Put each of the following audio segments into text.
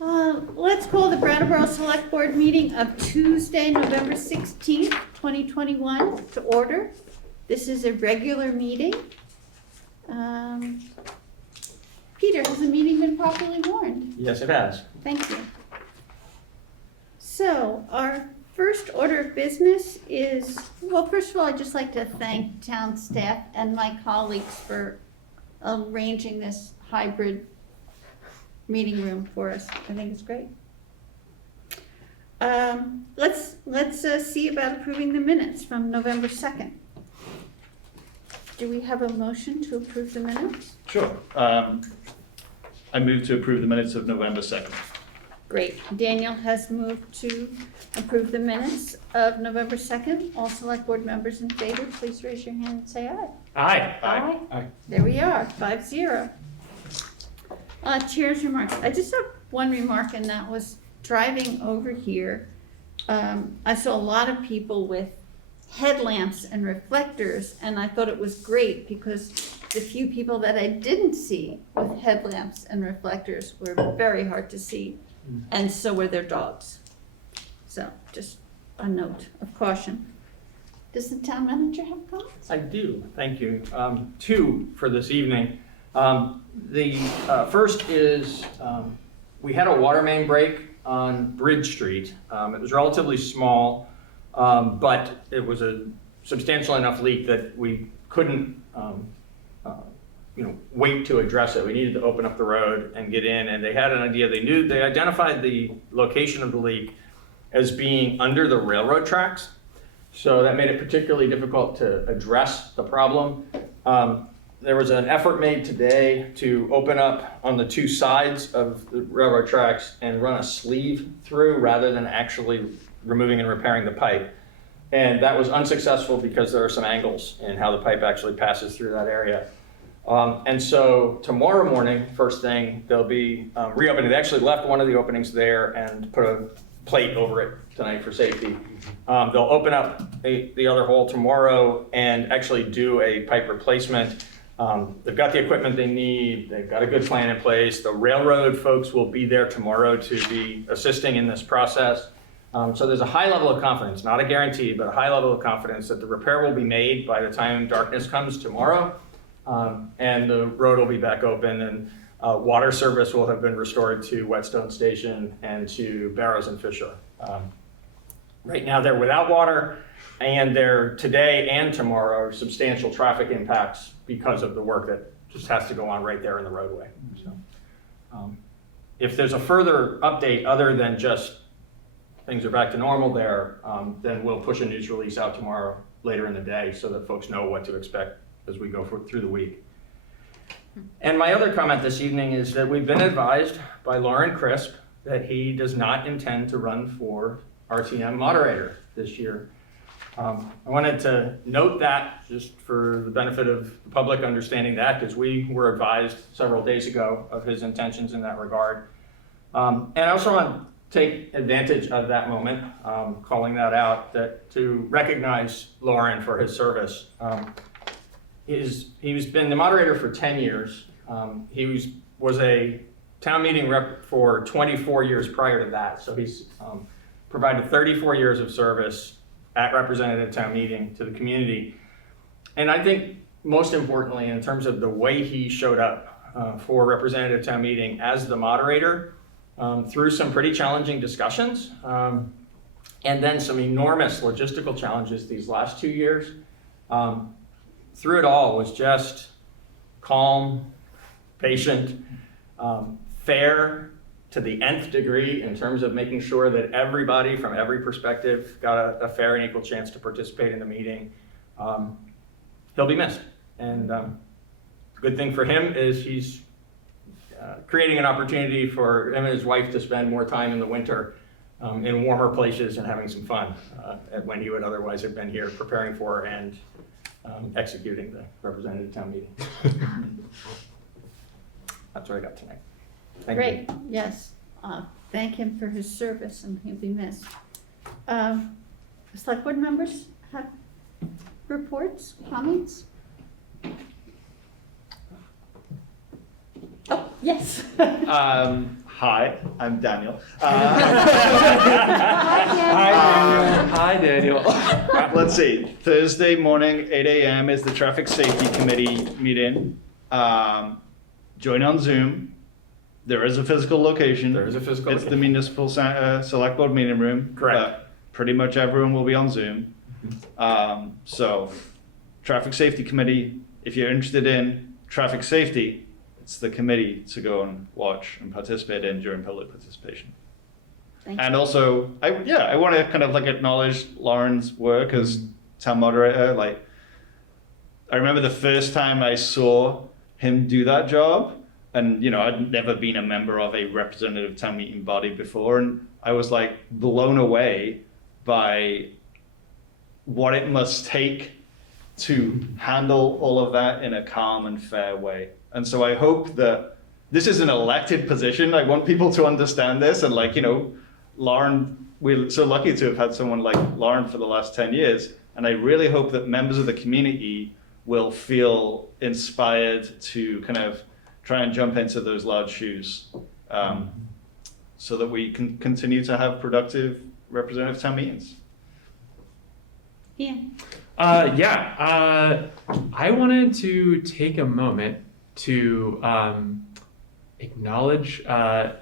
Let's call the Brattleboro Select Board meeting of Tuesday, November 16th, 2021 to order. This is a regular meeting. Peter, has the meeting been properly warned? Yes, it has. Thank you. So our first order of business is, well, first of all, I'd just like to thank town staff and my colleagues for arranging this hybrid meeting room for us. I think it's great. Let's see about approving the minutes from November 2nd. Do we have a motion to approve the minutes? Sure. I move to approve the minutes of November 2nd. Great. Daniel has moved to approve the minutes of November 2nd. All select board members in favor, please raise your hand and say aye. Aye. Aye. Aye. There we are, 5-0. Chair's remarks. I just have one remark, and that was driving over here. I saw a lot of people with headlamps and reflectors, and I thought it was great because the few people that I didn't see with headlamps and reflectors were very hard to see, and so were their dogs. So just a note of caution. Does the town manager have comments? I do, thank you. Two for this evening. The first is we had a water main break on Bridge Street. It was relatively small, but it was a substantial enough leak that we couldn't wait to address it. We needed to open up the road and get in, and they had an idea. They identified the location of the leak as being under the railroad tracks. So that made it particularly difficult to address the problem. There was an effort made today to open up on the two sides of the railroad tracks and run a sleeve through rather than actually removing and repairing the pipe. And that was unsuccessful because there are some angles in how the pipe actually passes through that area. And so tomorrow morning, first thing, they'll be reopening. They actually left one of the openings there and put a plate over it tonight for safety. They'll open up the other hole tomorrow and actually do a pipe replacement. They've got the equipment they need. They've got a good plan in place. The railroad folks will be there tomorrow to be assisting in this process. So there's a high level of confidence, not a guarantee, but a high level of confidence that the repair will be made by the time darkness comes tomorrow. And the road will be back open, and water service will have been restored to Whetstone Station and to Barrows and Fisher. Right now they're without water, and there today and tomorrow are substantial traffic impacts because of the work that just has to go on right there in the roadway. So, if there's a further update other than just things are back to normal there, then we'll push a news release out tomorrow later in the day so that folks know what to expect as we go through the week. And my other comment this evening is that we've been advised by Lauren Crisp that he does not intend to run for RTM moderator this year. I wanted to note that just for the benefit of the public understanding that, because we were advised several days ago of his intentions in that regard. And I also want to take advantage of that moment, calling that out, to recognize Lauren for his service. He's been the moderator for 10 years. He was a town meeting rep for 24 years prior to that. So he's provided 34 years of service at representative town meeting to the community. And I think most importantly, in terms of the way he showed up for representative town meeting as the moderator, through some pretty challenging discussions, and then some enormous logistical challenges these last 2 years, through it all was just calm, patient, fair to the nth degree in terms of making sure that everybody from every perspective got a fair and equal chance to participate in the meeting. He'll be missed. And the good thing for him is he's creating an opportunity for him and his wife to spend more time in the winter in warmer places and having some fun when he would otherwise have been here preparing for and executing the representative town meeting. That's what I got tonight. Thank Great, you. yes. Thank him for his service, and he'll be missed. Select board members have reports, comments? Oh, yes. Hi, I'm Daniel. Hi, Daniel. Let's see, Thursday morning, 8 a.m. is the Traffic Safety Committee meeting. Join on Zoom. There is a physical location. There is a physical It's the location. municipal select board meeting room. Correct. But pretty much everyone will be on Zoom. So, Traffic Safety Committee, if you're interested in traffic safety, it's the committee to go and watch and participate in during public participation. Thank you. And also, I want to kind of like acknowledge Lauren's work as town moderator. Like, I remember the first time I saw him do that job, and I'd never been a member of a representative town meeting body before, and I was like blown away by what it must take to handle all of that in a calm and fair way. And so I hope that this is an elected position. I want people to understand this. And Lauren, we're so lucky to have had someone like Lauren for the last 10 years. And I really hope that members of the community will feel inspired to kind of try and jump into those large shoes, so that we can continue to have productive representative town meetings. Ian? I wanted to take a moment to acknowledge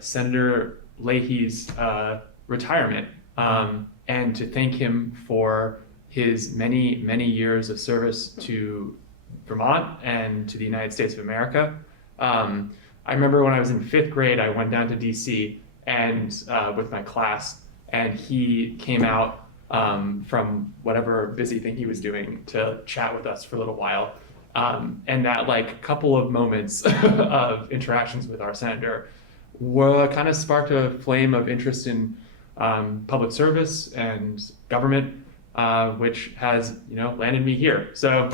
Senator Leahy's retirement, and to thank him for his many, many years of service to Vermont and to the United States of America. I remember when I was in 5th grade, I went down to DC and with my class, and he came out from whatever busy thing he was doing to chat with us for a little while. And that couple of moments of interactions with our senator kind of sparked a flame of interest in public service and government, which has landed me here. So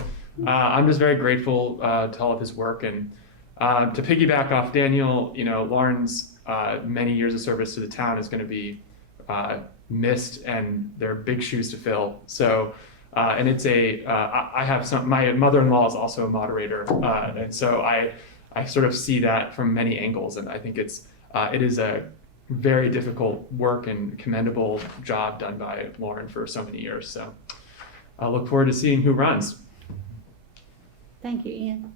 I'm just very grateful to all of his work. And to piggyback off Daniel, Lauren's many years of service to the town is going to be missed, and there are big shoes to fill. So, and it's I have my mother-in-law is also a moderator, and so I sort of see that from many angles, and I think it is a very difficult work and commendable job done by Lauren for so many years. So I look forward to seeing who runs. Thank you, Ian.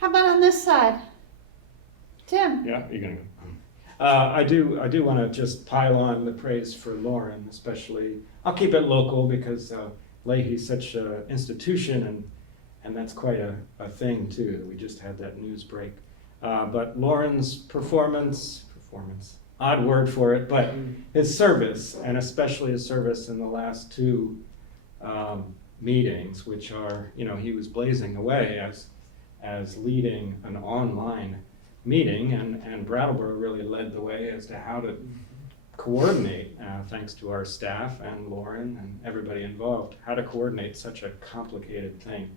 How about on this side? Tim? Yeah, you're gonna go. I do want to just pile on the praise for Lauren, especially. I'll keep it local because Leahy's such an institution, and that's quite a thing too. We just had that news break. But Lauren's performance, odd word for it, but his service, and especially his service in the last 2 meetings, which are, he was blazing away as leading an online meeting, and Brattleboro really led the way as to how to coordinate, thanks to our staff and Lauren and everybody involved, how to coordinate such a complicated thing,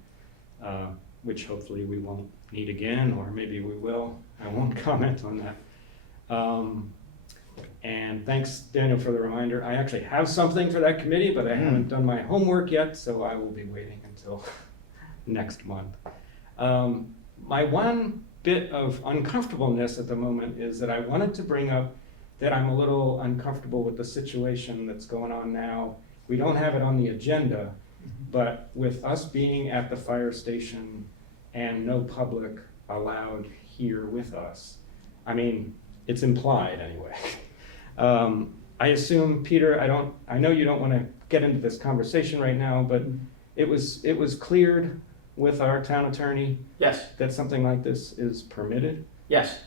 which hopefully we won't need again, or maybe we will. I won't comment on that. And thanks, Daniel, for the reminder. I actually have something for that committee, but I haven't done my homework yet, so I will be waiting until next month. My one bit of uncomfortableness at the moment is that I wanted to bring up that I'm a little uncomfortable with the situation that's going on now. We don't have it on the agenda, but with us being at the fire station and no public allowed here with us, I mean, it's implied anyway. I assume, Peter, I know you don't want to get into this conversation right now, but it was cleared with our town attorney Yes, that something like this is permitted. yes.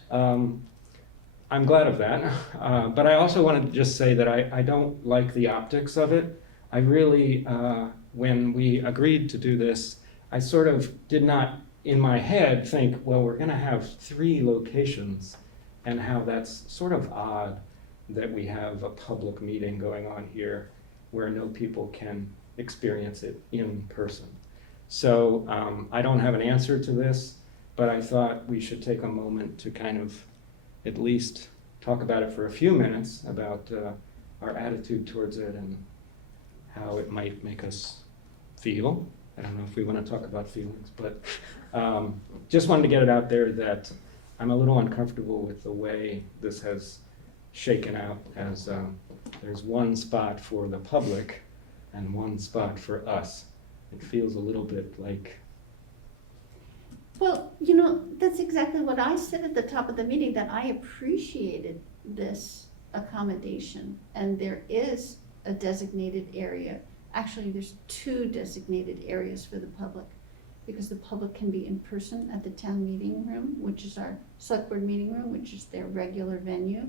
I'm glad of that, but I also wanted to just say that I don't like the optics of it. I really, when we agreed to do this, I sort of did not, in my head, think, well, we're going to have 3 locations, and how that's sort of odd that we have a public meeting going on here where no people can experience it in person. So I don't have an answer to this, but I thought we should take a moment to kind of at least talk about it for a few minutes, about our attitude towards it and how it might make us feel. I don't know if we want to talk about feelings, but just wanted to get it out there that I'm a little uncomfortable with the way this has shaken out, as there's one spot for the public and one spot for us. It feels a little bit like, Well, that's exactly what I said at the top of the meeting, that I appreciated this accommodation. And there is a designated area. Actually, there's 2 designated areas for the public, because the public can be in person at the town meeting room, which is our select board meeting room, which is their regular venue,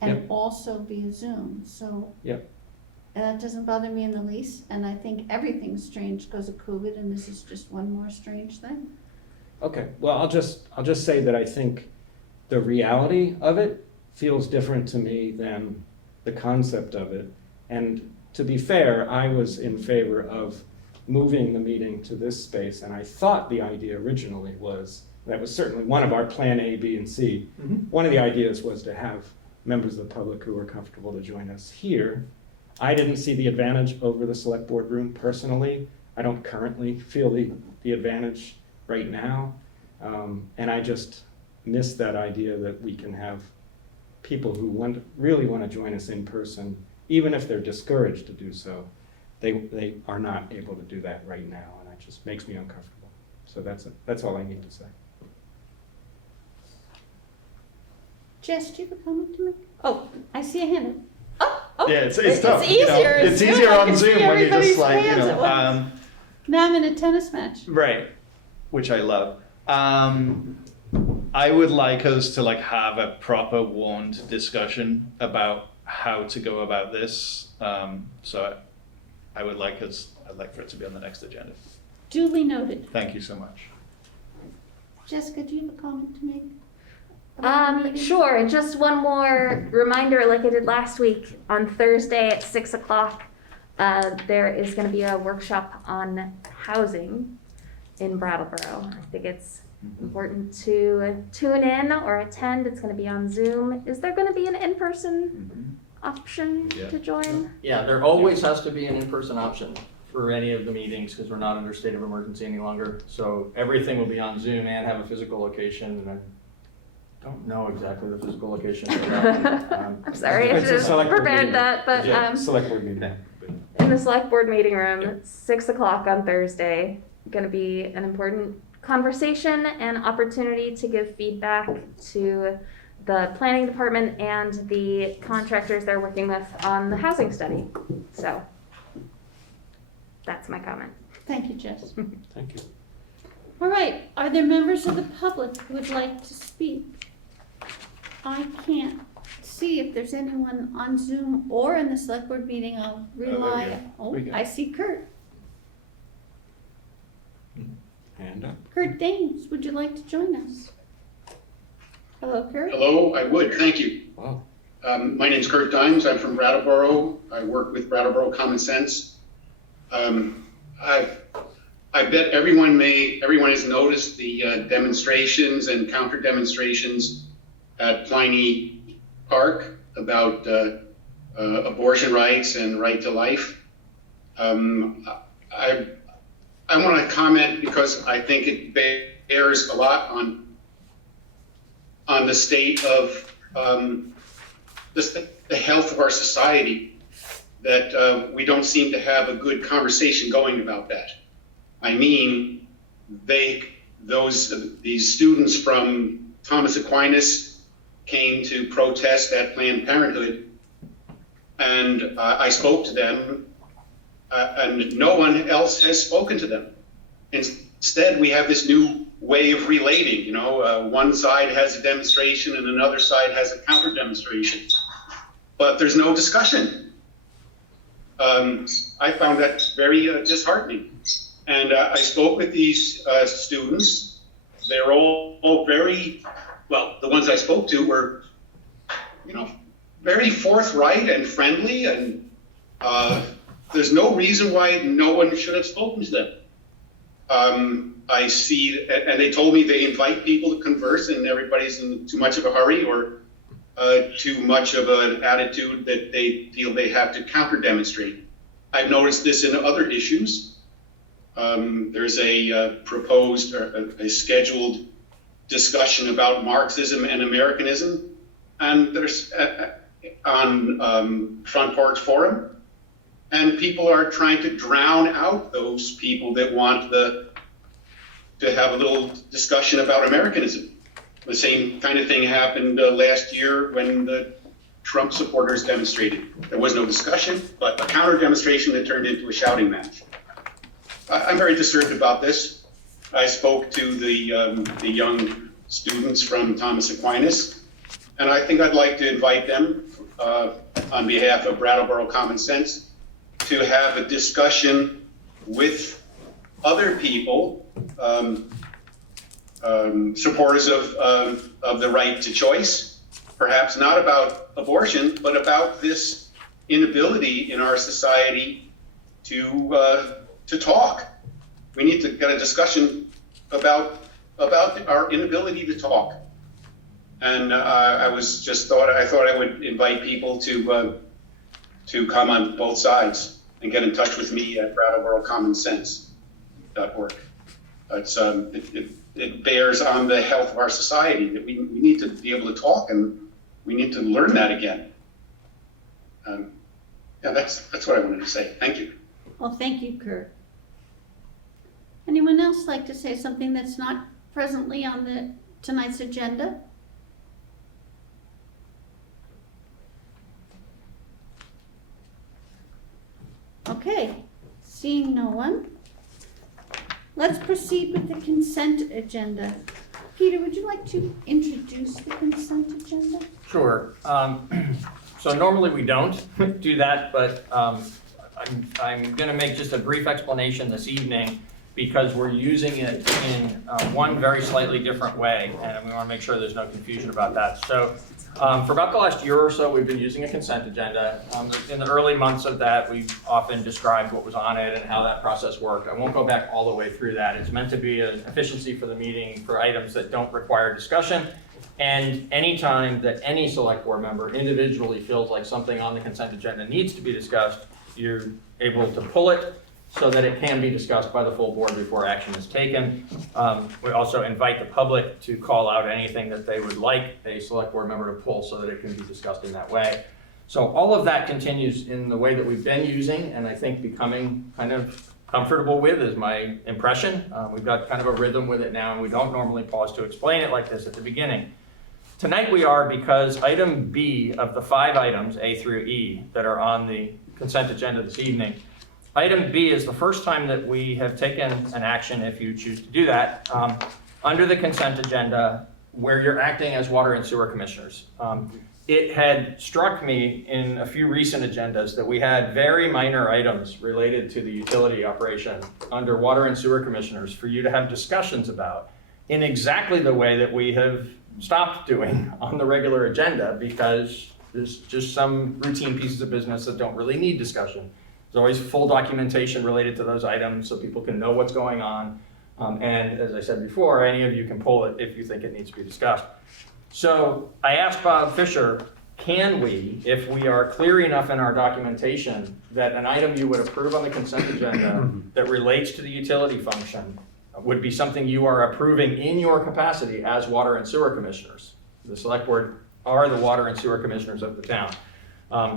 and Yep. also via Zoom. So Yep. that doesn't bother me in the least. And I think everything's strange because of COVID, and this is just one more strange thing. okay, well, I'll just say that I think the reality of it feels different to me than the concept of it. And to be fair, I was in favor of moving the meeting to this space, and I thought the idea originally was, that was certainly one of our plan A, B, and C. One of the ideas was to have members of the public who were comfortable to join us here. I didn't see the advantage over the select board room personally. I don't currently feel the advantage right now. And I just miss that idea that we can have people who really want to join us in person, even if they're discouraged to do so. They are not able to do that right now, and it just makes me uncomfortable. So that's all I need to say. Jess, do you have a comment to make? Oh, I see a hand. Oh, Yeah, it's tough. It's easier. It's easier on I can see Zoom when you're just everybody's like, hands at once. Now I'm in a tennis match. Right, which I love. I would like us to have a proper warned discussion about how to go about this. So I'd like for it to be on the next agenda. Duly noted. Thank you so much. Jessica, do you have a comment to make? about the meeting? Sure, just one more reminder, like I did last week, on Thursday at 6 o'clock, there is gonna be a workshop on housing in Brattleboro. I think it's important to tune in or attend. It's gonna be on Zoom. Is there gonna be an in-person option Yeah. to join? Yeah, there always has to be an in-person option for any of the meetings, because we're not under state of emergency any longer. So everything will be on Zoom and have a physical location, and I don't know exactly the physical location. I'm sorry, I It's a should have select board prepared meeting. that, but, Yeah, select board meeting. in the select board meeting room, Yeah. 6 o'clock on Thursday. Going to be an important conversation and opportunity to give feedback to the planning department and the contractors they're working with on the housing study. So that's my comment. Thank you, Jess. Thank you. All right, are there members of the public who would like to speak? I can't see if there's anyone on Zoom or in the select board meeting. I'll rely, I see Kurt. Hand up. Kurt Danes, would you like to join us? Hello, Kurt. Hello, I would, thank you. Wow. My name's Kurt Dimes, I'm from Brattleboro. I work with Brattleboro Common Sense. I bet everyone has noticed the demonstrations and counter demonstrations at Pliny Park about abortion rights and right to life. I want to comment because I think it bears a lot on the state of the health of our society, that we don't seem to have a good conversation going about that. I mean, these students from Thomas Aquinas came to protest at Planned Parenthood, and I spoke to them, and no one else has spoken to them. Instead, we have this new way of relating, you know, one side has a demonstration and another side has a counter demonstration, but there's no discussion. I found that very disheartening. And I spoke with these students. They're all very, well, the ones I spoke to were, you know, very forthright and friendly, and there's no reason why no one should have spoken to them. I see, and they told me they invite people to converse and everybody's in too much of a hurry or too much of an attitude that they feel they have to counter demonstrate. I've noticed this in other issues. There's a proposed or a scheduled discussion about Marxism and Americanism, and there's on Front Porch Forum, and people are trying to drown out those people that want to have a little discussion about Americanism. The same kind of thing happened last year when the Trump supporters demonstrated. There was no discussion, but a counter demonstration that turned into a shouting match. I'm very disturbed about this. I spoke to the young students from Thomas Aquinas, and I think I'd like to invite them on behalf of Brattleboro Common Sense to have a discussion with other people, supporters of the right to choice, perhaps not about abortion, but about this inability in our society to talk. We need to get a discussion about our inability to talk. And I thought I would invite people to come on both sides and get in touch with me at brattleborocommonssense.org. It bears on the health of our society that we need to be able to talk, and we need to learn that again. Yeah, that's what I wanted to say. Thank you. Well, thank you, Kurt. Anyone else like to say something that's not presently on tonight's agenda? Okay, seeing no one, let's proceed with the consent agenda. Peter, would you like to introduce the consent agenda? Sure. So normally we don't do that, but I'm going to make just a brief explanation this evening because we're using it in one very slightly different way, and we want to make sure there's no confusion about that. So for about the last year or so, we've been using a consent agenda. In the early months of that, we've often described what was on it and how that process worked. I won't go back all the way through that. It's meant to be an efficiency for the meeting for items that don't require discussion. And anytime that any select board member individually feels like something on the consent agenda needs to be discussed, you're able to pull it so that it can be discussed by the full board before action is taken. We also invite the public to call out anything that they would like a select board member to pull so that it can be discussed in that way. So all of that continues in the way that we've been using, and I think becoming kind of comfortable with is my impression. We've got kind of a rhythm with it now, and we don't normally pause to explain it like this at the beginning. Tonight we are because item B of the 5 items, A through E, that are on the consent agenda this evening, item B is the first time that we have taken an action, if you choose to do that, under the consent agenda where you're acting as water and sewer commissioners. It had struck me in a few recent agendas that we had very minor items related to the utility operation under water and sewer commissioners for you to have discussions about in exactly the way that we have stopped doing on the regular agenda, because there's just some routine pieces of business that don't really need discussion. There's always full documentation related to those items so people can know what's going on. And as I said before, any of you can pull it if you think it needs to be discussed. So I asked Bob Fisher, can we, if we are clear enough in our documentation that an item you would approve on the consent agenda that relates to the utility function would be something you are approving in your capacity as water and sewer commissioners? The select board are the water and sewer commissioners of the town.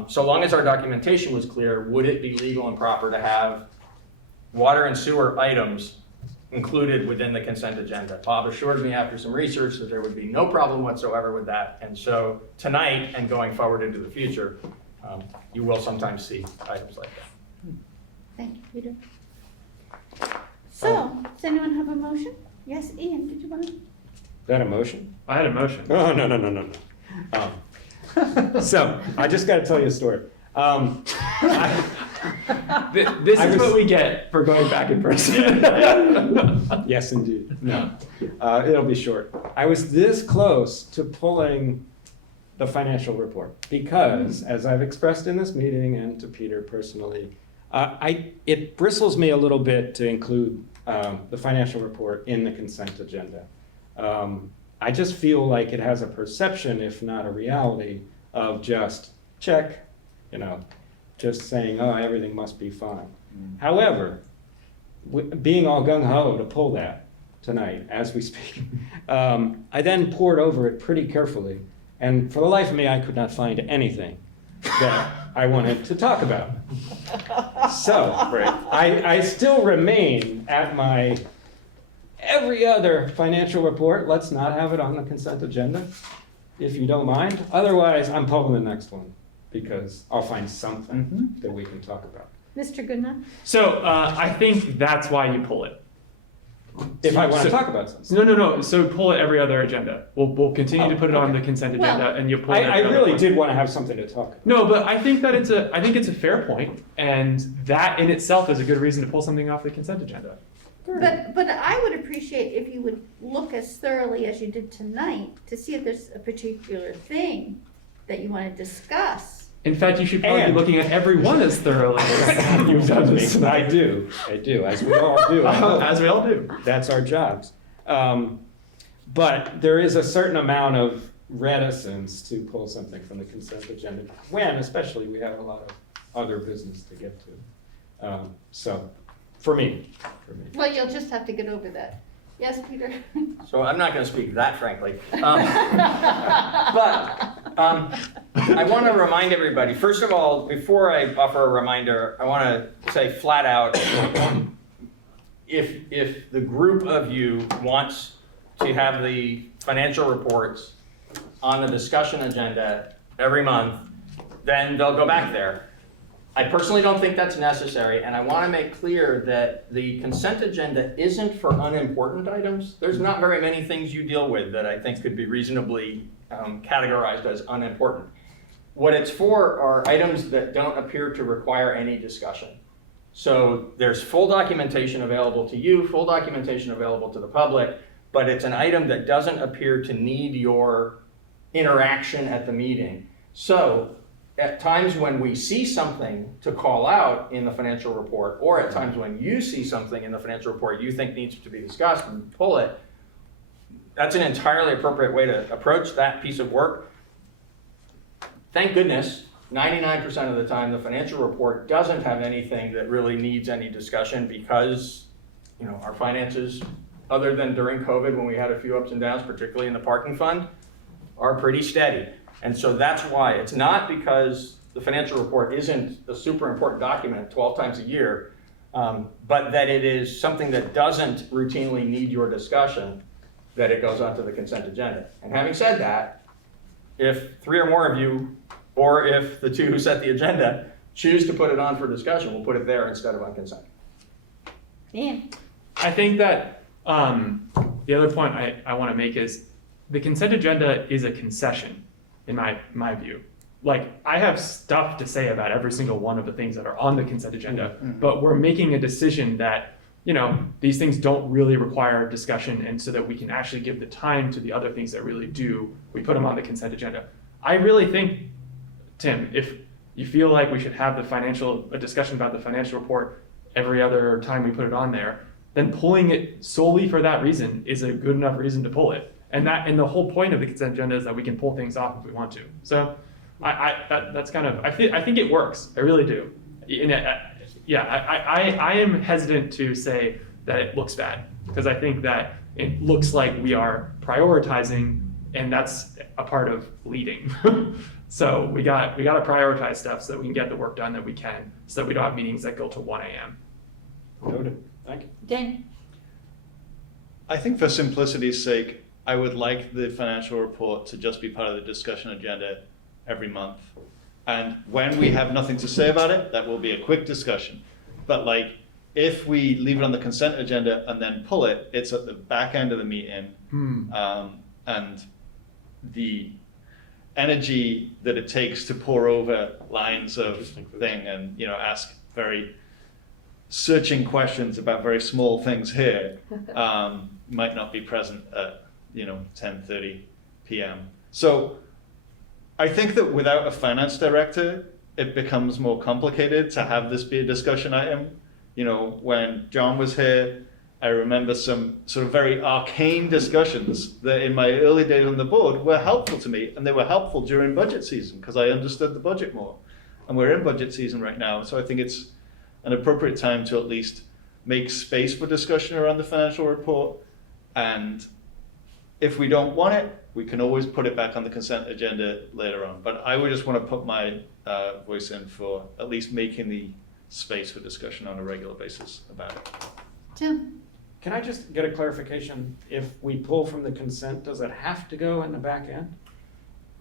So long as our documentation was clear, would it be legal and proper to have water and sewer items included within the consent agenda? Bob assured me after some research that there would be no problem whatsoever with that. And so tonight and going forward into the future, you will sometimes see items like that. Thank you, Peter. So, does anyone have a motion? Yes, Ian, did you want to? Is that a motion? I had a motion. Oh, no. So, I just got to tell you a story. This is what we get for going back in person. Yes, indeed. No, it'll be short. I was this close to pulling the financial report because, as I've expressed in this meeting and to Peter personally, it bristles me a little bit to include the financial report in the consent agenda. I just feel like it has a perception, if not a reality, of just check, just saying, oh, everything must be fine. However, being all gung-ho to pull that, tonight as we speak. I then pored over it pretty carefully, and for the life of me, I could not find anything that I wanted to talk about. So, I still remain at my every other financial report. Let's not have it on the consent agenda, if you don't mind. Otherwise, I'm pulling the next one, because I'll find something that we can talk about. Mr. Goodman? So I think that's why you pull it. If I want to So- talk about something. No. So pull it every other agenda. We'll continue to put it on the consent agenda, Well, and you pull it. I every other really one. did want to have something to talk about. No, but I think that it's a fair point, and that in itself is a good reason to pull something off the consent agenda. But I would appreciate if you would look as thoroughly as you did tonight to see if there's a particular thing that you want to discuss. In fact, you should probably And- be looking at every one as thoroughly as you've done this. I do, as we all do. As we all do. That's our jobs. But there is a certain amount of reticence to pull something from the consent agenda when, especially, we have a lot of other business to get to. So, for me. Well, you'll just have to get over that. Yes, Peter? So I'm not going to speak that frankly. But I want to remind everybody, first of all, before I offer a reminder, I want to say flat out, if the group of you wants to have the financial reports on the discussion agenda every month, then they'll go back there. I personally don't think that's necessary, and I want to make clear that the consent agenda isn't for unimportant items. There's not very many things you deal with that I think could be reasonably categorized as unimportant. What it's for are items that don't appear to require any discussion. So there's full documentation available to you, full documentation available to the public, but it's an item that doesn't appear to need your interaction at the meeting. So at times when we see something to call out in the financial report, or at times when you see something in the financial report you think needs to be discussed and pull it, that's an entirely appropriate way to approach that piece of work. Thank goodness, 99% of the time, the financial report doesn't have anything that really needs any discussion because, our finances, other than during COVID when we had a few ups and downs, particularly in the parking fund, are pretty steady. And so that's why. It's not because the financial report isn't a super important document 12 times a year, but that it is something that doesn't routinely need your discussion, that it goes onto the consent agenda. And having said that, if 3 or more of you, or if the 2 who set the agenda, choose to put it on for discussion, we'll put it there instead of on consent. Dan? I think that the other point I want to make is the consent agenda is a concession, in my view. Like, I have stuff to say about every single one of the things that are on the consent agenda, but we're making a decision that, these things don't really require discussion, and so that we can actually give the time to the other things that really do, we put them on the consent agenda. I really think, Tim, if you feel like we should have a discussion about the financial report every other time we put it on there, then pulling it solely for that reason is a good enough reason to pull it. And the whole point of the consent agenda is that we can pull things off if we want to. So that's kind of, I think it works. I really do. I am hesitant to say that it looks bad, because I think that it looks like we are prioritizing, and that's a part of leading. So we got to prioritize stuff so that we can get the work done that we can, so that we don't have meetings that go to 1 a.m. Noted. Thank you. Dan? I think for simplicity's sake, I would like the financial report to just be part of the discussion agenda every month. And when we have nothing to say about it, that will be a quick discussion. But if we leave it on the consent agenda and then pull it, it's at the back end of the meeting. And the energy that it takes to pore over lines of thing and ask very searching questions about very small things here might not be present at 10:30 p.m. So I think that without a finance director, it becomes more complicated to have this be a discussion item. When John was here, I remember some sort of very arcane discussions that in my early days on the board were helpful to me, and they were helpful during budget season because I understood the budget more. And we're in budget season right now, so I think it's an appropriate time to at least make space for discussion around the financial report. And if we don't want it, we can always put it back on the consent agenda later on. But I would just want to put my voice in for at least making the space for discussion on a regular basis about it. Tim? Can I just get a clarification? If we pull from the consent, does it have to go in the back end?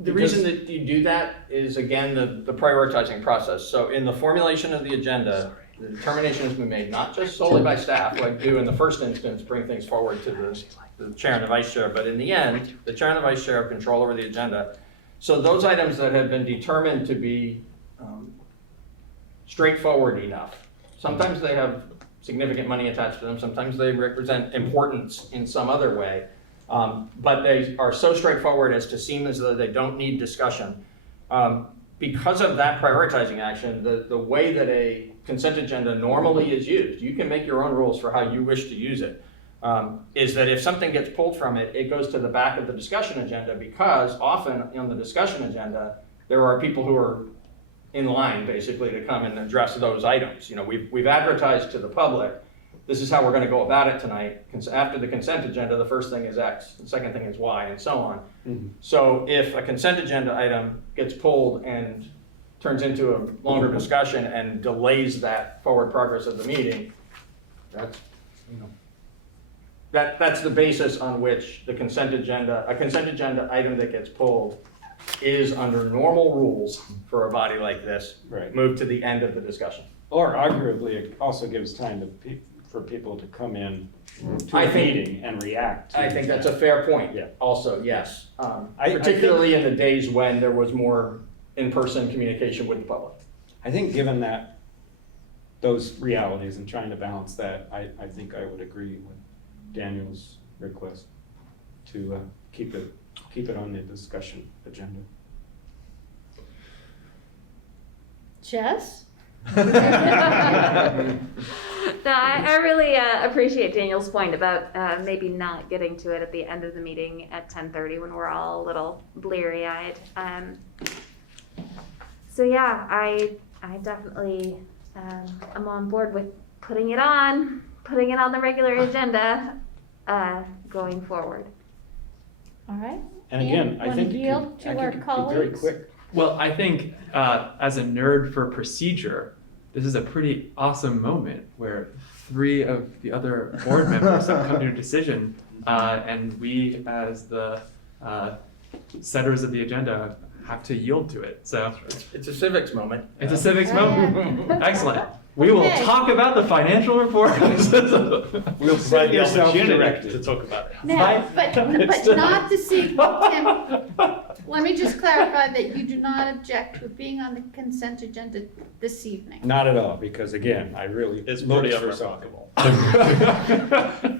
The reason that you do that is, again, the prioritizing process. So in the formulation of the agenda, the determination has been made not just solely by staff, like do in the first instance, bring things forward to the chair and the vice chair, but in the end, the chair and the vice chair have control over the agenda. So those items that have been determined to be straightforward enough, sometimes they have significant money attached to them, sometimes they represent importance in some other way. But they are so straightforward as to seem as though they don't need discussion. Because of that prioritizing action, the way that a consent agenda normally is used, you can make your own rules for how you wish to use it, is that if something gets pulled from it, it goes to the back of the discussion agenda, because often on the discussion agenda, there are people who are in line basically to come and address those items. You know, we've advertised to the public, this is how we're going to go about it tonight. After the consent agenda, the first thing is X, the second thing is Y, and so on. Mm-hmm. So if a consent agenda item gets pulled and turns into a longer discussion and delays that forward progress of the meeting, that's, you know, that's the basis on which a consent agenda item that gets pulled is, under normal rules for a body like this, Right. moved to the end of the discussion. Or arguably, it also gives time to for people to come in to I a think- meeting and react. I think that's a fair point. Yeah. Also, yes. I Particularly in the days when there was more in-person communication with the public. I think given that, those realities and trying to balance that, I think I would agree with Daniel's request to keep it on the discussion agenda. Jess? No, I really appreciate Daniel's point about maybe not getting to it at the end of the meeting at 10:30 when we're all a little bleary-eyed. So yeah, I definitely am on board with putting it on the regular agenda going forward. All right. And again, I Wanna think it yield could, to I our think it could be very colleagues? quick. Well, I think as a nerd for procedure, this is a pretty awesome moment where 3 of the other board members have come to a decision, and we, as the setters of the agenda, have to yield to it. So It's a civics moment. it's a civics Oh, moment. yeah. Excellent. We will Okay. talk about the financial report. We'll provide the yourself opportunity directed. to talk about it. Now, but not this evening, Tim. Let me just clarify that you do not object to it being on the consent agenda this evening. Not at all, because again, I really It's looked pretty for something. unremarkable.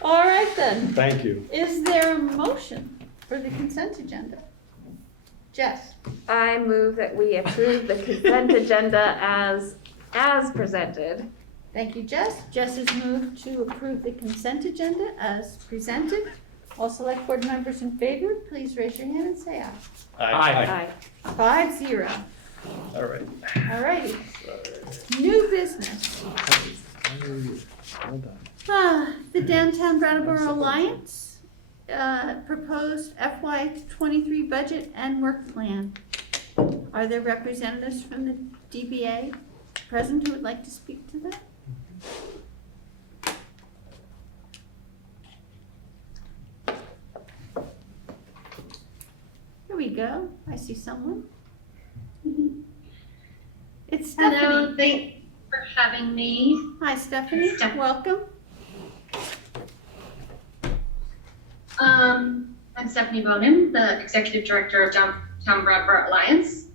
All right then. Thank you. Is there a motion for the consent agenda? Jess? I move that we approve the consent agenda as presented. Thank you, Jess. Jess has moved to approve the consent agenda as presented. All select board members in favor, please raise your hand and say aye. Aye. 5-0. All right. All righty. New business. The Downtown Brattleboro Alliance proposed FY23 budget and work plan. Are there representatives from the DBA present who would like to speak to that? Here we go. I see someone. It's Stephanie. Hello, thanks for having me. Hi, Stephanie. Steph- Welcome. I'm Stephanie Bonham, the Executive Director of Downtown Brattleboro Alliance.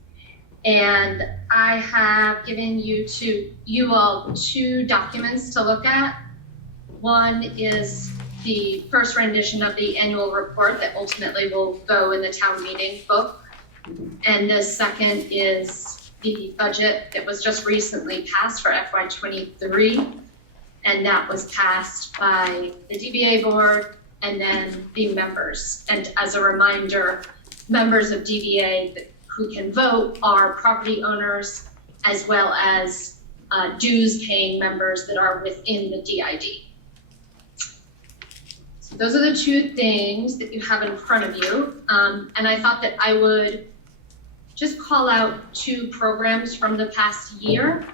And I have given you all 2 documents to look at. One is the first rendition of the annual report that ultimately will go in the town meeting book. And the second is the budget that was just recently passed for FY23. And that was passed by the DBA board and then the members. And as a reminder, members of DBA who can vote are property owners as well as dues paying members that are within the DID. those are the two things that you have in front of you. And I thought that I would just call out two programs from the past year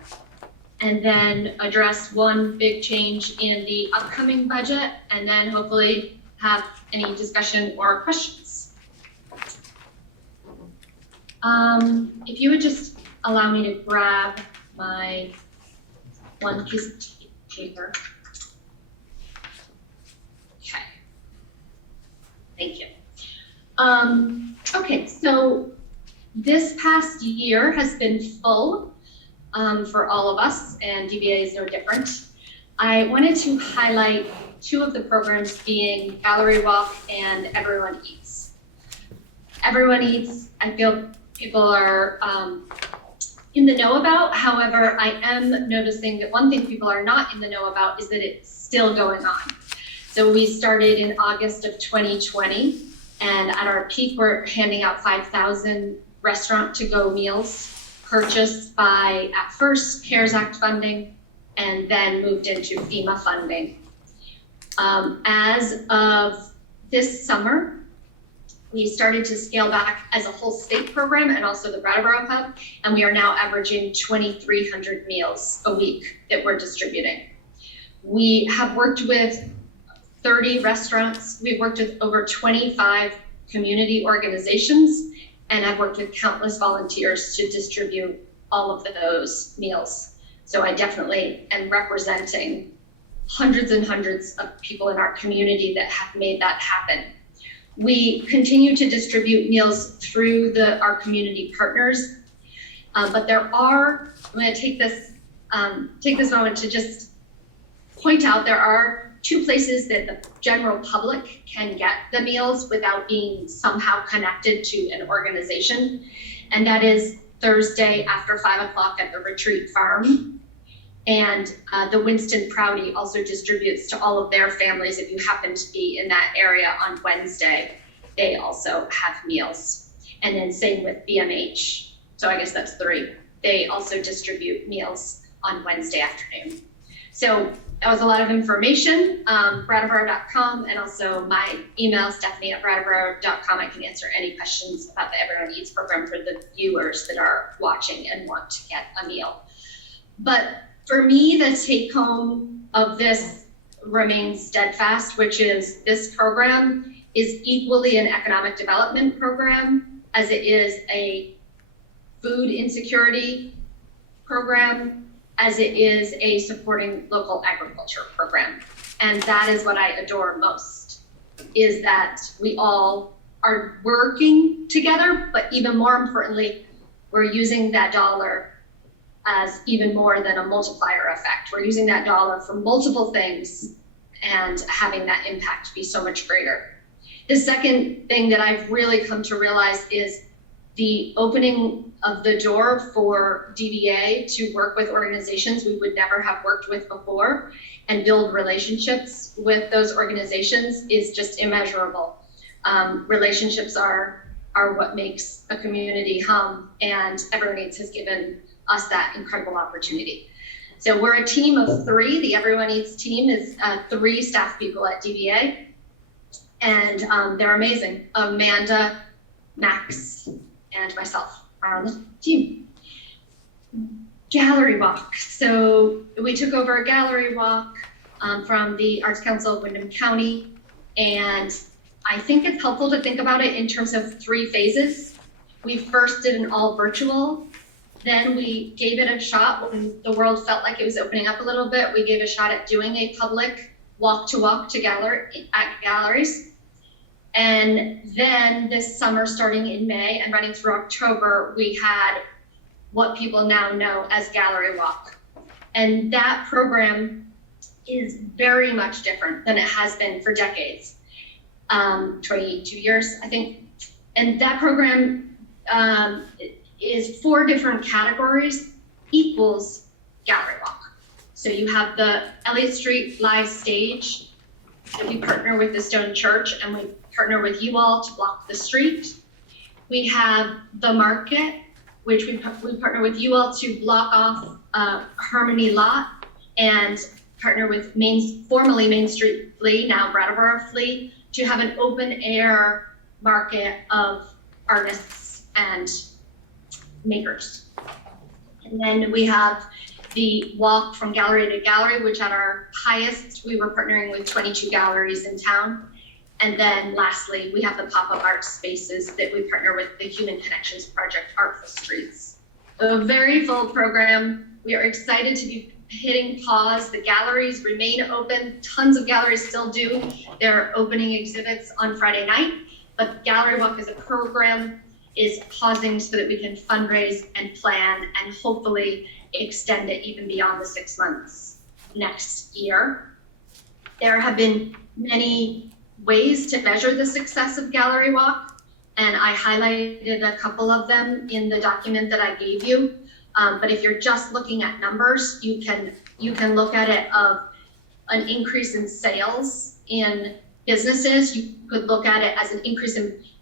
and then address one big change in the upcoming budget, and then hopefully have any discussion or questions. If you would just allow me to grab my one piece of paper. Okay. Thank you. Okay, so this past year has been full for all of us, and DBA is no different. I wanted to highlight two of the programs being Gallery Walk and Everyone Eats. Everyone Eats, I feel people are in the know about. However, I am noticing that one thing people are not in the know about is that it's still going on. So we started in August of 2020, and at our peak, we're handing out 5,000 restaurant to-go meals purchased by, at first, CARES Act funding, and then moved into FEMA funding. As of this summer, we started to scale back as a whole state program and also the Brattleboro Hub, and we are now averaging 2,300 meals a week that we're distributing. We have worked with 30 restaurants. We've worked with over 25 community organizations, and I've worked with countless volunteers to distribute all of those meals. So I definitely am representing hundreds and hundreds of people in our community that have made that happen. We continue to distribute meals through our community partners, but I'm going to take this moment to just point out there are two places that the general public can get the meals without being somehow connected to an organization, and that is Thursday after 5 o'clock at the Retreat Farm. And the Winston Prouty also distributes to all of their families. If you happen to be in that area on Wednesday, they also have meals. And then same with BMH. So I guess that's 3. They also distribute meals on Wednesday afternoon. So that was a lot of information, Brattleboro.com, and also my email, Stephanie@Brattleboro.com. I can answer any questions about the Everyone Eats program for the viewers that are watching and want to get a meal. But for me, the take home of this remains steadfast, which is this program is equally an economic development program as it is a food insecurity program, as it is a supporting local agriculture program. And that is what I adore most, is that we all are working together, but even more importantly, we're using that dollar as even more than a multiplier effect. We're using that dollar for multiple things and having that impact be so much greater. The second thing that I've really come to realize is the opening of the door for DBA to work with organizations we would never have worked with before and build relationships with those organizations is just immeasurable. Relationships are what makes a community hum, and Everyone Eats has given us that incredible opportunity. So we're a team of 3. The Everyone Eats team is 3 staff people at DBA, and they're amazing. Amanda, Max, and myself are on the team. Gallery Walk. So we took over a Gallery Walk from the Arts Council of Windham County, and I think it's helpful to think about it in terms of 3 phases. We first did an all virtual. Then we gave it a shot when the world felt like it was opening up a little bit. We gave a shot at doing a public walk to galleries. And then this summer, starting in May and running through October, we had what people now know as Gallery Walk. And that program is very much different than it has been for decades, 22 years, I think. And that program is 4 different categories equals Gallery Walk. So you have the Elliott Street live stage that we partner with the Stone Church, and we partner with you all to block the street. We have the market, which we partner with you all to block off Harmony Lot and partner with formerly Main Street Flea, now Brattleboro Flea, to have an open air market of artists and makers. And then we have the walk from gallery to gallery, which at our highest, we were partnering with 22 galleries in town. And then lastly, we have the pop-up art spaces that we partner with the Human Connections Project, Artful Streets. A very full program. We are excited to be hitting pause. The galleries remain open. Tons of galleries still do their opening exhibits on Friday night, but Gallery Walk as a program is pausing so that we can fundraise and plan and hopefully extend it even beyond the 6 months next year. There have been many ways to measure the success of Gallery Walk, and I highlighted a couple of them in the document that I gave you. But if you're just looking at numbers, you can look at it of an increase in sales in businesses. You could look at it as an increase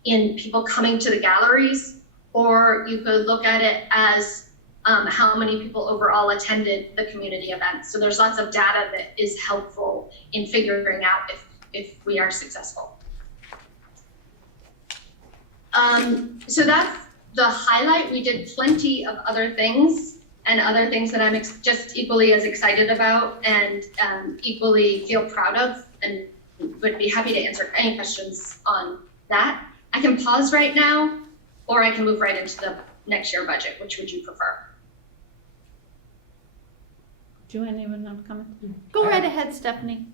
in people coming to the galleries, or you could look at it as how many people overall attended the community event. So there's lots of data that is helpful in figuring out if we are successful. So that's the highlight. We did plenty of other things and other things that I'm just equally as excited about and equally feel proud of, and would be happy to answer any questions on that. I can pause right now, or I can move right into the next year budget. Which would you prefer? Do anyone have a comment? Go right ahead, Stephanie.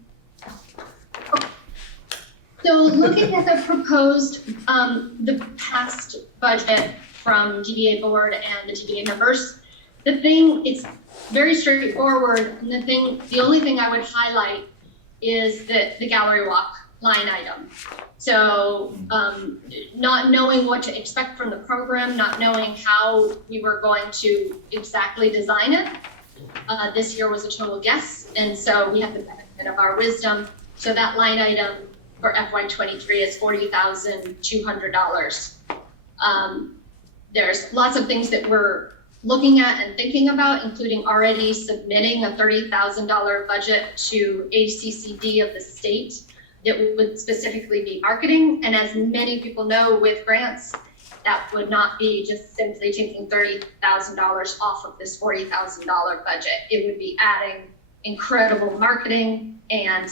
So looking at the proposed, the past budget from DBA board and the DBA members, it's very straightforward. And the only thing I would highlight is the gallery walk line item. So not knowing what to expect from the program, not knowing how we were going to exactly design it. This year was a total guess. And so we have the benefit of our wisdom. So that line item for FY23 is $40,200. There's lots of things that we're looking at and thinking about, including already submitting a $30,000 budget to ACCD of the state that would specifically be marketing. And as many people know with grants, that would not be just simply taking $30,000 off of this $40,000 budget. It would be adding incredible marketing and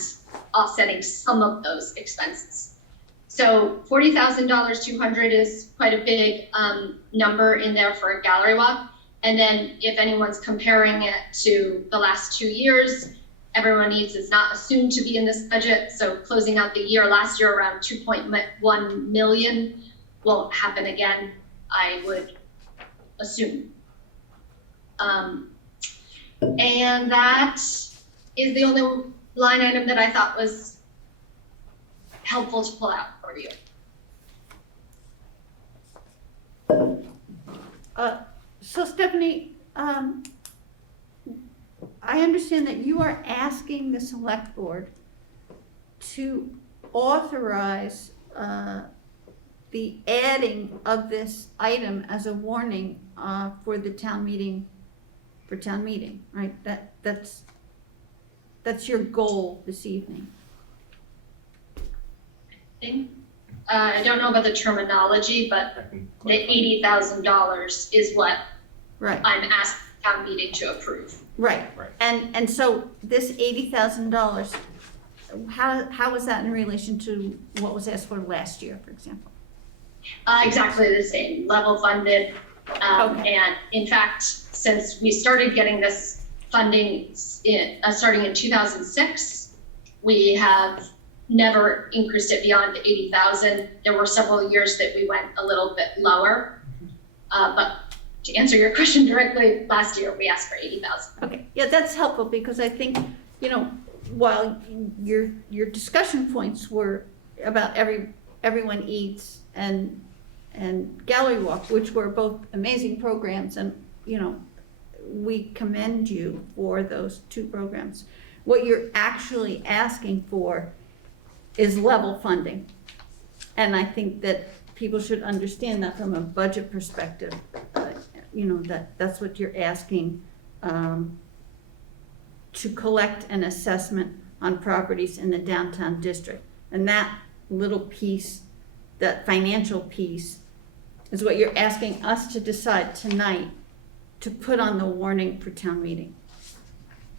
offsetting some of those expenses. So $40,200 is quite a big number in there for a gallery walk. And then if anyone's comparing it to the last 2 years, everyone needs is not assumed to be in this budget. So closing out the year, last year around 2.1 million won't happen again, I would assume. And that is the only line item that I thought was helpful to pull out for you. So Stephanie, I understand that you are asking the select board to authorize the adding of this item as a warning for the town meeting, right? That's your goal this evening. I don't know about the terminology, but the $80,000 is what Right. I'm asking town meeting to approve. Right. And so this $80,000, how is that in relation to what was asked for last year, for example? Exactly the same, level funded. Okay. And in fact, since we started getting this funding starting in 2006, we have never increased it beyond 80,000. There were several years that we went a little bit lower. But to answer your question directly, last year we asked for 80,000. Okay, yeah, that's helpful because I think, while your discussion points were about everyone eats and Gallery Walk, which were both amazing programs, and we commend you for those two programs. What you're actually asking for is level funding, and I think that people should understand that from a budget perspective. That's what you're asking to collect an assessment on properties in the downtown district. And that little piece, that financial piece, is what you're asking us to decide tonight to put on the warning for town meeting.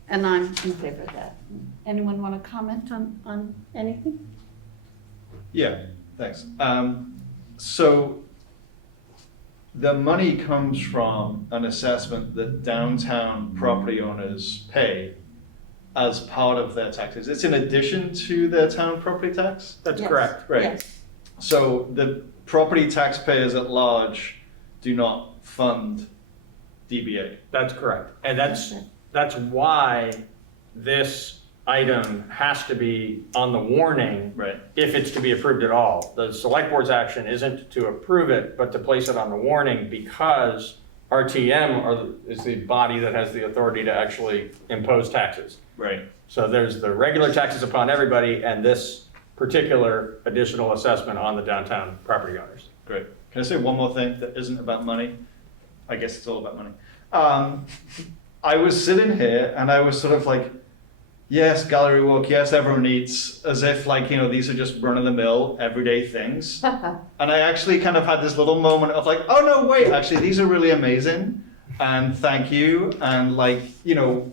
And I'm in favor of that. Anyone want to comment on anything? Yeah, thanks. So the money comes from an assessment that downtown property owners pay as part of their taxes. It's in addition to their town property tax? That's Yes. correct. Right. Yes. So the property taxpayers at large do not fund DBA. That's correct. And that's why this item has to be on the warning Right. if it's to be approved at all. The select board's action isn't to approve it, but to place it on the warning because RTM is the body that has the authority to actually impose taxes. Right. So there's the regular taxes upon everybody and this particular additional assessment on the downtown property owners. Great. Can I say one more thing that isn't about money? I guess it's all about money. I was sitting here and I was sort of like, yes, gallery walk, yes, everyone eats, as if like, you know, these are just run-of-the-mill, everyday things. And I actually kind of had this little moment of like, oh no, wait, actually, these are really amazing. And thank you. And like, you know,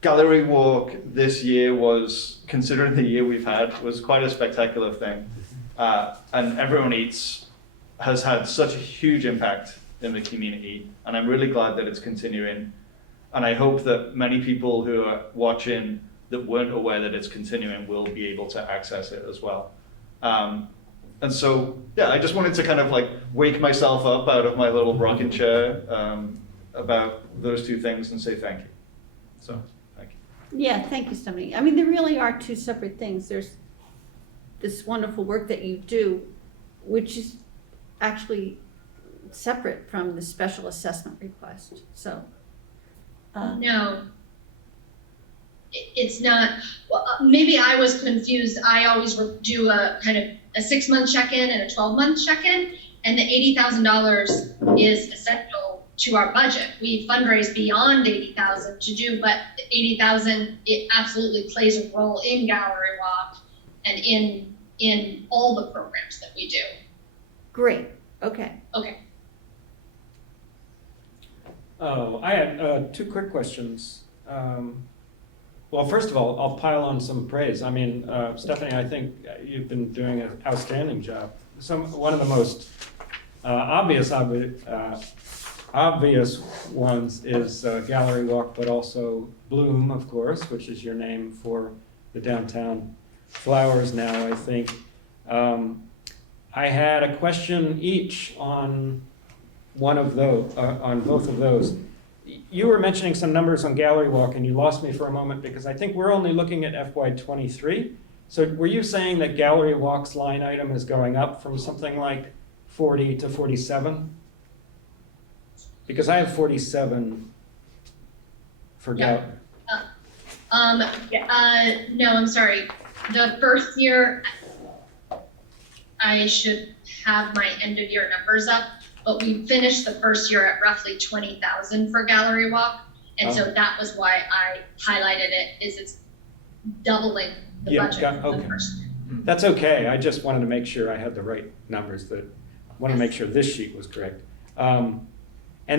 gallery walk this year was, considering the year we've had, was quite a spectacular thing. And everyone eats has had such a huge impact in the community. And I'm really glad that it's continuing. And I hope that many people who are watching that weren't aware that it's continuing will be able to access it as well. And so, yeah, I just wanted to kind of like wake myself up out of my little rocking chair about those two things and say thank you. So, thank you. Yeah, thank you, Stephanie. I mean, there really are two separate things. There's this wonderful work that you do, which is actually separate from the special assessment request, so. No. It's not, well, maybe I was confused. I always do a kind of a 6-month check-in and a 12-month check-in, and the $80,000 is essential to our budget. We fundraise beyond $80,000 to do, but $80,000, it absolutely plays a role in Gallery Walk and in all the programs that we do. Great, okay. Okay. Oh, I had 2 quick questions. Well, first of all, I'll pile on some praise. I mean, Stephanie, I think you've been doing an outstanding job. One of the most obvious ones is Gallery Walk, but also Bloom, of course, which is your name for the downtown flowers now, I think. I had a question each on one of those, on both of those. You were mentioning some numbers on Gallery Walk and you lost me for a moment because I think we're only looking at FY23. So were you saying that Gallery Walk's line item is going up from something like 40 to 47? Because I have 47 for Yeah. Gallery. No, I'm sorry. The first year, I should have my end of year numbers up, but we finished the first year at roughly 20,000 for Gallery Walk. And so that was why I highlighted it, is it's doubling the budget for the first year. That's okay. I just wanted to make sure I had the right numbers. I want to make sure this sheet was correct. And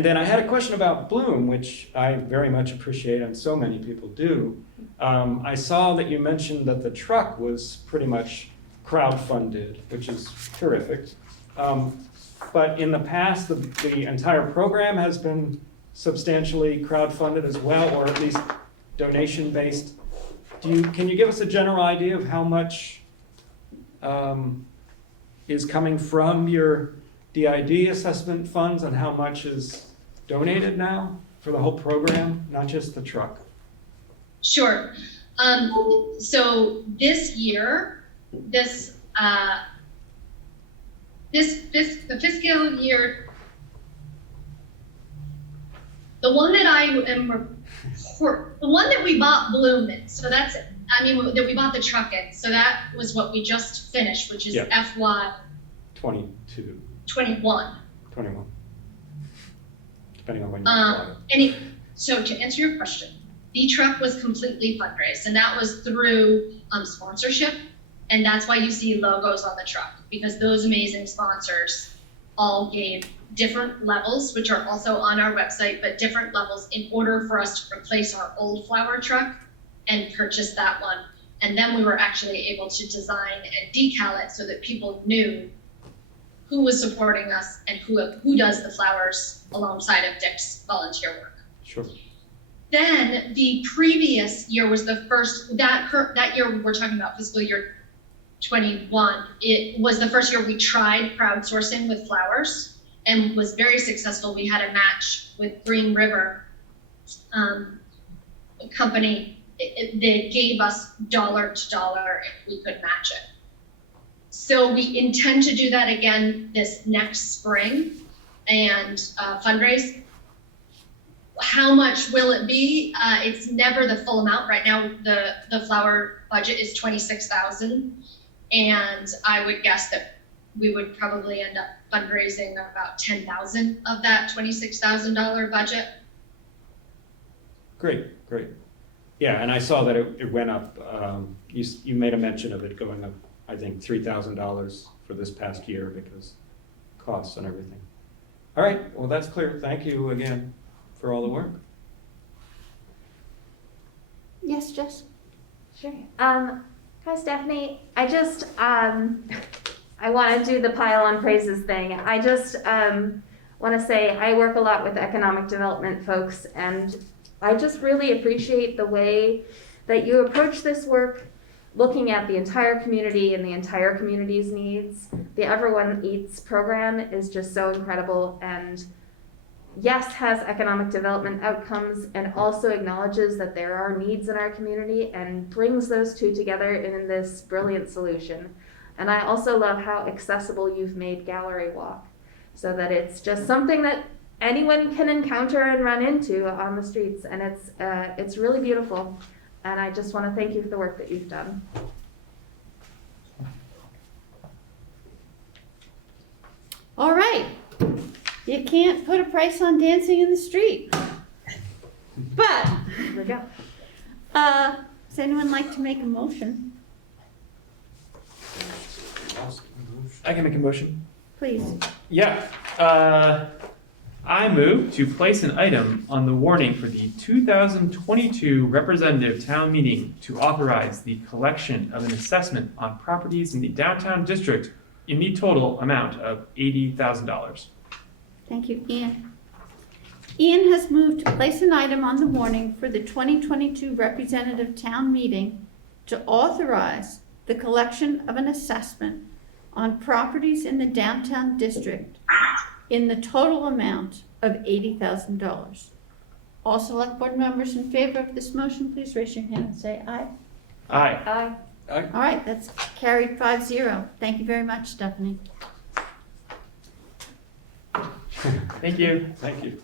then I had a question about Bloom, which I very much appreciate and so many people do. I saw that you mentioned that the truck was pretty much crowdfunded, which is terrific. But in the past, the entire program has been substantially crowdfunded as well, or at least donation-based. Can you give us a general idea of how much is coming from your DID assessment funds and how much is donated now for the whole program, not just the truck? Sure. So this year, the fiscal year, the one that I am, the one that we bought Bloom in, so that's, that we bought the truck in, so that was what we just finished, which is FY 22. 21. 21. Depending on when you bought it. So to answer your question, the truck was completely fundraised, and that was through sponsorship. And that's why you see logos on the truck, because those amazing sponsors all gave different levels, which are also on our website, but different levels in order for us to replace our old flower truck and purchase that one. And then we were actually able to design and decal it so that people knew who was supporting us and who does the flowers alongside of Dick's volunteer work. Sure. Then the previous year was the first, that year we're talking about fiscal year 21, it was the first year we tried crowdsourcing with flowers and was very successful. We had a match with Green River company. They gave us dollar to dollar if we could match it. So we intend to do that again this next spring and fundraise. How much will it be? It's never the full amount. Right now, the flower budget is $26,000, and I would guess that we would probably end up fundraising about $10,000 of that $26,000 budget. Great, great. Yeah, and I saw that it went up. You made a mention of it going up, I think, $3,000 for this past year because costs and everything. All right, well, that's clear. Thank you again for all the work. Yes, Jess? Sure. Hi, Stephanie. I just, I want to do the pile on praises thing. I just want to say I work a lot with economic development folks, and I just really appreciate the way that you approach this work, looking at the entire community and the entire community's needs. The Everyone Eats program is just so incredible, and yes, has economic development outcomes and also acknowledges that there are needs in our community and brings those two together in this brilliant solution. And I also love how accessible you've made Gallery Walk, so that it's just something that anyone can encounter and run into on the streets, and it's really beautiful. And I just want to thank you for the work that you've done. All right. You can't put a price on dancing in the street. But, Here we go. does anyone like to make a motion? I can make a motion. Please. Yeah. I move to place an item on the warning for the 2022 Representative Town Meeting to authorize the collection of an assessment on properties in the downtown district in the total amount of $80,000. Thank you, Ian. Ian has moved to place an item on the warning for the 2022 Representative Town Meeting to authorize the collection of an assessment on properties in the downtown district in the total amount of $80,000. All select board members in favor of this motion, please raise your hand and say aye. Aye. Aye. All right, that's carried 5-0. Thank you very much, Stephanie. Thank you. Thank you.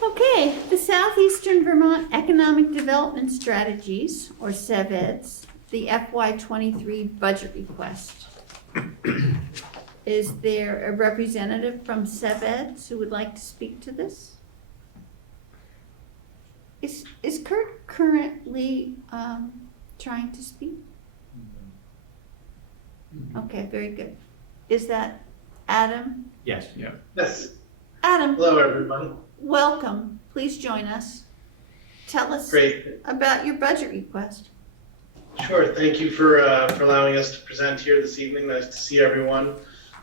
Okay, the Southeastern Vermont Economic Development Strategies, or SeVEDS, the FY23 budget request. Is there a representative from SeVEDS who would like to speak to this? Is Kurt currently trying to speak? Okay, very good. Is that Adam? Yes. Yeah. Yes. Adam, Hello, everybody. welcome. Please join us. Tell us Great. about your budget request. Sure. Thank you for allowing us to present here this evening. Nice to see everyone.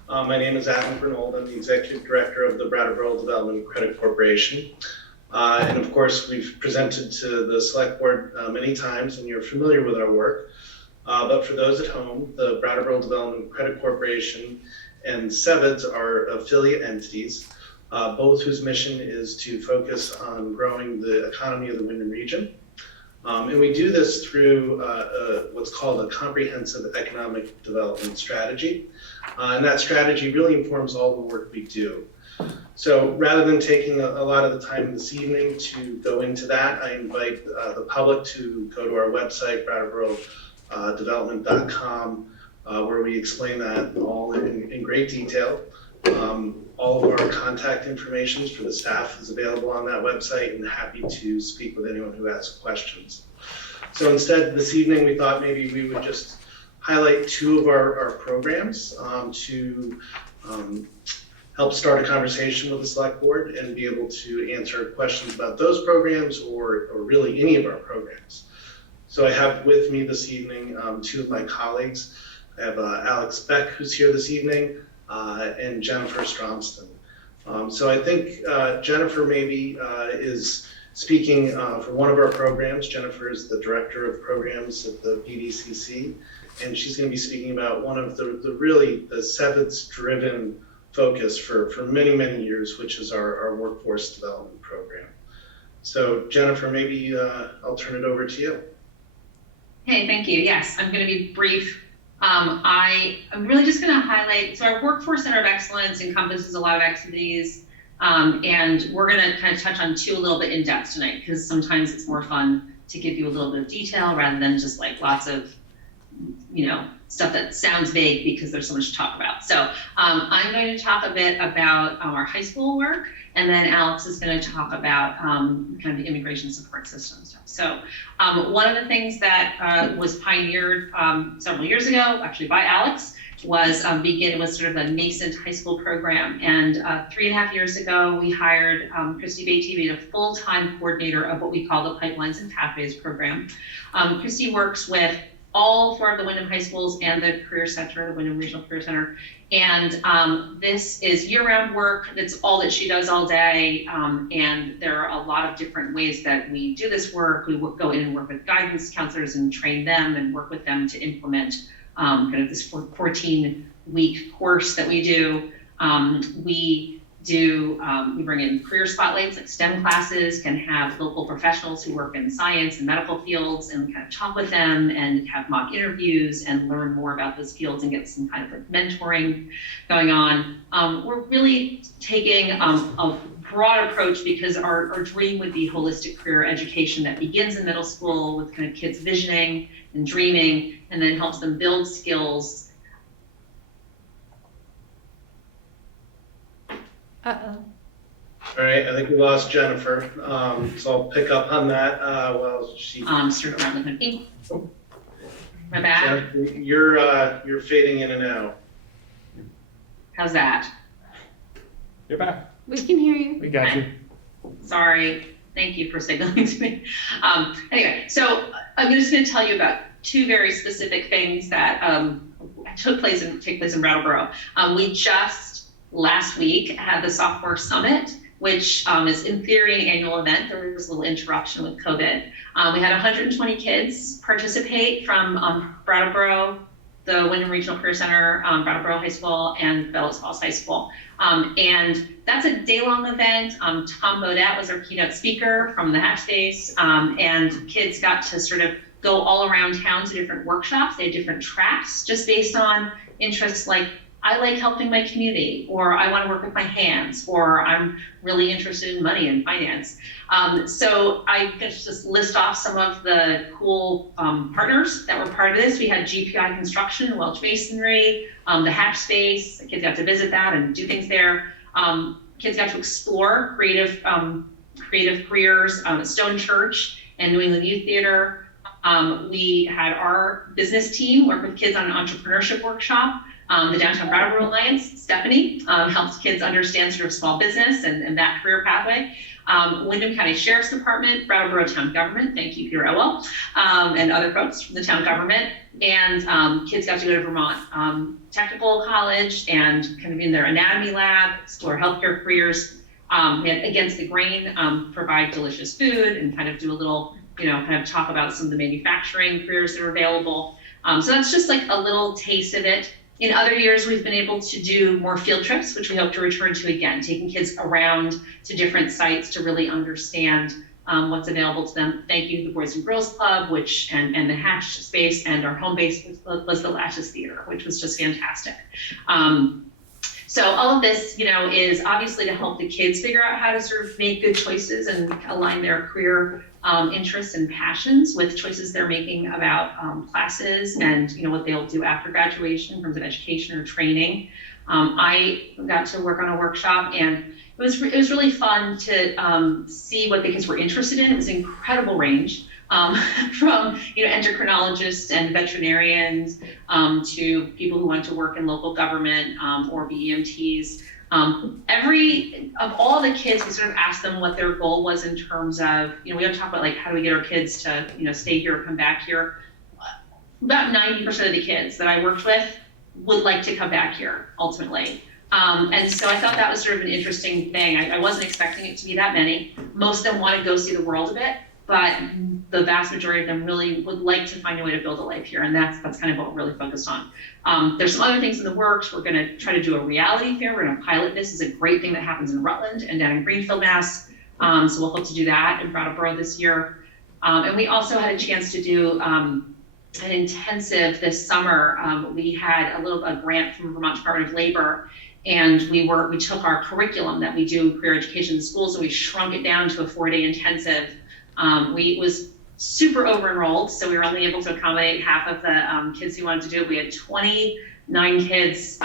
My name is Adam Bernold. I'm the Executive Director of the Brattleboro Development Credit Corporation. And of course, we've presented to the Select Board many times, and you're familiar with our work. But for those at home, the Brattleboro Development Credit Corporation and SeVEDS are affiliate entities, both whose mission is to focus on growing the economy of the Wyndham region. And we do this through what's called a comprehensive economic development strategy. And that strategy really informs all the work we do. So rather than taking a lot of the time this evening to go into that, I invite the public to go to our website, brattleborodevelopment.com, where we explain that all in great detail. All of our contact information for the staff is available on that website, and happy to speak with anyone who has questions. So instead, this evening, we thought maybe we would just highlight two of our programs to help start a conversation with the select board and be able to answer questions about those programs or really any of our programs. So I have with me this evening two of my colleagues. I have Alex Beck, who's here this evening, and Jennifer Stromston. So I think Jennifer maybe is speaking for one of our programs. Jennifer is the Director of Programs at the PDCC, and she's going to be speaking about one of the really the SeVEDS-driven focus for many, many years, which is our workforce development program. So Jennifer, maybe I'll turn it over to you. Hey, thank you. Yes, I'm going to be brief. I'm really just going to highlight, so our Workforce Center of Excellence encompasses a lot of activities, and we're going to kind of touch on two a little bit in depth tonight, because sometimes it's more fun to give you a little bit of detail rather than just like lots of, you know, stuff that sounds vague because there's so much to talk about. So I'm going to talk a bit about our high school work, and then Alex is going to talk about kind of the immigration support system stuff. So one of the things that was pioneered several years ago, actually by Alex, was was sort of a nascent high school program. And 3.5 years ago, we hired Christy Beatty to be a full-time coordinator of what we call the Pipelines and Pathways program. Christy works with all 4 of the Wyndham high schools and the Career Center, the Wyndham Regional Career Center. And this is year-round work. That's all that she does all day. And there are a lot of different ways that we do this work. We go in and work with guidance counselors and train them and work with them to implement kind of this 14-week course that we do. We bring in career spotlights, like STEM classes, can have local professionals who work in science and medical fields and kind of talk with them and have mock interviews and learn more about those fields and get some kind of like mentoring going on. We're really taking a broad approach because our dream would be holistic career education that begins in middle school with kind of kids visioning and dreaming, and then helps them build skills. Uh-oh. All right, I think we lost Jennifer, so I'll pick up on that while she. Sort around the country. My bad. Jennifer, you're fading in and out. How's that? You're back. We can hear you. We got you. Sorry. Thank you for signaling to me. Anyway, so I'm just going to tell you about 2 very specific things that take place in Brattleboro. We just last week had the Sophomore Summit, which is in theory an annual event. There was a little interruption with COVID. We had 120 kids participate from Brattleboro, the Wyndham Regional Career Center, Brattleboro High School, and Bellows Falls High School. And that's a day-long event. Tom Bodette was our keynote speaker from the Hatch Space, and kids got to sort of go all around town to different workshops. They had different tracks just based on interests like, I like helping my community, or I want to work with my hands, or I'm really interested in money and finance. So I just list off some of the cool partners that were part of this. We had GPI Construction, Welch Masonry, the Hatch Space. The kids got to visit that and do things there. Kids got to explore creative careers at Stone Church and New England Youth Theater. We had our business team work with kids on an entrepreneurship workshop. The Downtown Brattleboro Alliance, Stephanie, helps kids understand sort of small business and that career pathway. Wyndham County Sheriff's Department, Brattleboro Town Government, thank you, Peter Elwell, and other folks from the town government. And kids got to go to Vermont Technical College and kind of in their anatomy lab, explore healthcare careers, and Against the Grain, provide delicious food and kind of do a little, kind of talk about some of the manufacturing careers that are available. So that's just like a little taste of it. In other years, we've been able to do more field trips, which we hope to return to again, taking kids around to different sites to really understand what's available to them. Thank you to the Boys and Girls Club, and the Hatch Space, and our home base was the Latches Theater, which was just fantastic. So all of this, is obviously to help the kids figure out how to sort of make good choices and align their career interests and passions with choices they're making about classes and what they'll do after graduation in terms of education or training. I got to work on a workshop, and it was really fun to see what the kids were interested in. It was an incredible range. From endocrinologists and veterinarians to people who want to work in local government or be EMTs. Of all the kids, we sort of asked them what their goal was in terms of, we don't talk about like how do we get our kids to stay here or come back here. About 90% of the kids that I worked with would like to come back here ultimately. And so I thought that was sort of an interesting thing. I wasn't expecting it to be that many. Most of them want to go see the world a bit, but the vast majority of them really would like to find a way to build a life here, and that's kind of what we're really focused on. There's some other things in the works. We're going to try to do a reality fair. We're going to pilot this. It's a great thing that happens in Rutland and down in Greenfield, Mass. So we'll hope to do that in Brattleboro this year. And we also had a chance to do an intensive this summer. We had a grant from Vermont Department of Labor, and we took our curriculum that we do in career education in the schools, and we shrunk it down to a 4-day intensive. It was super over enrolled, so we were only able to accommodate half of the kids who wanted to do it. We had 29 kids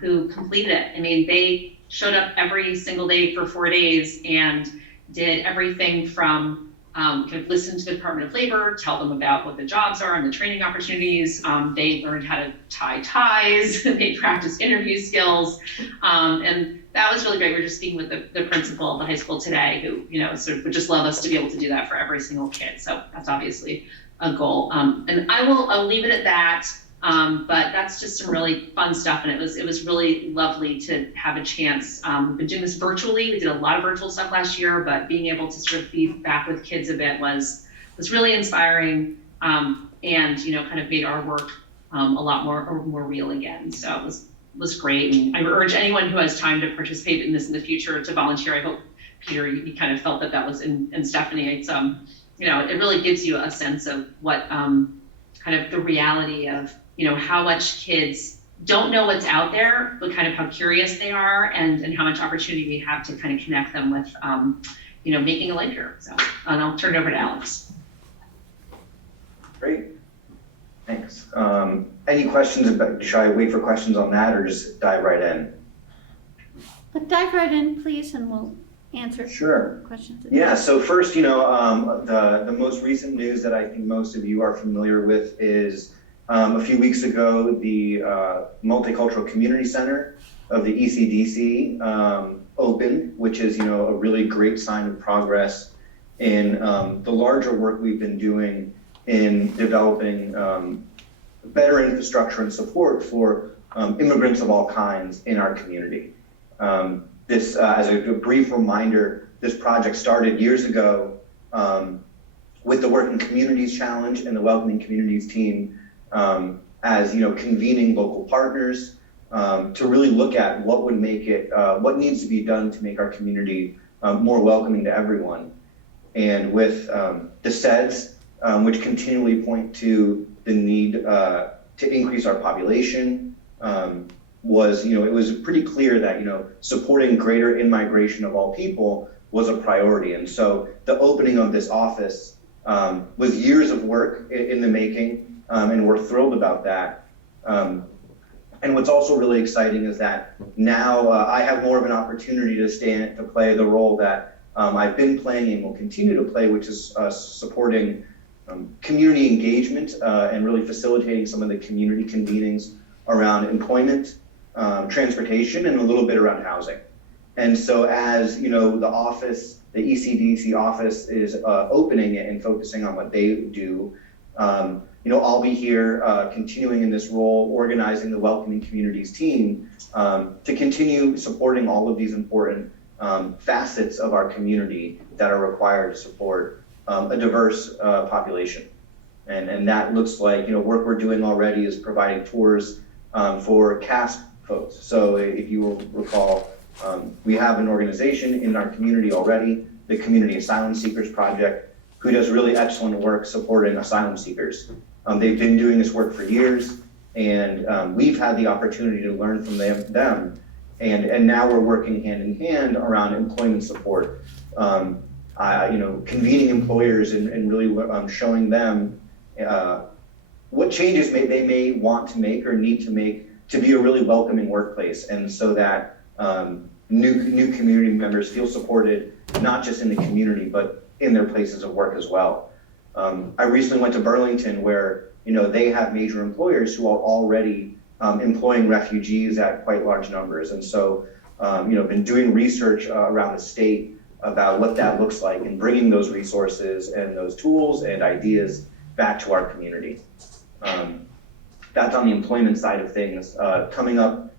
who completed it. I mean, they showed up every single day for 4 days and did everything from kind of listen to the Department of Labor, tell them about what the jobs are and the training opportunities. They learned how to tie ties, they practiced interview skills, and that was really great. We were just speaking with the principal of the high school today, who sort of would just love us to be able to do that for every single kid. So that's obviously a goal. And I'll leave it at that. But that's just some really fun stuff, and it was really lovely to have a chance. We've been doing this virtually. We did a lot of virtual stuff last year, but being able to sort of be back with kids a bit was really inspiring, and kind of made our work a lot more real again. So it was great, and I urge anyone who has time to participate in this in the future to volunteer. I hope, Peter, you kind of felt that was in Stephanie. It's it really gives you a sense of what kind of the reality of how much kids don't know what's out there, but kind of how curious they are, and how much opportunity we have to kind of connect them with making a life here. So, and I'll turn it over to Alex. Great, thanks. Any questions should I wait for questions on that, or just dive right in? But dive right in, please, and we'll answer questions. Yeah, so first, the most recent news that I think most of you are familiar with is a few weeks ago, the Multicultural Community Center of the ECDC opened, which is, a really great sign of progress in the larger work we've been doing in developing better infrastructure and support for immigrants of all kinds in our community. This, as a brief reminder, this project started years ago with the Working Communities Challenge and the Welcoming Communities team as convening local partners to really look at what would make it, what needs to be done to make our community more welcoming to everyone. And with the SeVEDS, which continually point to the need to increase our population, it was pretty clear that supporting greater in-migration of all people was a priority. And so the opening of this office was years of work in the making. And we're thrilled about that. And what's also really exciting is that now I have more of an opportunity to play the role that I've been playing and will continue to play, which is supporting community engagement and really facilitating some of the community convenings around employment, transportation, and a little bit around housing. And so as the office, the ECDC office is opening and focusing on what they do, I'll be here continuing in this role, organizing the Welcoming Communities team to continue supporting all of these important facets of our community that are required to support a diverse population. And that looks like, work we're doing already is providing tours for CASP folks. So if you will recall, we have an organization in our community already, the Community Asylum Seekers Project, who does really excellent work supporting asylum seekers. They've been doing this work for years, and we've had the opportunity to learn from them. And now we're working hand in hand around employment support, convening employers and really showing them what changes they may want to make or need to make to be a really welcoming workplace, and so that new community members feel supported, not just in the community, but in their places of work as well. I recently went to Burlington, where they have major employers who are already employing refugees at quite large numbers, and so been doing research around the state about what that looks like and bringing those resources and those tools and ideas back to our community. That's on the employment side of things. Coming up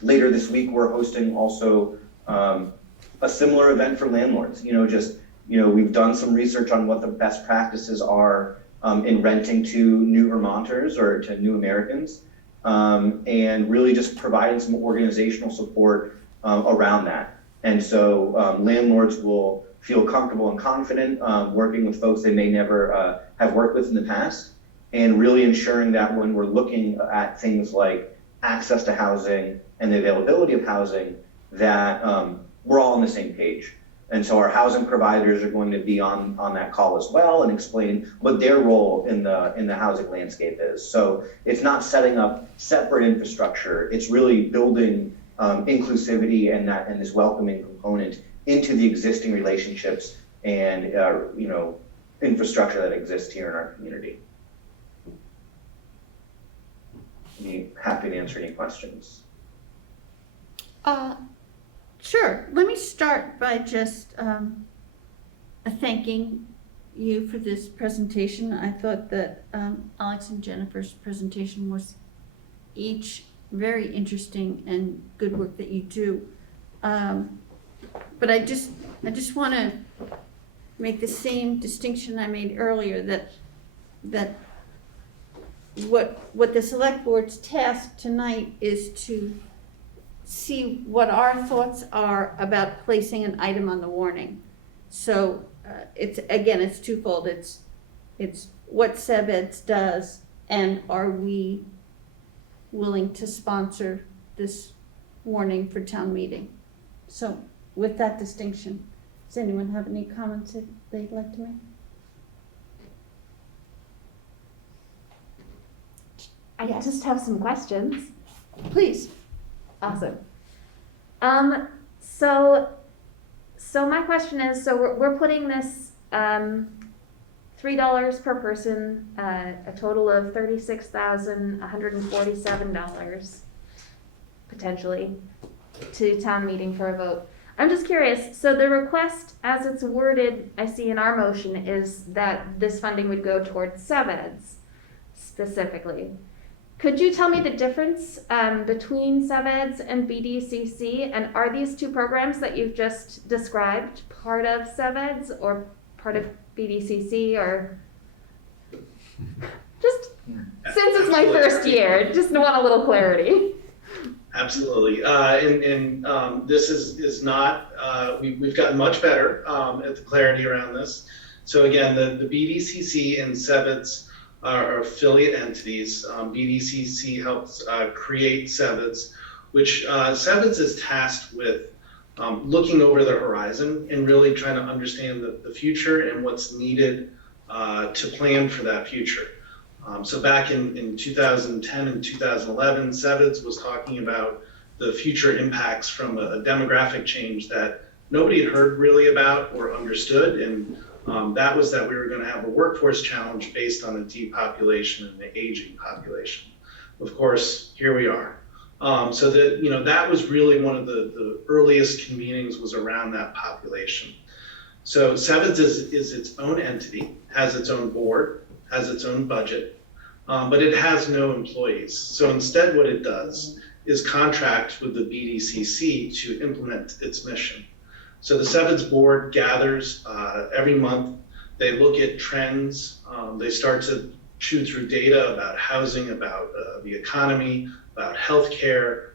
later this week, we're hosting also a similar event for landlords. We've done some research on what the best practices are in renting to new Vermonters or to new Americans, and really just providing some organizational support around that. And so landlords will feel comfortable and confident working with folks they may never have worked with in the past, and really ensuring that when we're looking at things like access to housing and the availability of housing, that we're all on the same page. And so our housing providers are going to be on that call as well and explain what their role in the housing landscape is. So it's not setting up separate infrastructure, it's really building inclusivity and this welcoming component into the existing relationships and infrastructure that exists here in our community. I'm happy to answer any questions. Sure. Let me start by just thanking you for this presentation. I thought that Alex and Jennifer's presentation was each very interesting and good work that you do. But I just want to make the same distinction I made earlier, that what the select board's task tonight is to see what our thoughts are about placing an item on the warning. So it's twofold. It's what SeVEDS does, and are we willing to sponsor this warning for town meeting? So with that distinction, does anyone have any comments that they'd like to make? I just have some questions. Please. Awesome. So my question is, so we're putting this $3 per person, a total of $36,147 potentially to town meeting for a vote. I'm just curious, so the request as it's worded, I see in our motion, is that this funding would go towards SeVEDS specifically. Could you tell me the difference between SeVEDS and BDCC, and are these two programs that you've just described part of SeVEDS or part of BDCC, or just since it's my first year, just want a little clarity. Absolutely, and this is not, we've gotten much better at the clarity around this. So again, the BDCC and SeVEDS are affiliate entities. BDCC helps create SeVEDS, which SeVEDS is tasked with looking over the horizon and really trying to understand the future and what's needed to plan for that future. So back in 2010 and 2011, SeVEDS was talking about the future impacts from a demographic change that nobody had heard really about or understood, and that was that we were going to have a workforce challenge based on the depopulation and the aging population. Of course, here we are. So that that was really one of the earliest convenings was around that population. So SeVEDS is its own entity, has its own board, has its own budget, but it has no employees. So instead what it does is contract with the BDCC to implement its mission. So the SeVEDS board gathers every month. They look at trends. They start to chew through data about housing, about the economy, about healthcare,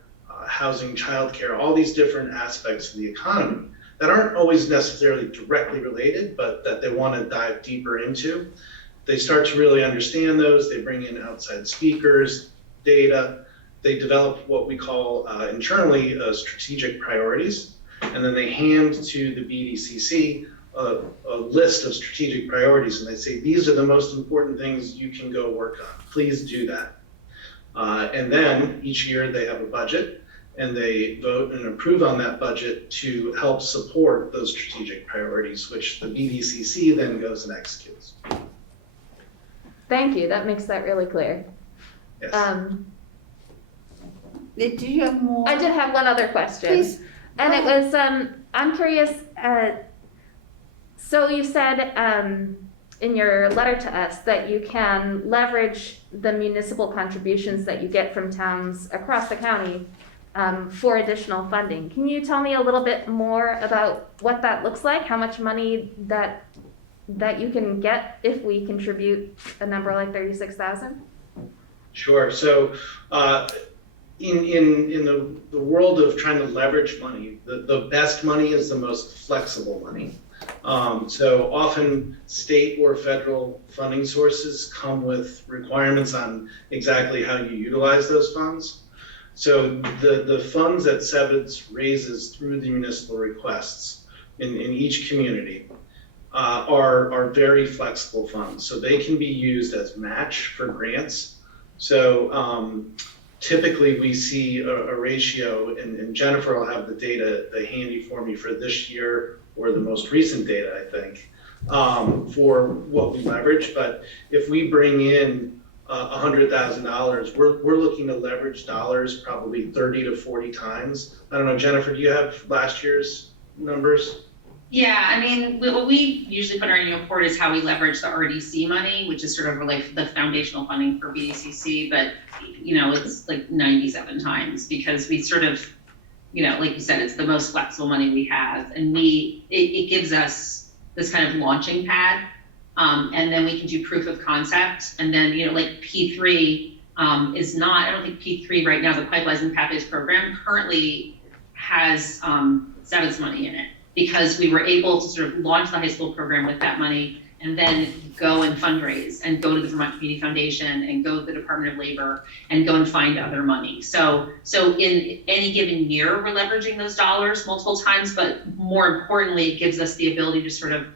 housing, childcare, all these different aspects of the economy that aren't always necessarily directly related, but that they want to dive deeper into. They start to really understand those. They bring in outside speakers, data. They develop what we call internally strategic priorities. And then they hand to the BDCC a list of strategic priorities, and they say, these are the most important things you can go work on. Please do that. And then each year they have a budget and they vote and approve on that budget to help support those strategic priorities, which the BDCC then goes and executes. Thank you, that makes that really clear. Yes. Do you have more? I did have one other question. Please. And it was, I'm curious, so you said in your letter to us that you can leverage the municipal contributions that you get from towns across the county for additional funding. Can you tell me a little bit more about what that looks like? How much money that you can get if we contribute a number like 36,000? Sure. So in the world of trying to leverage money, the best money is the most flexible money. So often state or federal funding sources come with requirements on exactly how you utilize those funds. So the funds that SeVEDS raises through the municipal requests in each community are very flexible funds. So they can be used as match for grants. So typically we see a ratio, and Jennifer will have the data handy for me for this year, or the most recent data, I think, for what we leverage. But if we bring in $100,000, we're looking to leverage dollars probably 30 to 40 times. I don't know, Jennifer, do you have last year's numbers? Yeah, I mean, what we usually put in our annual report is how we leverage the RDC money, which is sort of like the foundational funding for BDCC, but it's like 97 times because we sort of, like you said, it's the most flexible money we have, and it gives us this kind of launching pad, and then we can do proof of concept, and then like P3 is not. I don't think P3 right now, the Pipelines and Pathways program, currently has SeVEDS money in it because we were able to sort of launch the high school program with that money, and then go and fundraise and go to the Vermont Community Foundation and go to the Department of Labor and go and find other money. So in any given year, we're leveraging those dollars multiple times, but more importantly, it gives us the ability to sort of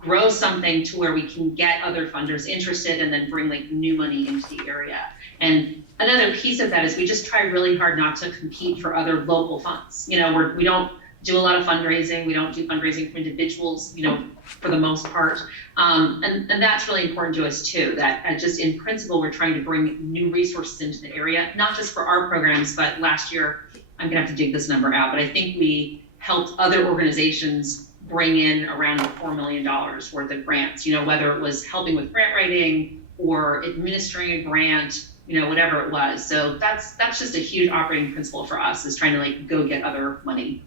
grow something to where we can get other funders interested and then bring like new money into the area. And another piece of that is we just try really hard not to compete for other local funds. We don't do a lot of fundraising. We don't do fundraising from individuals, for the most part. And that's really important to us too, that just in principle, we're trying to bring new resources into the area, not just for our programs, but last year, I'm gonna have to dig this number out, but I think we helped other organizations bring in around $4 million worth of grants, whether it was helping with grant writing or administering a grant, whatever it was. So that's just a huge operating principle for us, is trying to like go get other money.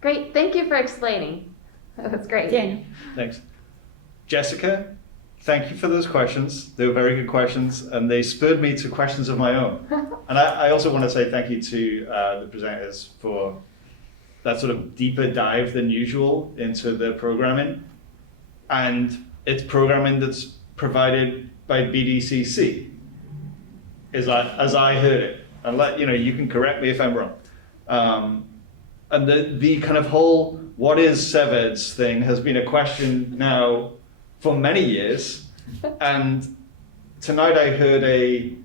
Great, thank you for explaining. That's great. Daniel. Thanks. Jessica, thank you for those questions. They were very good questions, and they spurred me to questions of my own. And I also want to say thank you to the presenters for that sort of deeper dive than usual into the programming. And it's programming that's provided by BDCC, as I heard it. And you can correct me if I'm wrong. And the kind of whole what is SeVEDS thing has been a question now for many years. And tonight I heard a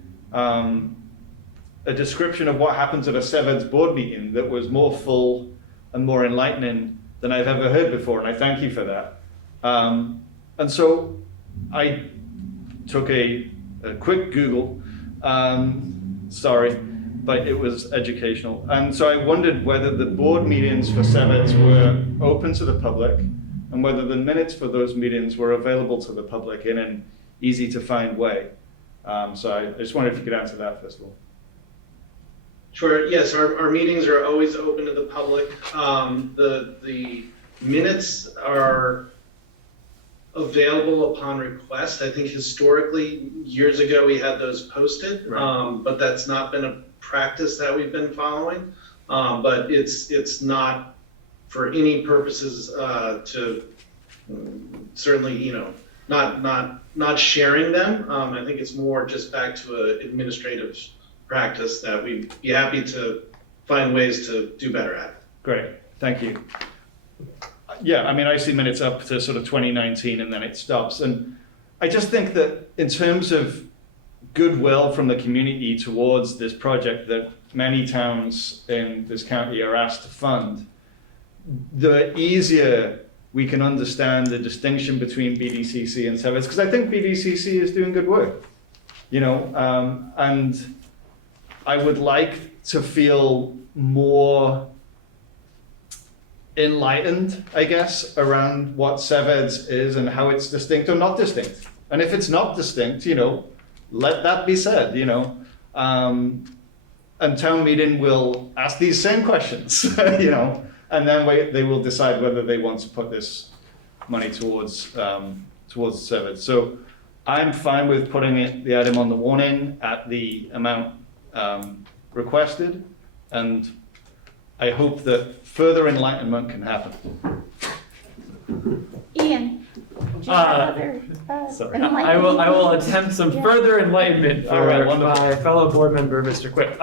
description of what happens at a SeVEDS board meeting that was more full and more enlightening than I've ever heard before, and I thank you for that. And so I took a quick Google, sorry, but it was educational. And so I wondered whether the board meetings for SeVEDS were open to the public and whether the minutes for those meetings were available to the public in an easy to find way. So I just wondered if you could answer that first of all. Sure, yes, our meetings are always open to the public. The minutes are available upon request. I think historically, years ago, we had those posted, right. But that's not been a practice that we've been following. But it's not for any purposes to certainly, not sharing them. I think it's more just back to an administrative practice that we'd be happy to find ways to do better at. Great, thank you. Yeah, I mean, I see minutes up to sort of 2019 and then it stops. And I just think that in terms of goodwill from the community towards this project that many towns in this county are asked to fund, the easier we can understand the distinction between BDCC and SeVEDS, because I think BDCC is doing good work, you know, and I would like to feel more enlightened, I guess, around what SeVEDS is and how it's distinct or not distinct. And if it's not distinct, you know, let that be said, you know. And town meeting will ask these same questions, you know, and then they will decide whether they want to put this money towards SeVEDS. So I'm fine with putting the item on the warning at the amount requested, and I hope that further enlightenment can happen. Ian, do you have other Sorry, I will attempt some further enlightenment for All right, wonderful. my fellow board member, Mr. Quick.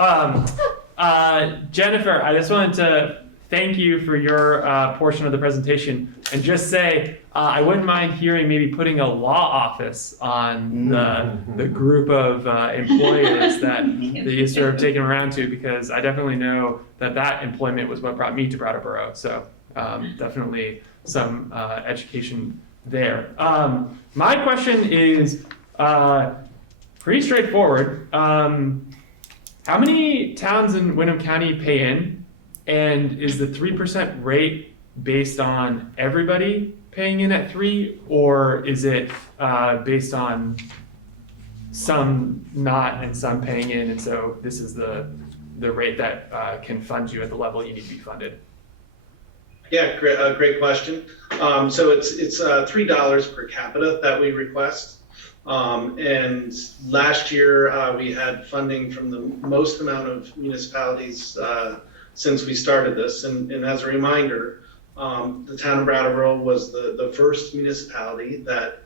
Jennifer, I just wanted to thank you for your portion of the presentation and just say I wouldn't mind hearing maybe putting a law office on the group of employers that you sort of taken around to, because I definitely know that employment was what brought me to Brattleboro. So definitely some education there. My question is pretty straightforward. How many towns in Windham County pay in? And is the 3% rate based on everybody paying in at 3, or is it based on some not and some paying in, and so this is the rate that can fund you at the level you need to be funded? Yeah, great question. So it's $3 per capita that we request. And last year we had funding from the most amount of municipalities since we started this. And as a reminder, the town of Brattleboro was the first municipality that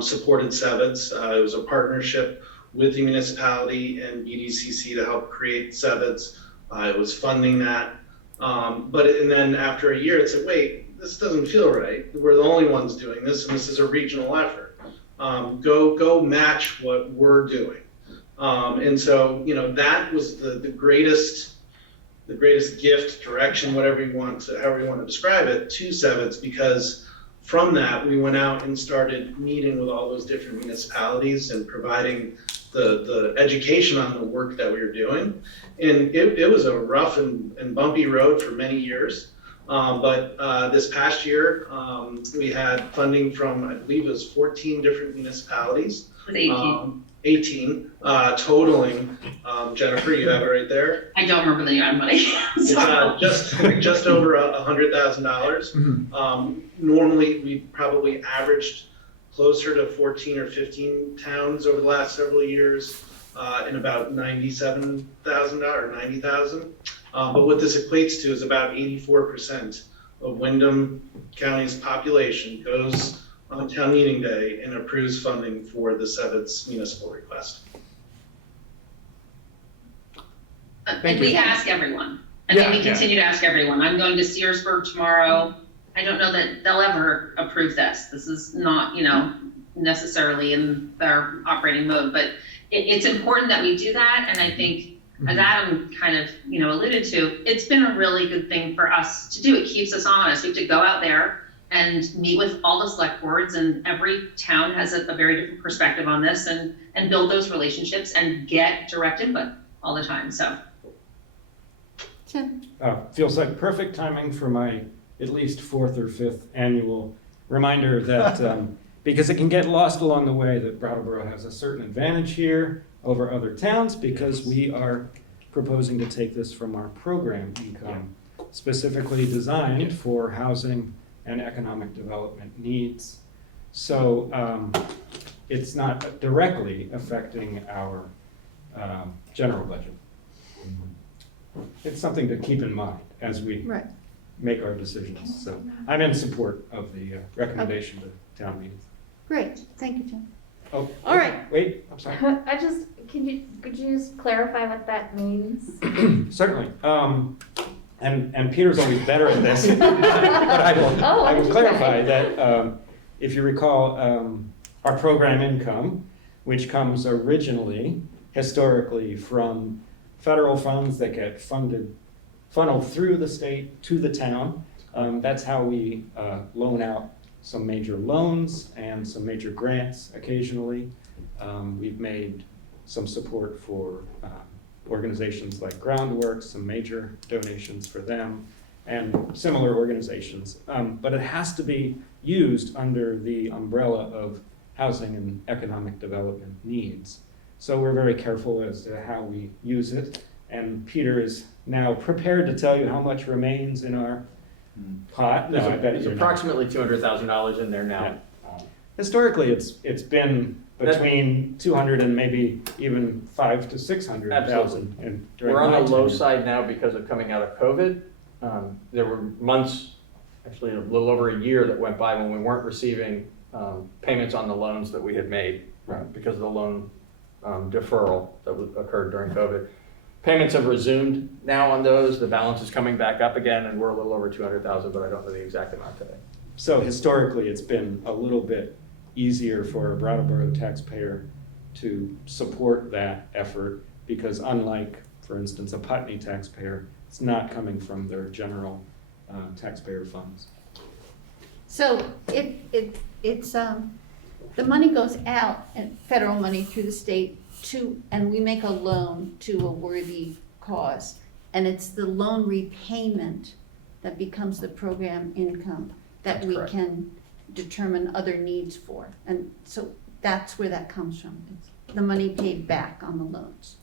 supported SeVEDS. It was a partnership with the municipality and BDCC to help create SeVEDS. It was funding that. And then after a year, it said, wait, this doesn't feel right. We're the only ones doing this, and this is a regional effort. Go match what we're doing. And so, you know, that was the greatest gift, direction, however you want to describe it, to SeVEDS, because from that, we went out and started meeting with all those different municipalities and providing the education on the work that we were doing. And it was a rough and bumpy road for many years. But this past year, we had funding from, I believe it was 14 different municipalities. It was 18, totaling, Jennifer, you have it right there. I don't remember the amount of money. It's just over $100,000. Normally, we probably averaged closer to 14 or 15 towns over the last several years, in about $97,000 or $90,000. But what this equates to is about 84% of Windham County's population goes on town meeting day and approves funding for the SeVEDS municipal request. And we ask everyone. I mean, we continue to ask everyone. I'm going to Searsburg tomorrow. I don't know that they'll ever approve this. This is not, you know, necessarily in their operating mode, but it's important that we do that. And I think, as Adam kind of, you know, alluded to, it's been a really good thing for us to do. It keeps us honest. We have to go out there and meet with all the select boards, and every town has a very different perspective on this, and build those relationships and get direct input all the time. So Tim. Feels like perfect timing for my at least 4th or 5th annual reminder that because it can get lost along the way, that Brattleboro has a certain advantage here over other towns, because we are proposing to take this from our program income, specifically designed for housing and economic development needs. So it's not directly affecting our general budget. It's something to keep in mind as we make our decisions. So I'm in support of the recommendation to town meetings. Great, thank you, Tim. Oh, all right. Wait, I'm sorry. Could you just clarify what that means? Certainly. And Peter's always better at this. But I will clarify that if you recall, our program income which comes originally, historically, from federal funds that get funneled through the state to the town. That's how we loan out some major loans and some major grants occasionally. We've made some support for organizations like Groundworks, some major donations for them, and similar organizations. But it has to be used under the umbrella of housing and economic development needs. So we're very careful as to how we use it. And Peter is now prepared to tell you how much remains in our pot. No, I bet There's you're not. approximately $200,000 in there now. Historically, it's been between 200 and maybe even 500 to 600,000. And during We're on my the low tenure. side now because of coming out of COVID. There were months, actually a little over a year that went by when we weren't receiving payments on the loans that we had made because of the loan deferral that occurred during COVID. Payments have resumed now on those. The balance is coming back up again, and we're a little over 200,000, but I don't know the exact amount today. So historically, it's been a little bit easier for a Brattleboro taxpayer to support that effort because unlike, for instance, a Putney taxpayer, it's not coming from their general taxpayer funds. So it's the money goes out, and federal money through the state and we make a loan to a worthy cause. And it's the loan repayment that becomes the program income that That's we correct. can determine other needs for. And so that's where that comes from. It's the money paid back on the loans.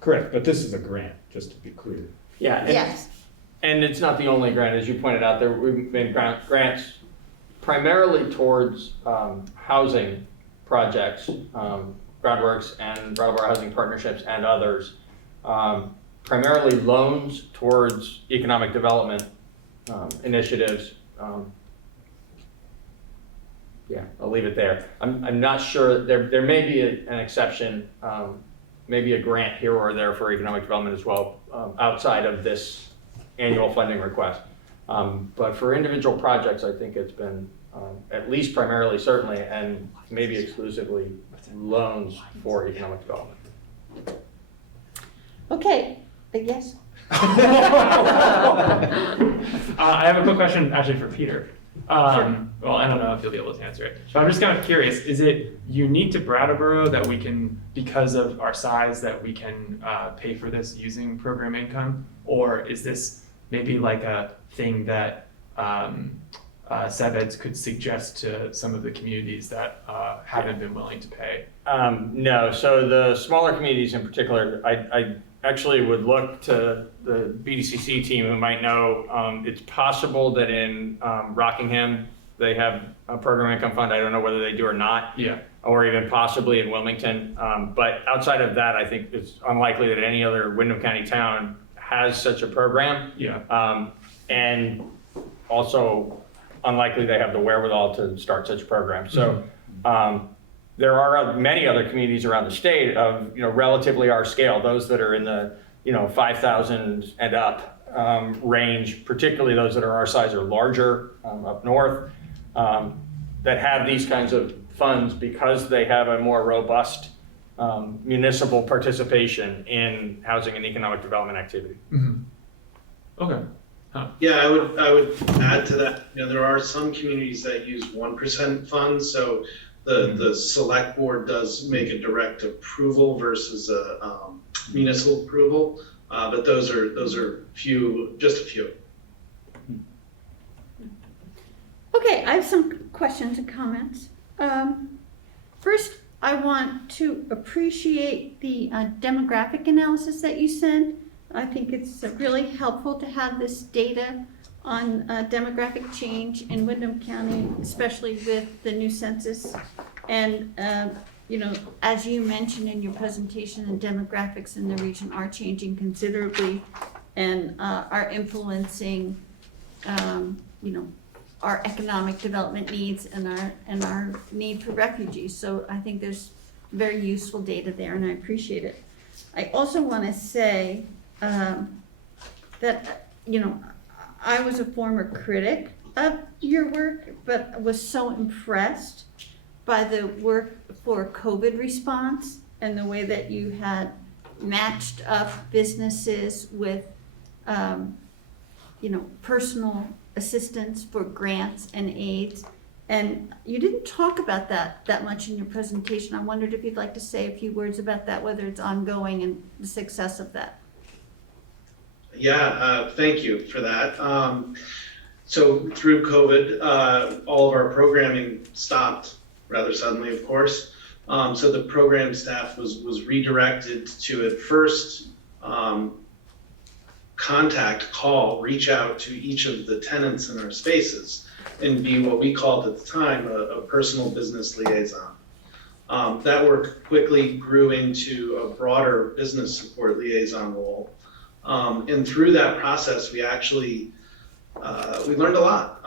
Correct, but this is a grant, just to be clear. Yeah. And, Yes. and it's not the only grant, as you pointed out. We've made grants primarily towards housing projects, Groundworks and Brattleboro Housing Partnerships and others. Primarily loans towards economic development initiatives. Yeah, I'll leave it there. I'm not sure, there may be an exception, maybe a grant here or there for economic development as well, outside of this annual funding request. But for individual projects, I think it's been at least primarily, certainly, and maybe exclusively loans for economic development. Okay, yes. I have a quick question actually for Peter. Well, I don't know if you'll be able to answer it, but I'm just kind of curious, is it unique to Brattleboro that we can, because of our size, that we can pay for this using program income? Or is this maybe like a thing that SeVEDS could suggest to some of the communities that haven't been willing to pay? No, so the smaller communities in particular, I actually would look to the BDCC team who might know. It's possible that in Rockingham, they have a program income fund. I don't know whether they do or not. Yeah. Or even possibly in Wilmington. But outside of that, I think it's unlikely that any other Windham County town has such a program. Yeah. And also unlikely they have the wherewithal to start such a program. So there are many other communities around the state of relatively our scale, those that are in the 5,000 and up range, particularly those that are our size or larger up north, that have these kinds of funds because they have a more robust municipal participation in housing and economic development activity. Okay. Yeah, I would add to that. There are some communities that use 1% funds, so the select board does make a direct approval versus a municipal approval, but those are few, just a few. Okay, I have some questions and comments. First, I want to appreciate the demographic analysis that you sent. I think it's really helpful to have this data on demographic change in Windham County, especially with the new census. And, as you mentioned in your presentation, the demographics in the region are changing considerably and are influencing, our economic development needs and our need for refugees. So I think there's very useful data there, and I appreciate it. I also want to say that, I was a former critic of your work, but was so impressed by the work for COVID response and the way that you had matched up businesses with, personal assistance for grants and aids. And you didn't talk about that much in your presentation. I wondered if you'd like to say a few words about that, whether it's ongoing and the success of that. Yeah, thank you for that. So through COVID, all of our programming stopped rather suddenly, of course. So the program staff was redirected to at first reach out to each of the tenants in our spaces and be what we called at the time a personal business liaison. That work quickly grew into a broader business support liaison role. And through that process, we actually we learned a lot.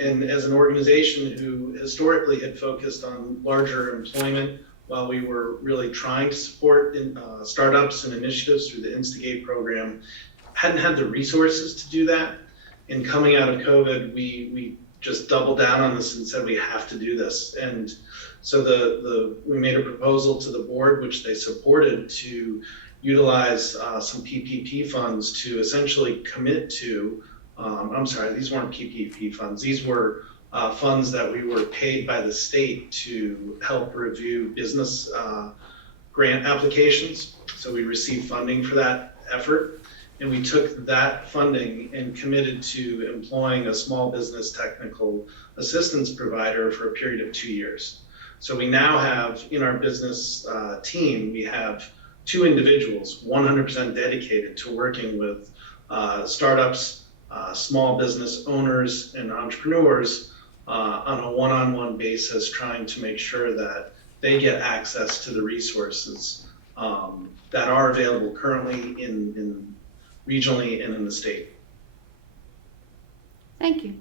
And as an organization who historically had focused on larger employment while we were really trying to support startups and initiatives through the Instigate program, hadn't had the resources to do that. And coming out of COVID, we just doubled down on this and said we have to do this. And so we made a proposal to the board, which they supported, to utilize some PPP funds to essentially commit to, these weren't PPP funds. These were funds that we were paid by the state to help review business grant applications. So we received funding for that effort. And we took that funding and committed to employing a small business technical assistance provider for a period of 2 years. So we now have in our business team, we have 2 individuals 100% dedicated to working with startups, small business owners and entrepreneurs on a one-on-one basis, trying to make sure that they get access to the resources that are available currently in regionally and in the state. Thank you.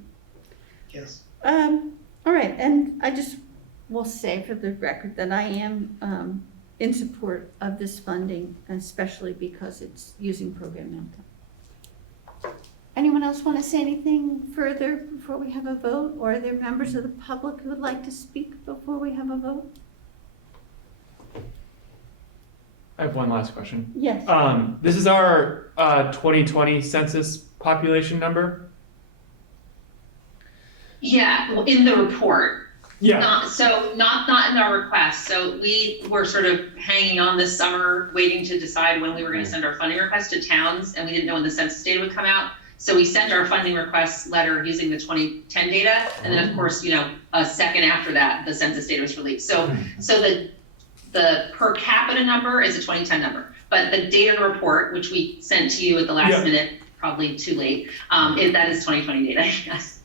Yes. All right, and I just will say for the record that I am in support of this funding, especially because it's using program outcome. Anyone else want to say anything further before we have a vote? Or are there members of the public who would like to speak before we have a vote? I have one last question. Yes. This is our 2020 census population number. Yeah, well, in the report. Yeah. Not in our request. So we were sort of hanging on this summer, waiting to decide when we were going to send our funding request to towns, and we didn't know when the census data would come out. So we sent our funding request letter using the 2010 data, and then of course, a second after that, the census data was released. So the per capita number is a 2010 number, but the data report, which we sent to you at the last minute, probably too late, that is 2020 data. Yes.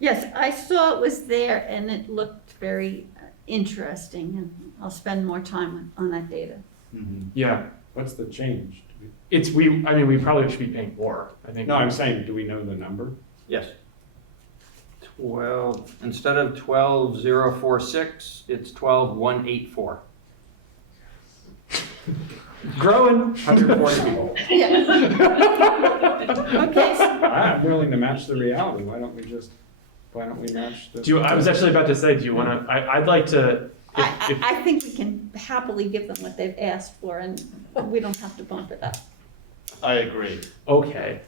Yes, I saw it was there and it looked very interesting, and I'll spend more time on that data. Yeah. What's the change? We probably should be paying more, I think. No, I'm saying, do we know the number? Yes. 12, instead of 12,046, it's 12,184. Growing. 140 people. Yeah. Okay. I'm willing to match the reality. Why don't we match the? I was actually about to say, do you want to, I'd like to. I think we can happily give them what they've asked for, and we don't have to bump it up. I agree. Okay.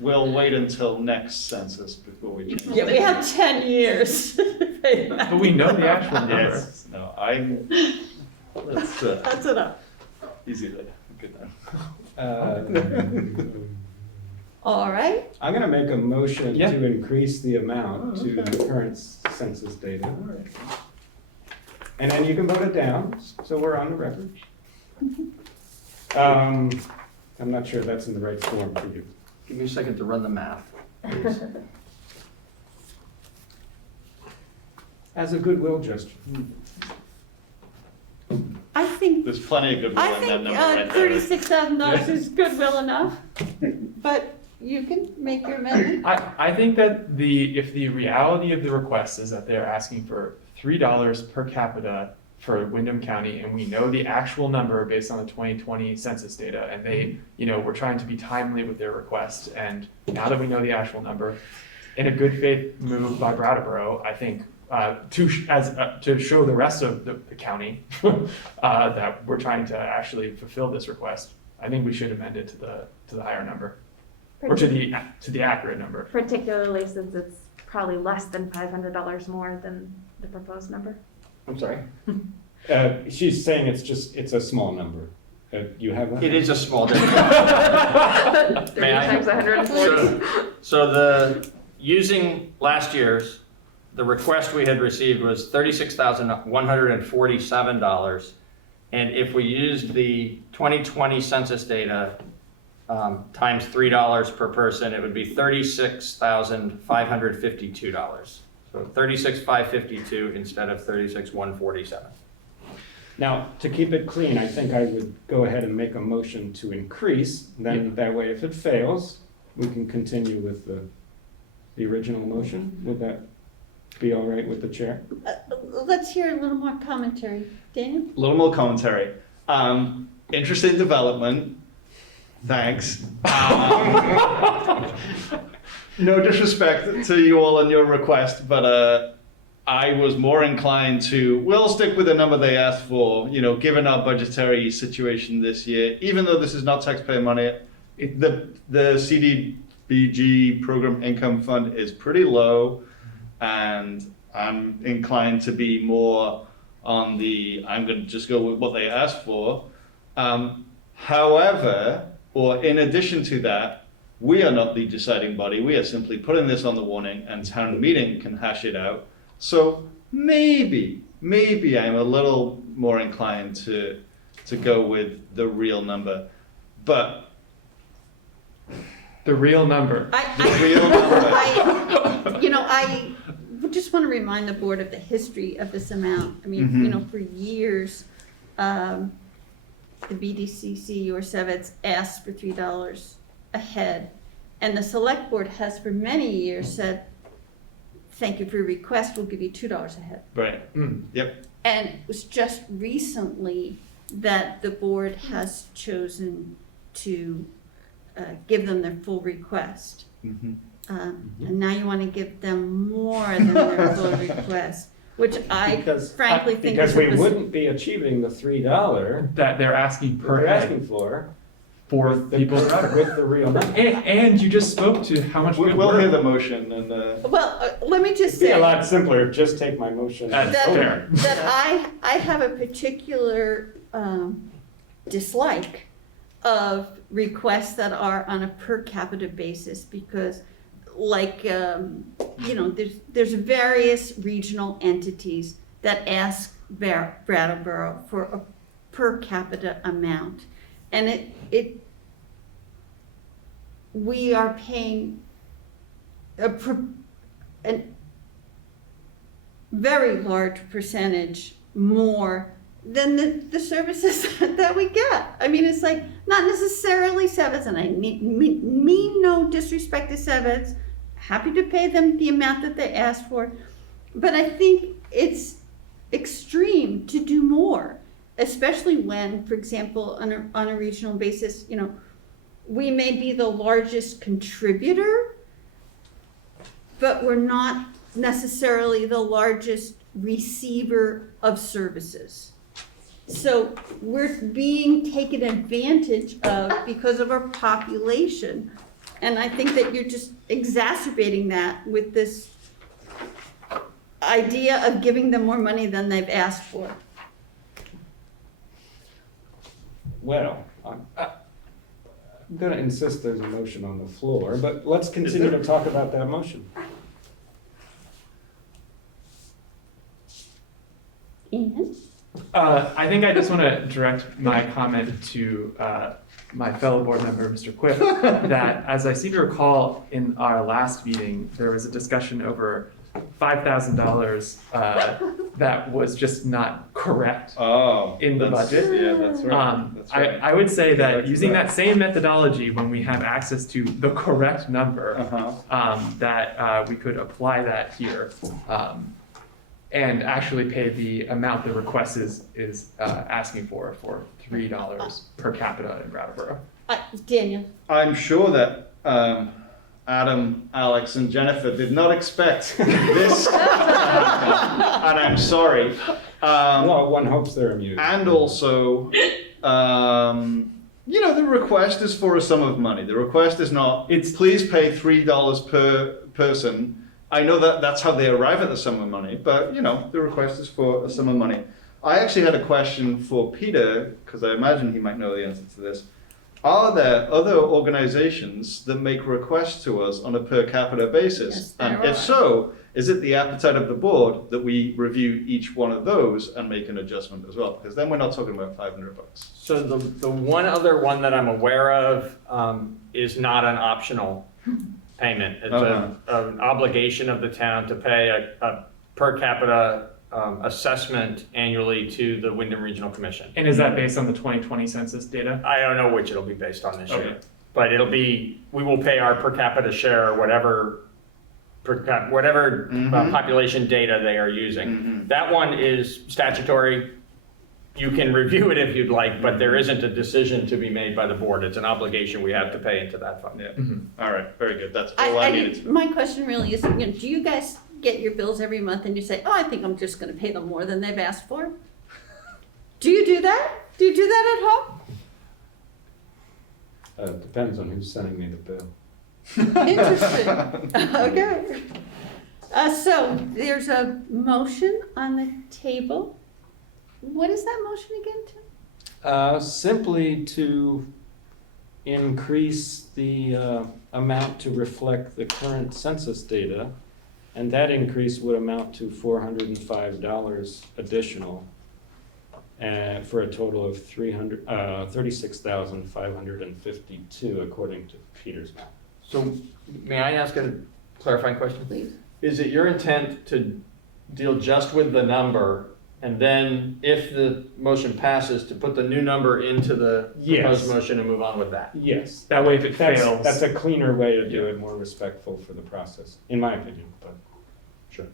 We'll wait until next census before we change. Yeah, we have 10 years. But we know the actual number. Yes. No, that's That's enough. easy then. Good then. All right. I'm going to make a motion Yeah. to increase the amount to the current census data. And then you can vote it down, so we're on the record. I'm not sure that's in the right form for you. Give me a second to run the math, please. As a goodwill gesture. I think There's plenty of goodwill in that number right there. $36,000 is goodwill enough, but you can make your amendment. I think that if the reality of the request is that they're asking for $3 per capita for Windham County, and we know the actual number based on the 2020 census data, and they, were trying to be timely with their request, and now that we know the actual number, in a good faith move by Brattleboro, I think to show the rest of the county that we're trying to actually fulfill this request, I think we should amend it to the higher number, or to the accurate number. Particularly since it's probably less than $500 more than the proposed number. I'm sorry. She's saying it's a small number. You have that? It is a small difference. 30 May I? times 140. So using last year's, the request we had received was $36,147. And if we used the 2020 census data times $3 per person, it would be $36,552. So $36,552 instead of $36,147. Now, to keep it clean, I think I would go ahead and make a motion to increase. Then that way, if it fails, we can continue with the original motion. Would that be all right with the chair? Let's hear a little more commentary. Daniel? A little more commentary. Interesting development. Thanks. No disrespect to you all and your request, but I was more inclined to, we'll stick with the number they asked for, given our budgetary situation this year, even though this is not taxpayer money, the CDBG program income fund is pretty low, and I'm inclined to be more on I'm going to just go with what they asked for. However, or in addition to that, we are not the deciding body. We are simply putting this on the warning, and town meeting can hash it out. So maybe I'm a little more inclined to go with the real number, but The real number. I just want to remind the board of the history of this amount. I mean, for years, the BDCC or SeVEDS asked for $3 a head, and the select board has for many years said, thank you for your request, we'll give you $2 a head. right. Yep. And it was just recently that the board has chosen to give them their full request. Mm-hmm. And now you want to give them more than their full request, which I frankly think is because we wouldn't be achieving the $3 That they're asking per we're head asking for for the, people. with the real number. And you just spoke to how much good We'll work. hear the motion and Well, let me just It'd be say a lot simpler. Just take my motion. That's and vote. fair. that I have a particular dislike of requests that are on a per capita basis, because there's various regional entities that ask Brattleboro for a per capita amount. And we are paying a very large percentage more than the services that we get. I mean, it's like, not necessarily SeVEDS, and I mean no disrespect to SeVEDS, happy to pay them the amount that they asked for, but I think it's extreme to do more, especially when, for example, on a regional basis, we may be the largest contributor, but we're not necessarily the largest receiver of services. So we're being taken advantage of because of our population. And I think that you're just exacerbating that with this idea of giving them more money than they've asked for. Well, I'm going to insist there's a motion on the floor, but let's continue to talk about that motion. Ian? I think I just want to direct my comment to my fellow board member, Mr. Quiff, that as I seem to recall in our last meeting, there was a discussion over $5,000 that was just not correct in the budget. Yeah, that's right. That's right. I would say that That's using correct. that same methodology when we have access to the correct number, that we could apply that here. And actually pay the amount the request is asking for $3 per capita in Brattleboro. Daniel? I'm sure that Adam, Alex, and Jennifer did not expect this to happen, and I'm sorry. Well, one hopes they're amused. And also, you know, the request is for a sum of money. The request is not, please pay $3 per person. I know that that's how they arrive at the sum of money, but, you know, the request is for a sum of money. I actually had a question for Peter, because I imagine he might know the answer to this. Are there other organizations that make requests to us on a per capita basis? Yes, there And if are. so, is it the appetite of the board that we review each one of those and make an adjustment as well? Because then we're not talking about $500. So the one other one that I'm aware of is not an optional payment. It's an obligation of the town to pay a per capita assessment annually to the Wyndham Regional Commission. And is that based on the 2020 census data? I don't know which it'll be based on this Okay. year, but it'll be, we will pay our per capita share, whatever population data they are using. That one is statutory. You can review it if you'd like, but there isn't a decision to be made by the board. It's an obligation we have to pay into that fund. Yeah. All right, very good. That's all I needed. My question really is, you know, do you guys get your bills every month and you say, oh, I think I'm just gonna pay them more than they've asked for? Do you do that? Do you do that at home? Depends on who's sending me the bill. Interesting. Okay. So there's a motion on the table. What is that motion again, Tim? Simply to increase the amount to reflect the current census data, and that increase would amount to $405 additional, for a total of $36,552, according to Peter's math. So may I ask a clarifying question? Please. Is it your intent to deal just with the number, and then if the motion passes, to put the new number into the proposed motion and move on with that? Yes. That way if it fails. That's a cleaner way to do it, more respectful for the process, in my opinion, but sure.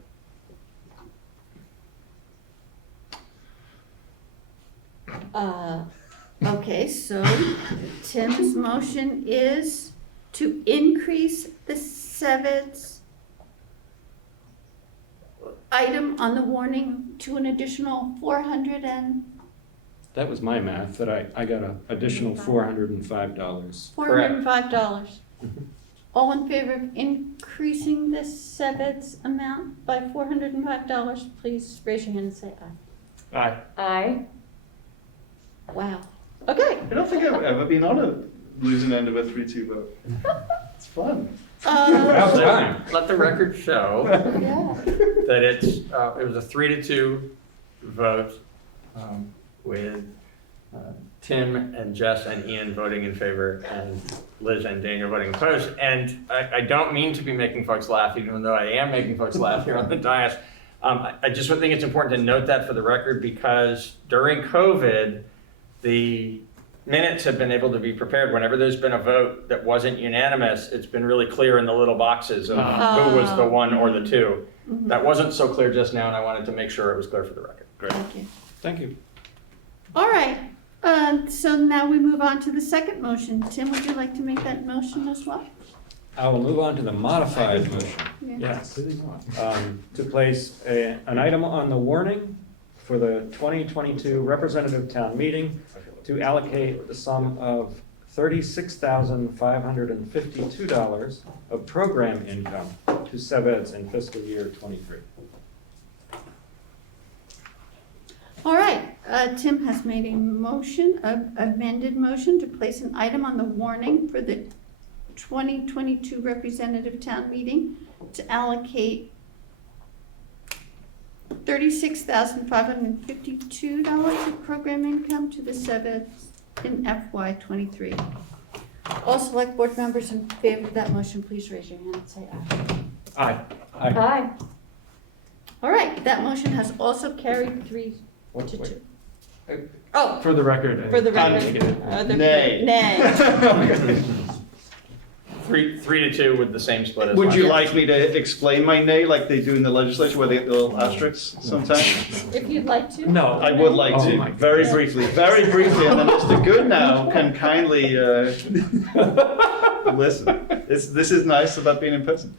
Okay, so Tim's motion is to increase the SeVEDS item on the warning to an additional 400 and That was my math, that I got an additional $405. $405. All in favor of increasing the SeVEDS amount by $405, please raise your hand and say aye. Aye. Aye. Wow. Okay. I don't think I've ever been on a losing end of a 3-2 vote. It's fun. About time. Let the record show Yeah. that it was a 3-2 vote with Tim and Jess and Ian voting in favor and Liz and Daniel voting opposed. And I don't mean to be making folks laugh, even though I am making folks laugh here on the dais. I just think it's important to note that for the record, because during COVID, the minutes have been able to be prepared. Whenever there's been a vote that wasn't unanimous, it's been really clear in the little boxes of who was the one or the two. That wasn't so clear just now, and I wanted to make sure it was clear for the record. Great. Thank you. Thank you. All right. So now we move on to the second motion. Tim, would you like to make that motion as well? I will move on to the modified motion. Yes. To place an item on the warning for the 2022 representative town meeting to allocate the sum of $36,552 of program income to SeVEDS in fiscal year '23. All right. Tim has made a motion, amended motion to place an item on the warning for the 2022 representative town meeting to allocate $36,552 of program income to the SeVEDS in FY '23. All select board members in favor of that motion, please raise your hand and say aye. Aye. Aye. All right, that motion has also carried 3-2. Oh, For the record. for the I- record. Nay. Nay. 3-2 with the same split as Would last you year. like me to explain my nay like they do in the legislature where they get the little asterisks sometimes? If you'd like to. No. I would like Oh to, my very briefly, and then Mr. Goodnow can kindly Listen, this is nice about being in person.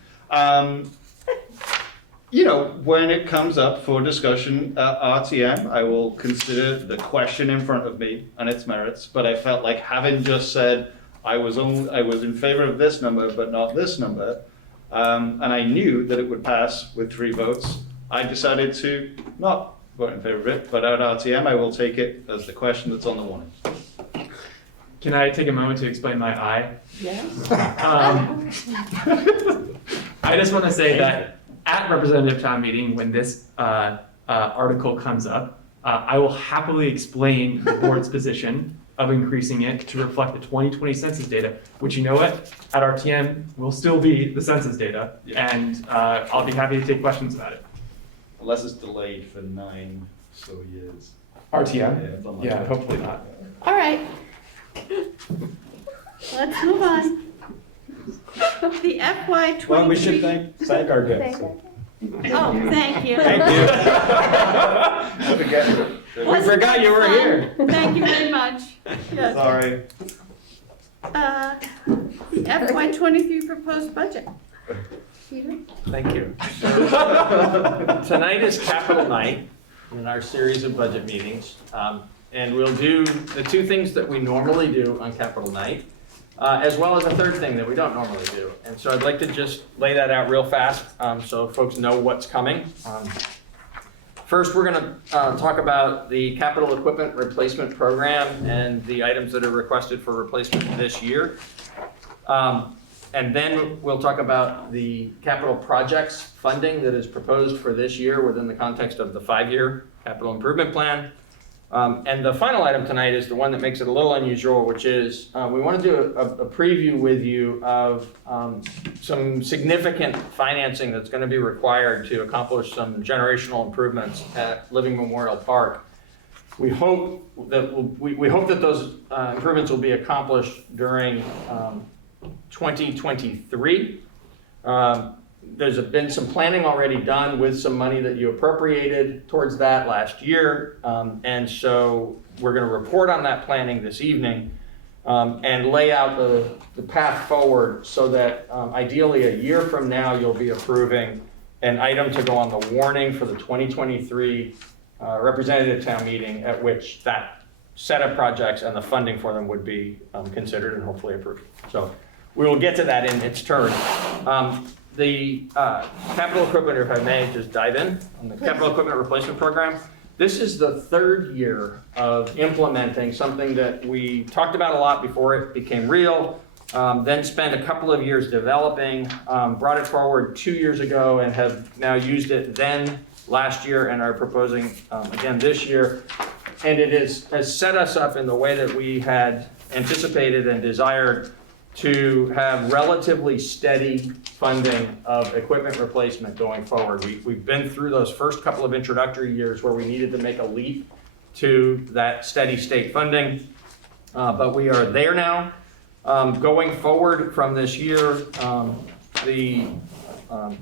You know, when it comes up for discussion at RTM, I will consider the question in front of me and its merits, but I felt like having just said I was in favor of this number, but not this number, and I knew that it would pass with 3 votes, I decided to not vote in favor of it, but at RTM, I will take it as the question that's on the warning. Can I take a moment to explain my aye? Yes. I just want to say that at representative town meeting, when this article comes up, I will happily explain the board's position of increasing it to reflect the 2020 census data, which, you know what, at RTM will still be the census data, and I'll be happy to take questions about it. Unless it's delayed for 9 so years. RTM? something like Yeah, that. hopefully not. All right. Let's move on. The FY23. Well, we should thank our guests. Oh, thank you. Thank you. Again, We forgot you were here. Thank you very much. Yes. sorry. The FY23 proposed budget. Peter? Thank you. So, tonight is capital night in our series of budget meetings. And we'll do the 2 things that we normally do on capital night, as well as a third thing that we don't normally do. And so I'd like to just lay that out real fast so folks know what's coming. First, we're going to talk about the capital equipment replacement program and the items that are requested for replacement this year. And then we'll talk about the capital projects funding that is proposed for this year within the context of the 5-year capital improvement plan. And the final item tonight is the one that makes it a little unusual, which is we want to do a preview with you of some significant financing that's going to be required to accomplish some generational improvements at Living Memorial Park. We hope that those improvements will be accomplished during 2023. There's been some planning already done with some money that you appropriated towards that last year. And so we're going to report on that planning this evening and lay out the path forward so that ideally a year from now, you'll be approving an item to go on the warning for the 2023 representative town meeting at which that set of projects and the funding for them would be considered and hopefully approved. So we will get to that in its turn. The capital equipment, if I may just dive in on the capital equipment replacement program. This is the 3rd year of implementing something that we talked about a lot before it became real, then spent a couple of years developing, brought it forward 2 years ago and have now used it then last year and are proposing again this year. And it has set us up in the way that we had anticipated and desired to have relatively steady funding of equipment replacement going forward. We've been through those first couple of introductory years where we needed to make a leap to that steady state funding, but we are there now. Going forward from this year, the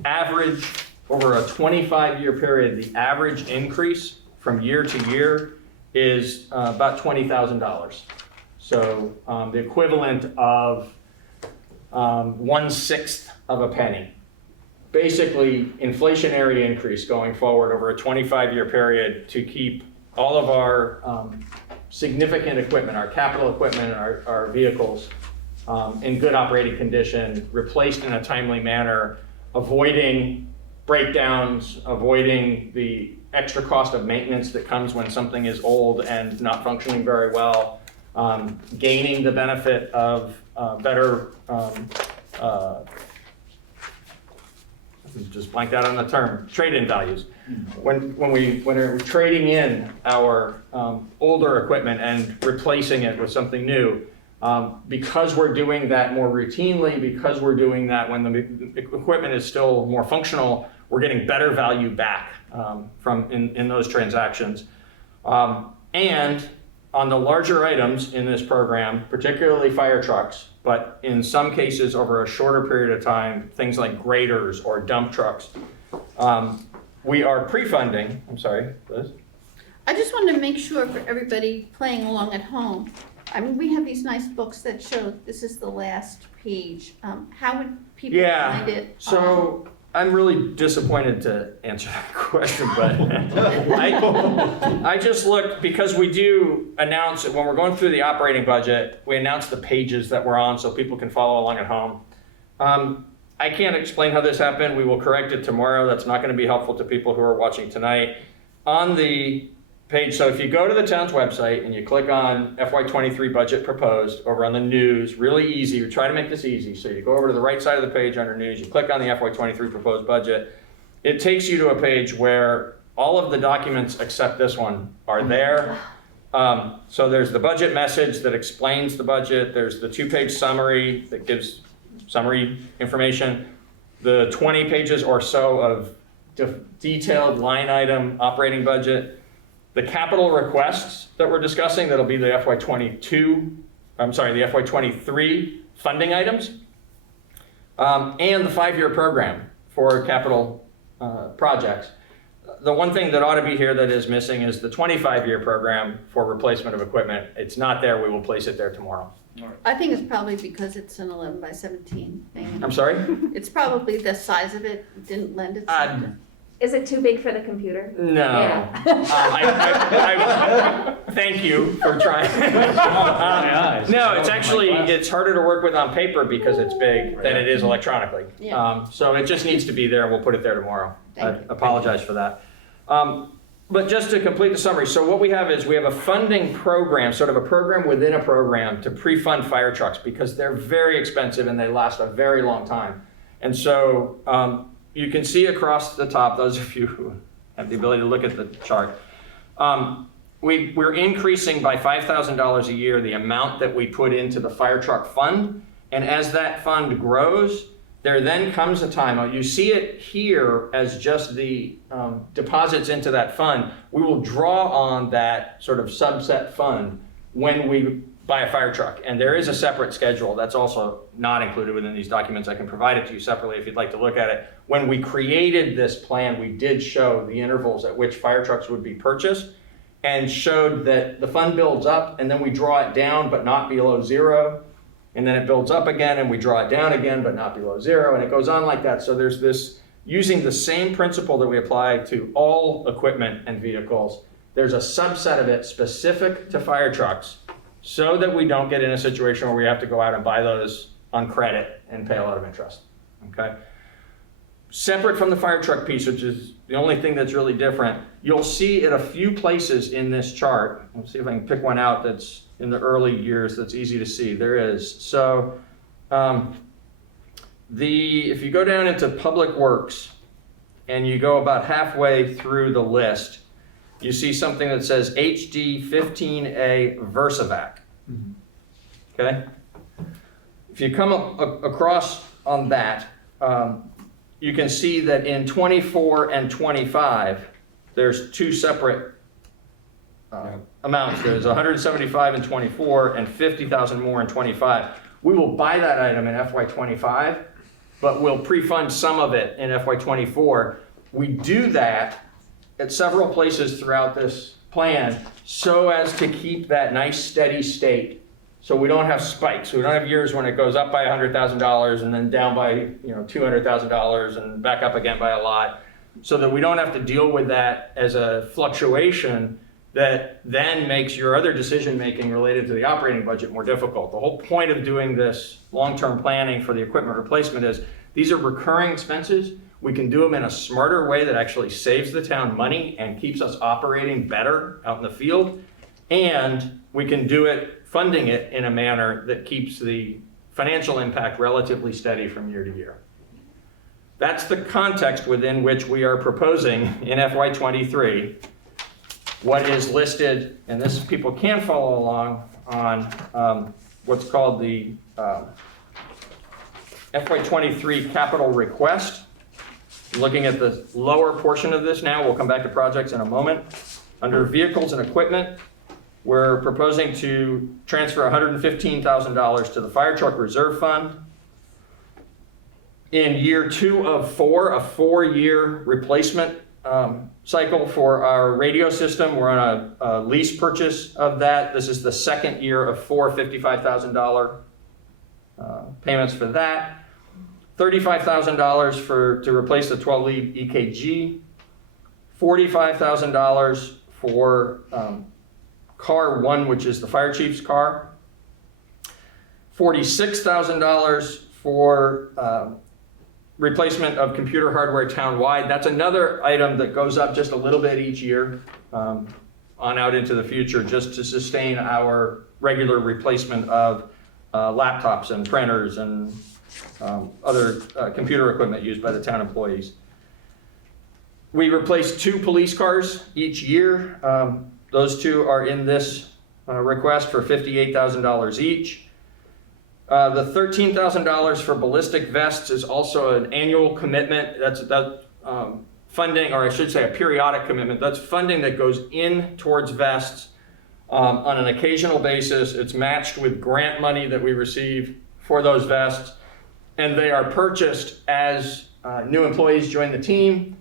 average over a 25-year period, the average increase from year to year is about $20,000. So the equivalent of 1/6 of a penny. Basically, inflationary increase going forward over a 25-year period to keep all of our significant equipment, our capital equipment, our vehicles in good operating condition, replaced in a timely manner, avoiding breakdowns, avoiding the extra cost of maintenance that comes when something is old and not functioning very well, gaining the benefit of better, just blanked out on the term, trade-in values. When we're trading in our older equipment and replacing it with something new, because we're doing that more routinely, because we're doing that when the equipment is still more functional, we're getting better value back from in those transactions. And on the larger items in this program, particularly fire trucks, but in some cases over a shorter period of time, things like graders or dump trucks, we are pre-funding. I'm sorry, Liz? I just wanted to make sure for everybody playing along at home I mean, we have these nice books that show this is the last page. How would people Yeah, find it? so I'm really disappointed to answer that question, but I just looked, because we do announce it when we're going through the operating budget, we announce the pages that we're on so people can follow along at home. I can't explain how this happened. We will correct it tomorrow. That's not going to be helpful to people who are watching tonight. On the page, so if you go to the town's website and you click on FY23 budget proposed over on the news, really easy, we try to make this easy. So you go over to the right side of the page under news, you click on the FY23 proposed budget. It takes you to a page where all of the documents except this one are there. So there's the budget message that explains the budget. There's the 2-page summary that gives summary information. The 20 pages or so of detailed line item operating budget. The capital requests that we're discussing, that'll be the FY23 funding items, and the 5-year program for capital projects. The one thing that ought to be here that is missing is the 25-year program for replacement of equipment. It's not there. We will place it there tomorrow. I think it's probably because it's an 11 by 17 thing. I'm sorry? It's probably the size of it didn't lend itself to. Is it too big for the computer? No. Yeah. Thank you for trying. No, it's actually, it's harder to work with on paper because it's big than it is electronically. Yeah. So it just needs to be there. We'll put it there tomorrow. I Thank you. apologize for that. But just to complete the summary, so what we have is we have a funding program, sort of a program within a program to pre-fund fire trucks because they're very expensive and they last a very long time. And so you can see across the top, those of you who have the ability to look at the chart, we're increasing by $5,000 a year the amount that we put into the fire truck fund. And as that fund grows, there then comes a time, you see it here as just the deposits into that fund. We will draw on that sort of subset fund when we buy a fire truck. And there is a separate schedule that's also not included within these documents. I can provide it to you separately if you'd like to look at it. When we created this plan, we did show the intervals at which fire trucks would be purchased and showed that the fund builds up and then we draw it down but not below zero. And then it builds up again and we draw it down again but not below zero, and it goes on like that. So there's this, using the same principle that we apply to all equipment and vehicles, there's a subset of it specific to fire trucks so that we don't get in a situation where we have to go out and buy those on credit and pay a lot of interest, okay? Separate from the fire truck piece, which is the only thing that's really different, you'll see at a few places in this chart, let's see if I can pick one out that's in the early years that's easy to see. There is. So if you go down into Public Works and you go about halfway through the list, you see something that says HD 15A VersaVac. Okay? If you come across on that, you can see that in 24 and 25, there's two separate amounts. There's 175 in 24 and 50,000 more in 25. We will buy that item in FY25, but we'll pre-fund some of it in FY24. We do that at several places throughout this plan so as to keep that nice steady state. So we don't have spikes. We don't have years when it goes up by $100,000 and then down by $200,000 and back up again by a lot, so that we don't have to deal with that as a fluctuation that then makes your other decision making related to the operating budget more difficult. The whole point of doing this long-term planning for the equipment replacement is these are recurring expenses. We can do them in a smarter way that actually saves the town money and keeps us operating better out in the field. And we can do it, funding it in a manner that keeps the financial impact relatively steady from year to year. That's the context within which we are proposing in FY23 what is listed, and this people can follow along on what's called the FY23 capital request. Looking at the lower portion of this now, we'll come back to projects in a moment. Under vehicles and equipment, we're proposing to transfer $115,000 to the fire truck reserve fund. In year 2 of 4, a 4-year replacement cycle for our radio system. We're on a lease purchase of that. This is the second year of four $55,000 payments for that. $35,000 to replace the 12-lead EKG. $45,000 for car 1, which is the fire chief's car. $46,000 for replacement of computer hardware town-wide. That's another item that goes up just a little bit each year on out into the future, just to sustain our regular replacement of laptops and printers and other computer equipment used by the town employees. We replace 2 police cars each year. Those 2 are in this request for $58,000 each. The $13,000 for ballistic vests is also an annual commitment. That's funding, or I should say a periodic commitment. That's funding that goes in towards vests on an occasional basis. It's matched with grant money that we receive for those vests, and they are purchased as new employees join the team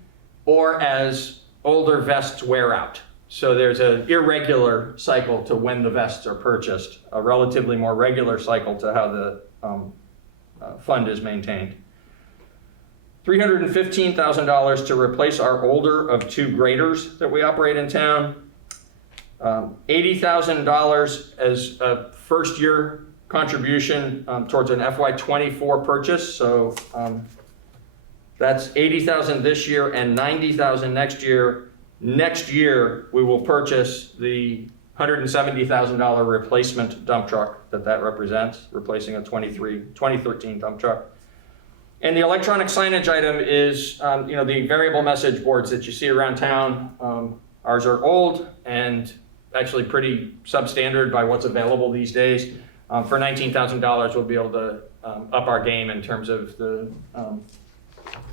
or as older vests wear out. So there's an irregular cycle to when the vests are purchased, a relatively more regular cycle to how the fund is maintained. $315,000 to replace our older of 2 graders that we operate in town. $80,000 as a first year contribution towards an FY24 purchase. So that's $80,000 this year and $90,000 next year. Next year, we will purchase the $170,000 replacement dump truck that represents, replacing a 2013 dump truck. And the electronic signage item is, the variable message boards that you see around town. Ours are old and actually pretty substandard by what's available these days. For $19,000, we'll be able to up our game in terms of the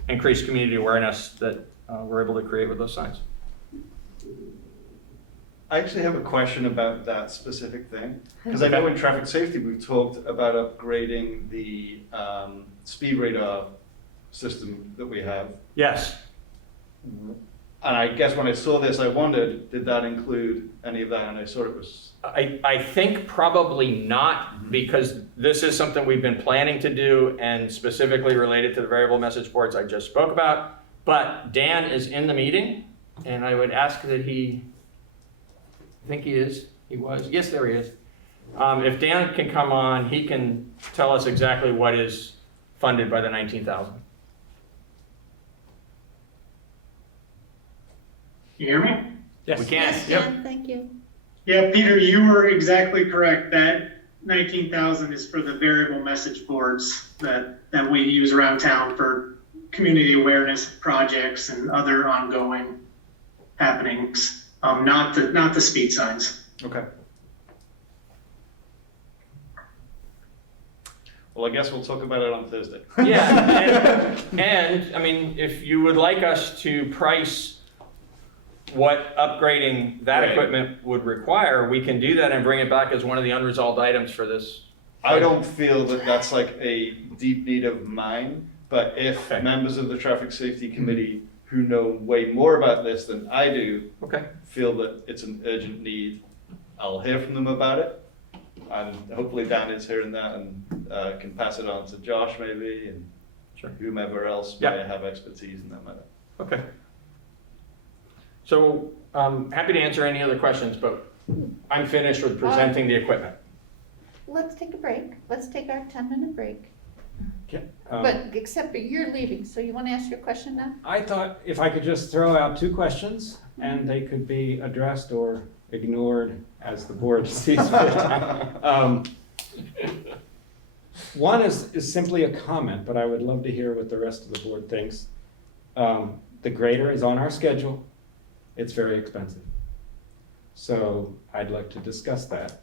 increased community awareness that we're able to create with those signs. I actually have a question about that specific thing, because I know in traffic safety we've talked about upgrading the speed radar system that we have. Yes. And I guess when I saw this, I wondered, did that include any of that? And I saw it was... I think probably not, because this is something we've been planning to do and specifically related to the variable message boards I just spoke about. But Dan is in the meeting, and I would ask that he, I think he is, he was, yes, there he is. If Dan can come on, he can tell us exactly what is funded by the 19,000. You hear me? Yes, we can. Yes, Dan, thank you. Yeah, Peter, you were exactly correct. That 19,000 is for the variable message boards that we use around town for community awareness projects and other ongoing happenings, not the speed signs. Okay. Well, I guess we'll talk about it on Thursday. Yeah, and I mean, if you would like us to price what upgrading that equipment would require, we can do that and bring it back as one of the unresolved items for this. I don't feel that that's like a deep need of mine, but if members of the Traffic Safety Committee who know way more about this than I do feel that it's an urgent need, I'll hear from them about it. And hopefully Dan is hearing that and can pass it on to Josh maybe and whomever else might have expertise in that matter. Okay. So I'm happy to answer any other questions, but I'm finished with presenting the equipment. Let's take a break. Let's take our 10-minute break. Okay. But except for you're leaving, so you want to ask your question now? I thought if I could just throw out 2 questions and they could be addressed or ignored as the board sees fit. One is simply a comment, but I would love to hear what the rest of the board thinks. The grader is on our schedule. It's very expensive. So I'd like to discuss that.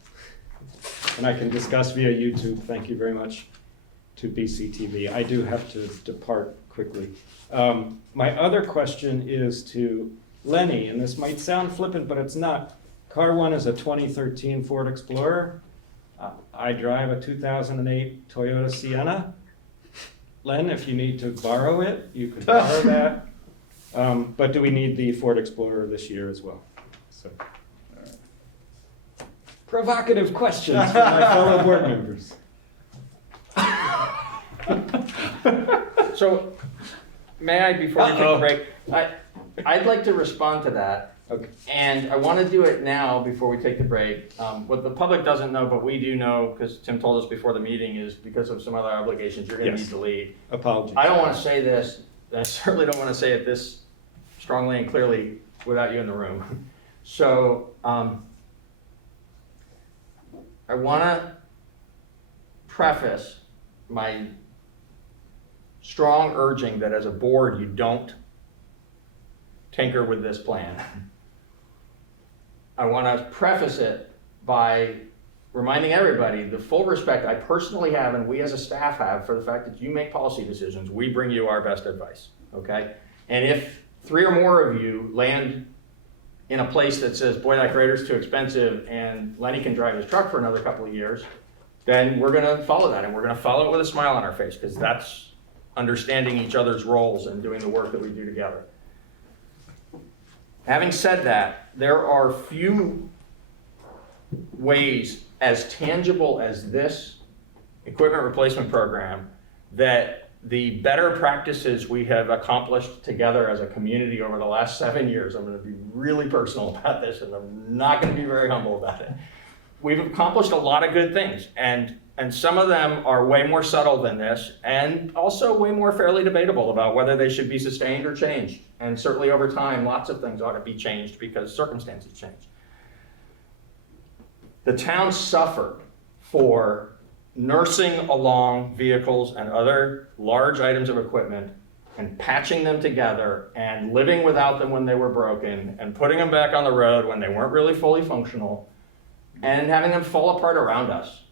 And I can discuss via YouTube. Thank you very much to BCTV. I do have to depart quickly. My other question is to Lenny, and this might sound flippant, but it's not. Car 1 is a 2013 Ford Explorer. I drive a 2008 Toyota Sienna. Len, if you need to borrow it, you could borrow that. But do we need the Ford Explorer this year as well? So, provocative questions from my fellow board members. So, may I, before we take a break, I'd like to respond to that. Okay. And I want to do it now before we take the break. What the public doesn't know, but we do know, because Tim told us before the meeting, is because of some other obligations, you're going to Yes. need to leave. Apologies. I don't want to say this, and I certainly don't want to say it this strongly and clearly without you in the room. So, I want to preface my strong urging that as a board, you don't tinker with this plan. I want to preface it by reminding everybody the full respect I personally have and we as a staff have for the fact that you make policy decisions. We bring you our best advice, okay? And if 3 or more of you land in a place that says, boy, that grader's too expensive and Lenny can drive his truck for another couple of years, then we're going to follow that, and we're going to follow it with a smile on our face, because that's understanding each other's roles and doing the work that we do together. Having said that, there are few ways as tangible as this equipment replacement program that the better practices we have accomplished together as a community over the last 7 years, I'm going to be really personal about this, and I'm not going to be very humble about it. We've accomplished a lot of good things, and some of them are way more subtle than this, and also way more fairly debatable about whether they should be sustained or changed. And certainly over time, lots of things ought to be changed because circumstances change. The town suffered for nursing along vehicles and other large items of equipment and patching them together and living without them when they were broken and putting them back on the road when they weren't really fully functional and having them fall apart around us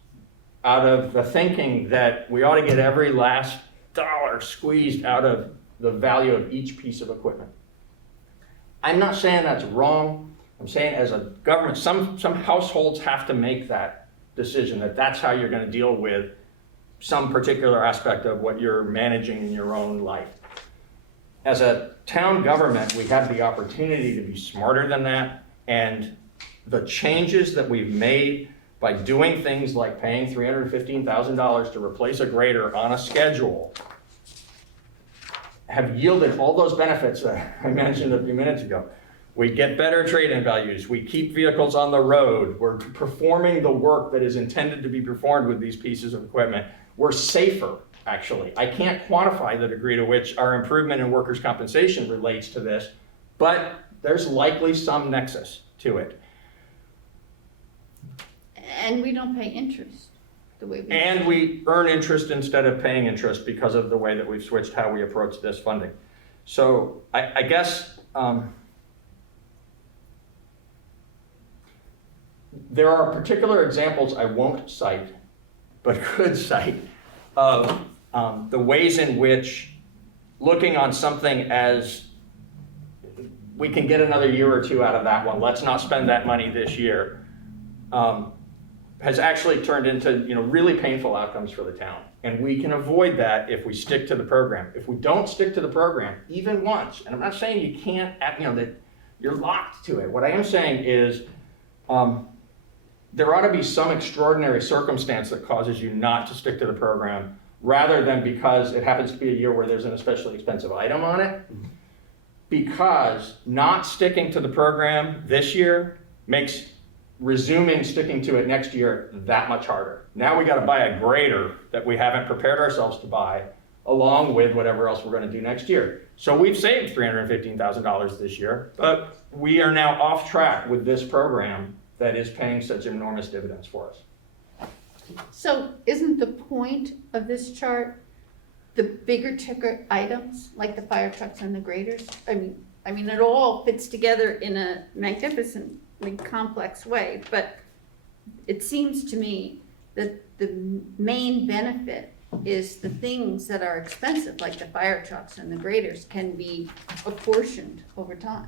out of the thinking that we ought to get every last dollar squeezed out of the value of each piece of equipment. I'm not saying that's wrong. I'm saying as a government, some households have to make that decision that that's how you're going to deal with some particular aspect of what you're managing in your own life. As a town government, we have the opportunity to be smarter than that, and the changes that we've made by doing things like paying $315,000 to replace a grader on a schedule have yielded all those benefits that I mentioned a few minutes ago. We get better trade-in values. We keep vehicles on the road. We're performing the work that is intended to be performed with these pieces of equipment. We're safer, actually. I can't quantify the degree to which our improvement in workers' compensation relates to this, but there's likely some nexus to it. And we don't pay interest the way we. And we earn interest instead of paying interest because of the way that we've switched how we approach this funding. So I guess there are particular examples I won't cite, but could cite, of the ways in which looking on something as we can get another year or two out of that one, let's not spend that money this year, has actually turned into really painful outcomes for the town. And we can avoid that if we stick to the program. If we don't stick to the program, even once, and I'm not saying you can't, that you're locked to it. What I am saying is there ought to be some extraordinary circumstance that causes you not to stick to the program, rather than because it happens to be a year where there's an especially expensive item on it. Because not sticking to the program this year makes resuming sticking to it next year that much harder. Now we got to buy a grader that we haven't prepared ourselves to buy, along with whatever else we're going to do next year. So we've saved $315,000 this year, but we are now off track with this program that is paying such enormous dividends for us. So isn't the point of this chart the bigger ticket items, like the fire trucks and the graders? I mean, it all fits together in a magnificently complex way, but it seems to me that the main benefit is the things that are expensive, like the fire trucks and the graders, can be apportioned over time.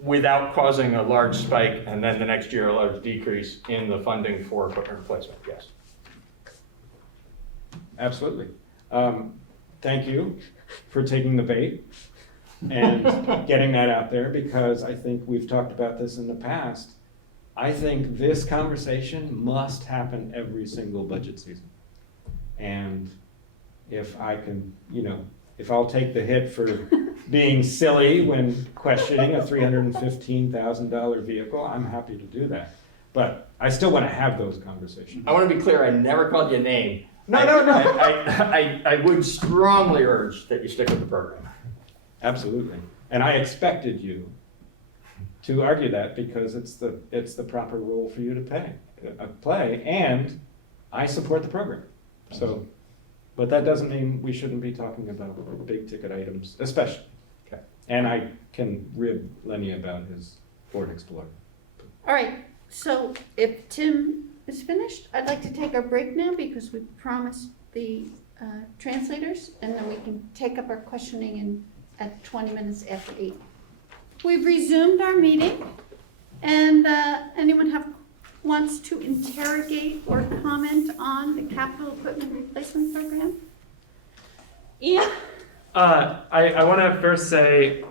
Without causing a large spike and then the next year a large decrease in the funding for equipment replacement, yes. Absolutely. Thank you for taking the bait. and getting that out there, because I think we've talked about this in the past. I think this conversation must happen every single budget season. And if I can, if I'll take the hit for being silly when questioning a $315,000 vehicle, I'm happy to do that. But I still want to have those conversations. I want to be clear, I never called you a name. No. I would strongly urge that you stick with the program. Absolutely. And I expected you to argue that, because it's the proper role for you to play, and I support the program. So, but that doesn't mean we shouldn't be talking about big ticket items, especially. Okay. And I can rib Lenny about his Ford Explorer. All right, so if Tim is finished, I'd like to take our break now, because we promised the translators, and then we can take up our questioning at 20 minutes after 8. We've resumed our meeting, and anyone wants to interrogate or comment on the capital equipment replacement program? Ian? I want to first say,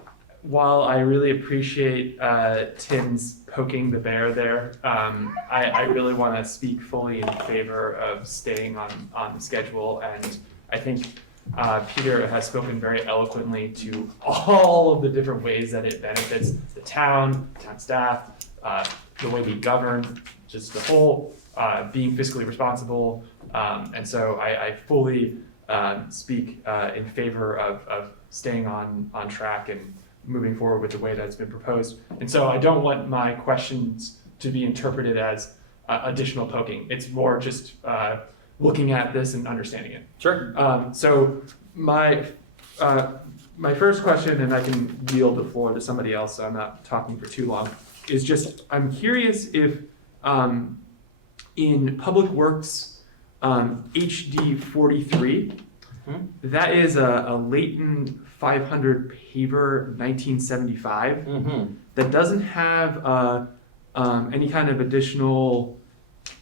while I really appreciate Tim's poking the bear there, I really want to speak fully in favor of staying on the schedule, and I think Peter has spoken very eloquently to all of the different ways that it benefits the town staff, the way we govern, just the whole being fiscally responsible. And so I fully speak in favor of staying on track and moving forward with the way that's been proposed. And so I don't want my questions to be interpreted as additional poking. It's more just looking at this and understanding it. Sure. So my first question, and I can yield the floor to somebody else, so I'm not talking for too long, is just I'm curious if in Public Works HD 43, that is a Leighton 500 paver 1975 that doesn't have any kind of additional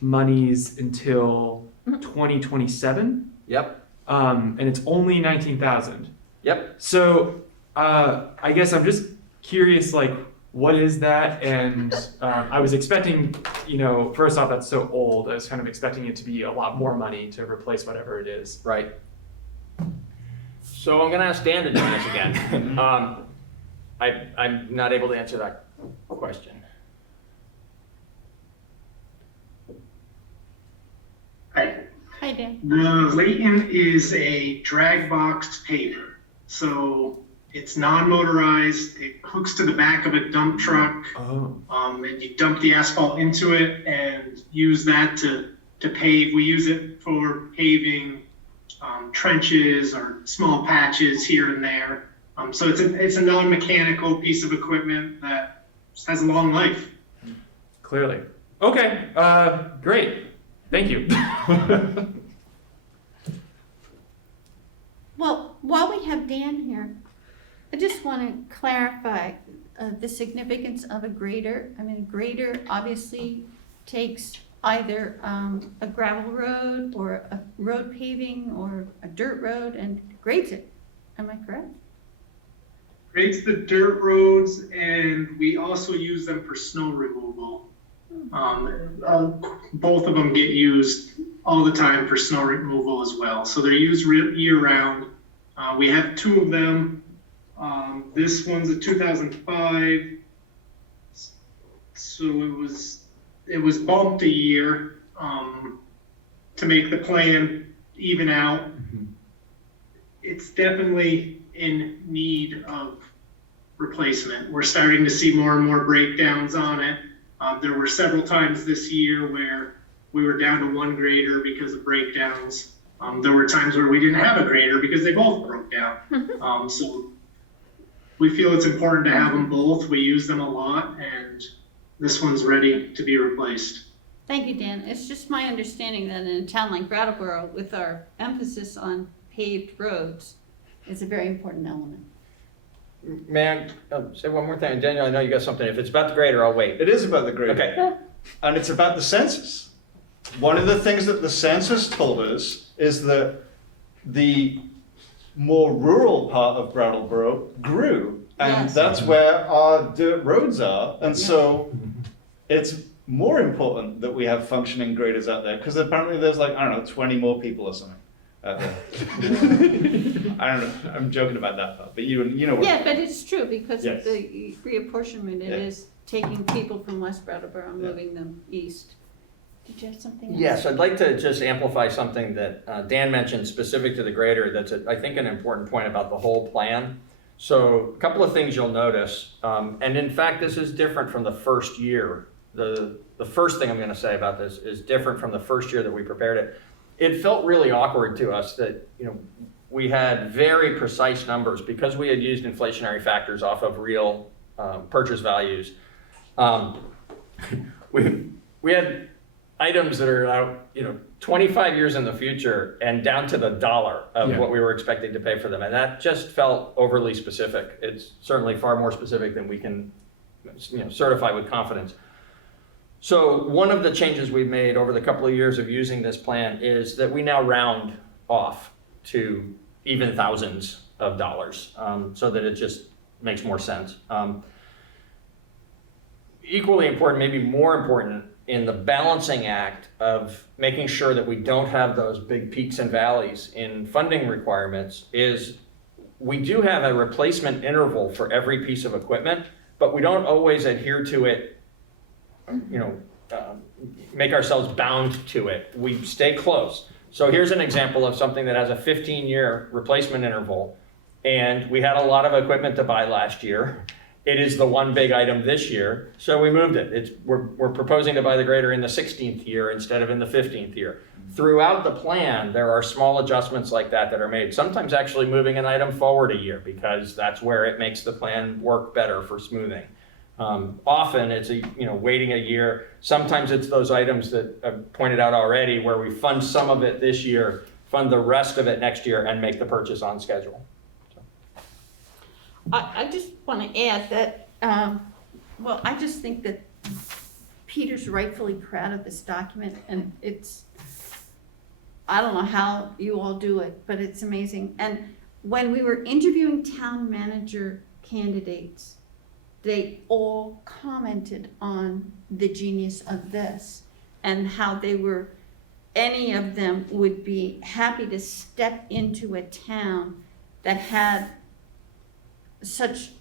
monies until 2027. Yep. And it's only 19,000. Yep. So I guess I'm just curious, like, what is that? And I was expecting, first off, that's so old. I was kind of expecting it to be a lot more money to replace whatever it is. Right. So I'm going to ask Dan to join us again. I'm not able to answer that question. Hi, Dan. The Leighton is a drag boxed paver. So it's non-motorized. It hooks to the back of a dump truck. And you dump the asphalt into it and use that to pave. We use it for paving trenches or small patches here and there. So it's a non-mechanical piece of equipment that just has a long life. Clearly. Okay, great. Thank you. Well, while we have Dan here, I just want to clarify the significance of a grader. I mean, a grader obviously takes either a gravel road or a road paving or a dirt road and grades it. Am I correct? Grades the dirt roads, and we also use them for snow removal. Both of them get used all the time for snow removal as well. So they're used year round. We have two of them. This one's a 2005. So it was bumped a year to make the plan even out. It's definitely in need of replacement. We're starting to see more and more breakdowns on it. There were several times this year where we were down to one grader because of breakdowns. There were times where we didn't have a grader because they both broke down. So we feel it's important to have them both. We use them a lot, and this one's ready to be replaced. Thank you, Dan. It's just my understanding that in a town like Brattleboro, with our emphasis on paved roads, is a very important element. Man, say one more thing. Daniel, I know you got something. If it's about the grader, I'll wait. It is about the grader. Okay. And it's about the census. One of the things that the census told us is that the more rural part of Brattleboro grew. And Yes. that's where our dirt roads are. And so it's more important that we have functioning graders out there, because apparently there's like, I don't know, 20 more people or something out there. I don't know, I'm joking about that part, but you know what. Yeah, but it's true, because of Yes. the reapportionment, it Yeah. is taking people from West Brattleboro and moving them east. Did you have something else? Yes, I'd like to just amplify something that Dan mentioned specific to the grader. That's, I think, an important point about the whole plan. So a couple of things you'll notice, and in fact, this is different from the first year. The first thing I'm going to say about this is different from the first year that we prepared it. It felt really awkward to us that, you know, we had very precise numbers because we had used inflationary factors off of real purchase values. We had items that are out, you know, 25 years in the future and down to the dollar of Yeah. what we were expecting to pay for them. And that just felt overly specific. It's certainly far more specific than we can, you know, certify with confidence. So one of the changes we've made over the couple of years of using this plan is that we now round off to even thousands of dollars, so that it just makes more sense. Equally important, maybe more important, in the balancing act of making sure that we don't have those big peaks and valleys in funding requirements is we do have a replacement interval for every piece of equipment, but we don't always adhere to it, you know, make ourselves bound to it. We stay close. So here's an example of something that has a 15-year replacement interval, and we had a lot of equipment to buy last year. It is the one big item this year, so we moved it. We're proposing to buy the grader in the 16th year instead of in the 15th year. Throughout the plan, there are small adjustments like that that are made, sometimes actually moving an item forward a year because that's where it makes the plan work better for smoothing. Often it's waiting a year. Sometimes it's those items that I've pointed out already where we fund some of it this year, fund the rest of it next year, and make the purchase on schedule. I just want to add that, I just think that Peter's rightfully proud of this document, and I don't know how you all do it, but it's amazing. And when we were interviewing town manager candidates, they all commented on the genius of this and how any of them would be happy to step into a town that had such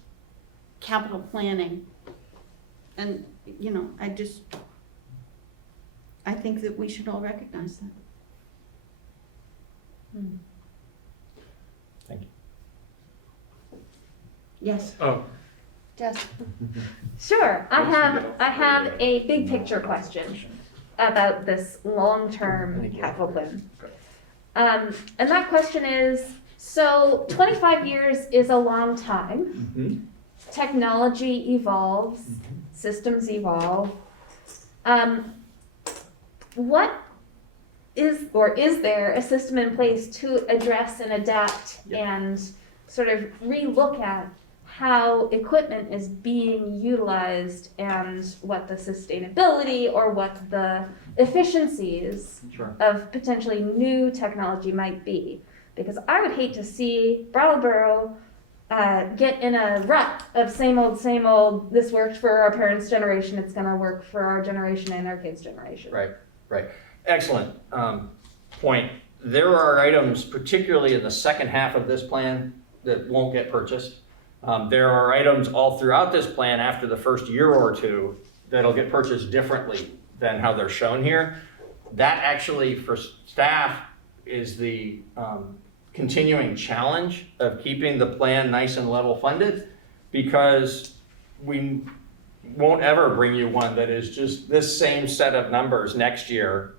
capital planning. And, I think that we should all recognize that. Thank you. Yes. Oh, Jess. Sure, I have a big picture question about this long-term capital plan. And that question is, so 25 years is a long time. Technology evolves, systems evolve. Is there a system in place to address and adapt and sort of relook at how equipment is being utilized and what the sustainability or what the efficiencies of potentially new technology might be? Because I would hate to see Brattleboro get in a rut of same old, this worked for our parents' generation, it's gonna work for our generation and our kids' generation. Right. Excellent point. There are items, particularly in the second half of this plan, that won't get purchased. There are items all throughout this plan after the first year or two that'll get purchased differently than how they're shown here. That actually, for staff, is the continuing challenge of keeping the plan nice and level funded, because we won't ever bring you one that is just this same set of numbers next year,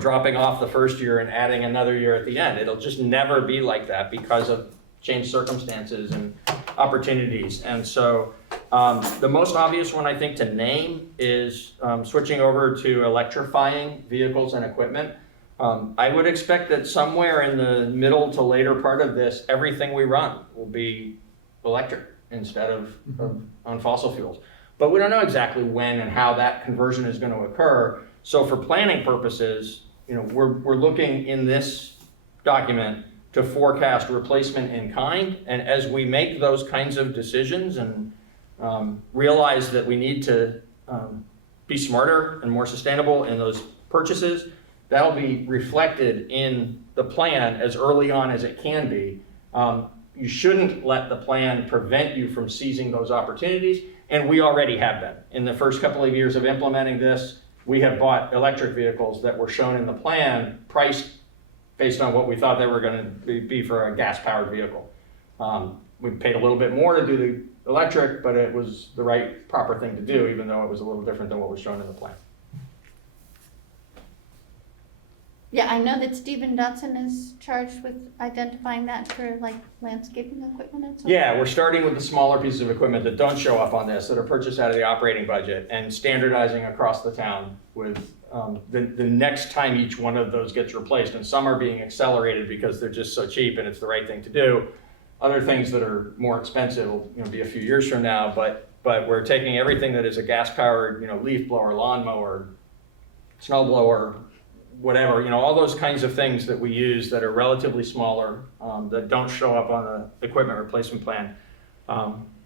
dropping off the first year and adding another year at the end. It'll just never be like that because of changed circumstances and opportunities. And so the most obvious one, I think, to name is switching over to electrifying vehicles and equipment. I would expect that somewhere in the middle to later part of this, everything we run will be electric instead of on fossil fuels. But we don't know exactly when and how that conversion is going to occur. So for planning purposes, we're looking in this document to to forecast replacement in kind. And as we make those kinds of decisions and realize that we need to be smarter and more sustainable in those purchases, that'll be reflected in the plan as early on as it can be. You shouldn't let the plan prevent you from seizing those opportunities, and we already have been. In the first couple of years of implementing this, we have bought electric vehicles that were shown in the plan, priced based on what we thought they were going to be for a gas-powered vehicle. We paid a little bit more to do the electric, but it was the right, proper thing to do, even though it was a little different than what was shown in the plan. Yeah, I know that Stephen Dotson is charged with identifying that for like landscaping equipment and so. Yeah, we're starting with the smaller pieces of equipment that don't show up on this, that are purchased out of the operating budget, and standardizing across the town with the next time each one of those gets replaced. And some are being accelerated because they're just so cheap and it's the right thing to do. Other things that are more expensive will be a few years from now, but we're taking everything that is a gas-powered leaf blower, lawnmower, snow blower, whatever, all those kinds of things that we use that are relatively smaller, that don't show up on the equipment replacement plan,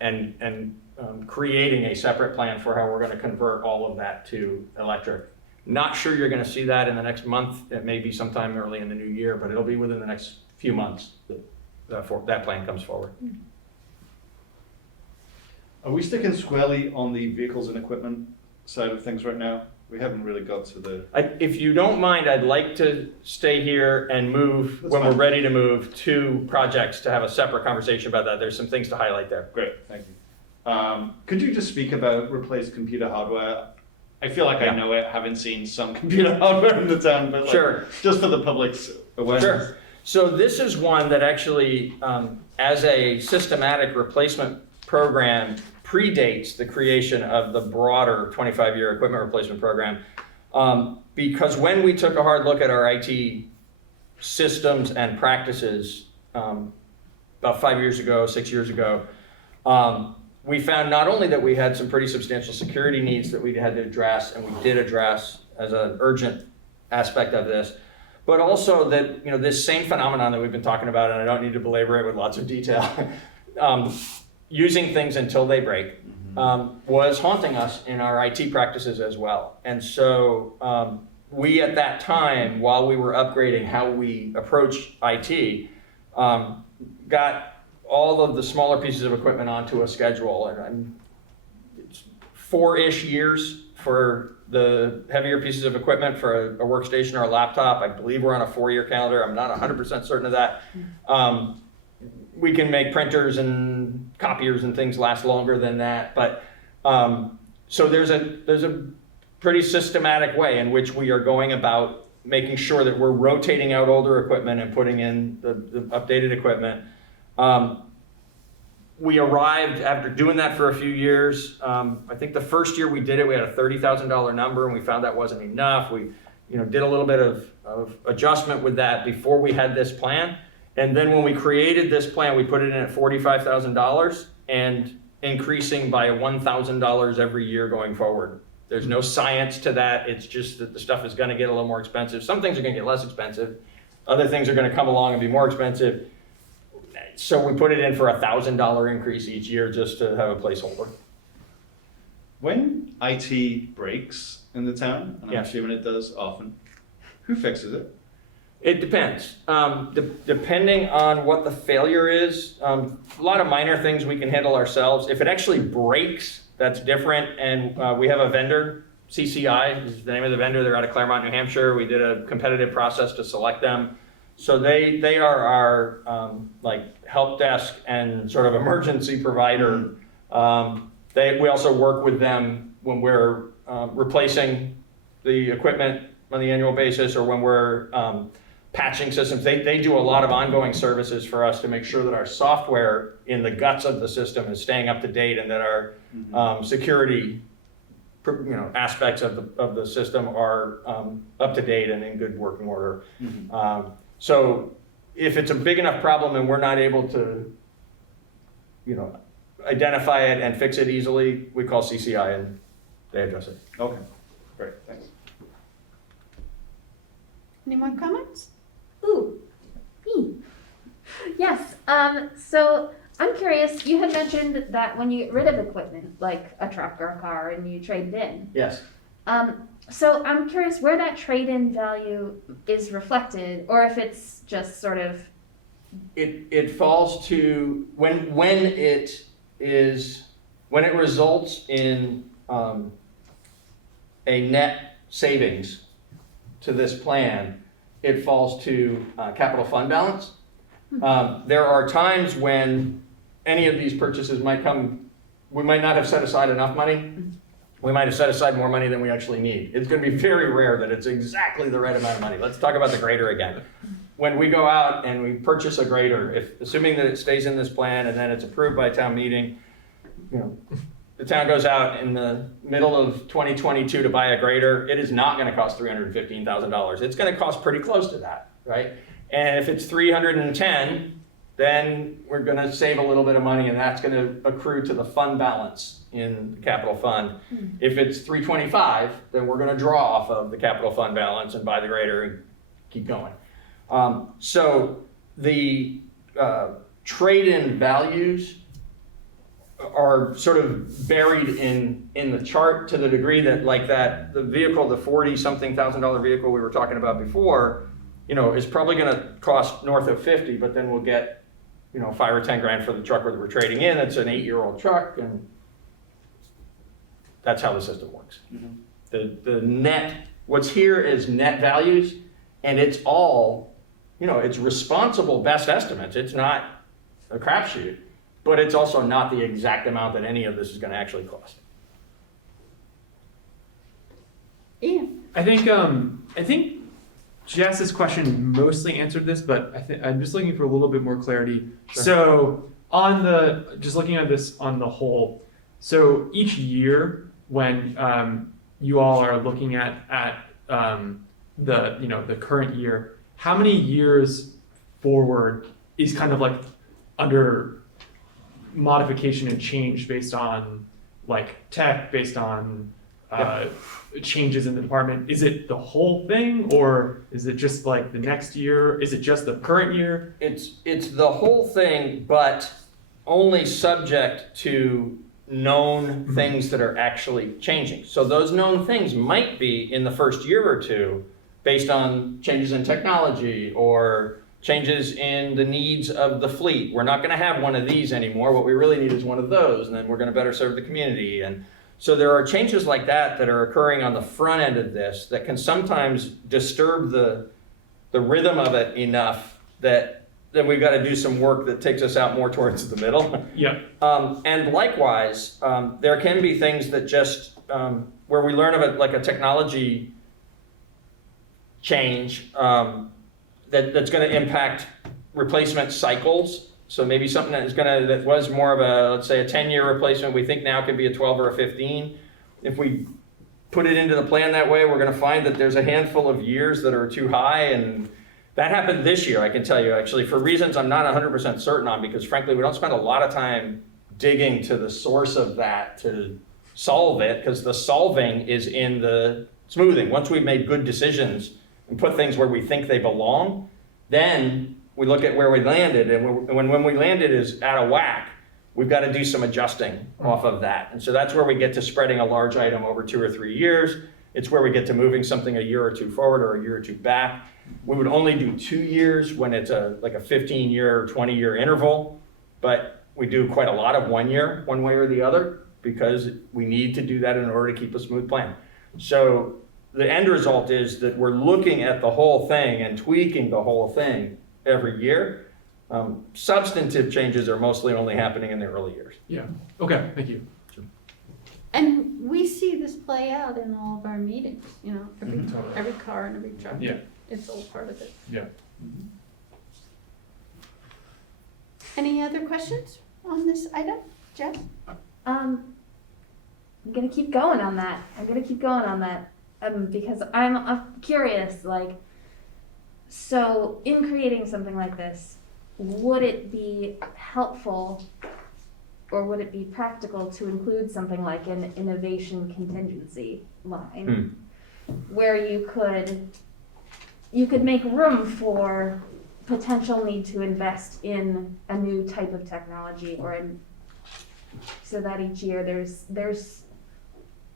and creating a separate plan for how we're going to convert all of that to electric. Not sure you're going to see that in the next month. It may be sometime early in the new year, but it'll be within the next few months that plan comes forward. Are we sticking squarely on the vehicles and equipment side of things right now? We haven't really got to the... If you don't mind, I'd like to stay here and move, That's when fine. we're ready to move to projects, to have a separate conversation about that. There's some things to highlight there. Great, thank you. Could you just speak about replaced computer hardware? I feel like Yeah. I know it, haven't seen some computer hardware in the town, but Sure. just for the public's awareness. Sure. So this is one that actually, as a systematic replacement program, predates the creation of the broader 25-year equipment replacement program. Because when we took a hard look at our IT systems and practices about 5 years ago, 6 years ago, we found not only that we had some pretty substantial security needs that we had to address, and we did address as an urgent aspect of this, but also that this same phenomenon that we've been talking about, and I don't need to belabor it with lots of detail, using things until they break, was haunting us in our IT practices as well. And so we at that time, while we were upgrading how we approach IT, got all of the smaller pieces of equipment onto a schedule. And it's 4-ish years for the heavier pieces of equipment, for a workstation or a laptop. I believe we're on a 4-year calendar. I'm not 100% certain of that. We can make printers and copiers and things last longer than that. But so there's a pretty systematic way in which we are going about making sure that we're rotating out older equipment and putting in the updated equipment. We arrived after doing that for a few years. I think the first year we did it, we had a $30,000 number, and we found that wasn't enough. We did a little bit of adjustment with that before we had this plan. And then when we created this plan, we put it in at $45,000 and increasing by $1,000 every year going forward. There's no science to that. It's just that the stuff is going to get a little more expensive. Some things are going to get less expensive. Other things are going to come along and be more expensive. So we put it in for a $1,000 increase each year just to have a placeholder. When IT breaks in the town, and I'm Yeah. assuming it does often, who fixes it? It depends. Depending on what the failure is, a lot of minor things we can handle ourselves. If it actually breaks, that's different. And we have a vendor, CCI is the name of the vendor. They're out of Claremont, New Hampshire. We did a competitive process to select them. So they are our help desk and sort of emergency provider. We also work with them when we're replacing the equipment on the annual basis, or when we're patching systems. They do a lot of ongoing services for us to make sure that our software in the guts of the system is staying up to date, and that our security aspects of the system are up to date and in good working order. So if it's a big enough problem and we're not able to identify it and fix it easily, we call CCI and they address it. Okay, great, thanks. Any more comments? Ooh, me. Yes, so I'm curious, you had mentioned that when you get rid of equipment, like a truck or a car, and you trade it in. Yes. So I'm curious where that trade-in value is reflected, or if it's just sort of, It falls to, when it results in a net savings to this plan, it falls to capital fund balance. There are times when any of these purchases might come, we might not have set aside enough money. We might have set aside more money than we actually need. It's going to be very rare that it's exactly the right amount of money. Let's talk about the grader again. When we go out and we purchase a grader, assuming that it stays in this plan and then it's approved by town meeting, the town goes out in the middle of 2022 to buy a grader, it is not going to cost $315,000. It's going to cost pretty close to that, right? And if it's 310, then we're going to save a little bit of money, and that's going to accrue to the fund balance in the capital fund. If it's 325, then we're going to draw off of the capital fund balance and buy the grader and keep going. So the trade-in values are sort of buried in the chart to the degree that, like, that the vehicle, the $40-something thousand vehicle we were talking about before, is probably going to cost north of 50, but then we'll get, 5 or 10 grand for the truck that we're trading in. It's an 8-year-old truck, and that's how the system works. The net, what's here is net values, and it's all, it's responsible best estimates. It's not a crapshoot, but it's also not the exact amount that any of this is going to actually cost. Ian? I think Jess's question mostly answered this, but I'm just looking for a little bit more clarity. Sure. So just looking at this on the whole, so each year when you all are looking at the current year, how many years forward is kind of like under modification and change based on like tech, based on changes in the department? Is it the whole thing, or is it just like the next year? Is it just the current year? It's the whole thing, but only subject to known things that are actually changing. So those known things might be in the first year or two based on changes in technology or changes in the needs of the fleet. We're not going to have one of these anymore. What we really need is one of those, and then we're going to better serve the community. And so there are changes like that that are occurring on the front end of this that can sometimes disturb the rhythm of it enough that we've got to do some work that takes us out more towards the middle. Yeah. And likewise, there can be things that just, where we learn of it, like a technology change that's going to impact replacement cycles. So maybe something that was more of a, let's say, a 10-year replacement, we think now could be a 12 or a 15. If we put it into the plan that way, we're going to find that there's a handful of years that are too high, and that happened this year, I can tell you, actually, for reasons I'm not 100% certain on, because frankly, we don't spend a lot of time digging to the source of that to solve it, because the solving is in the smoothing. Once we've made good decisions and put things where we think they belong, then we look at where we landed, and when we landed is out of whack, we've got to do some adjusting off of that. And so that's where we get to spreading a large item over 2 or 3 years. It's where we get to moving something a year or two forward or a year or two back. We would only do 2 years when it's like a 15-year or 20-year interval, but we do quite a lot of 1 year, one way or the other, because we need to do that in order to keep a smooth plan. So the end result is that we're looking at the whole thing and tweaking the whole thing every year. Substantive changes are mostly only happening in the early years. Yeah. Okay. Thank you. And we see this play out in all of our meetings, Totally. every car and every truck. Yeah. It's all part of it. Yeah. Any other questions on this item, Jeff? I'm gonna keep going on that. Because I'm curious, like, so in creating something like this, would it be helpful or would it be practical to include something like an innovation contingency line where you could make room for potential need to invest in a new type of technology so that each year there's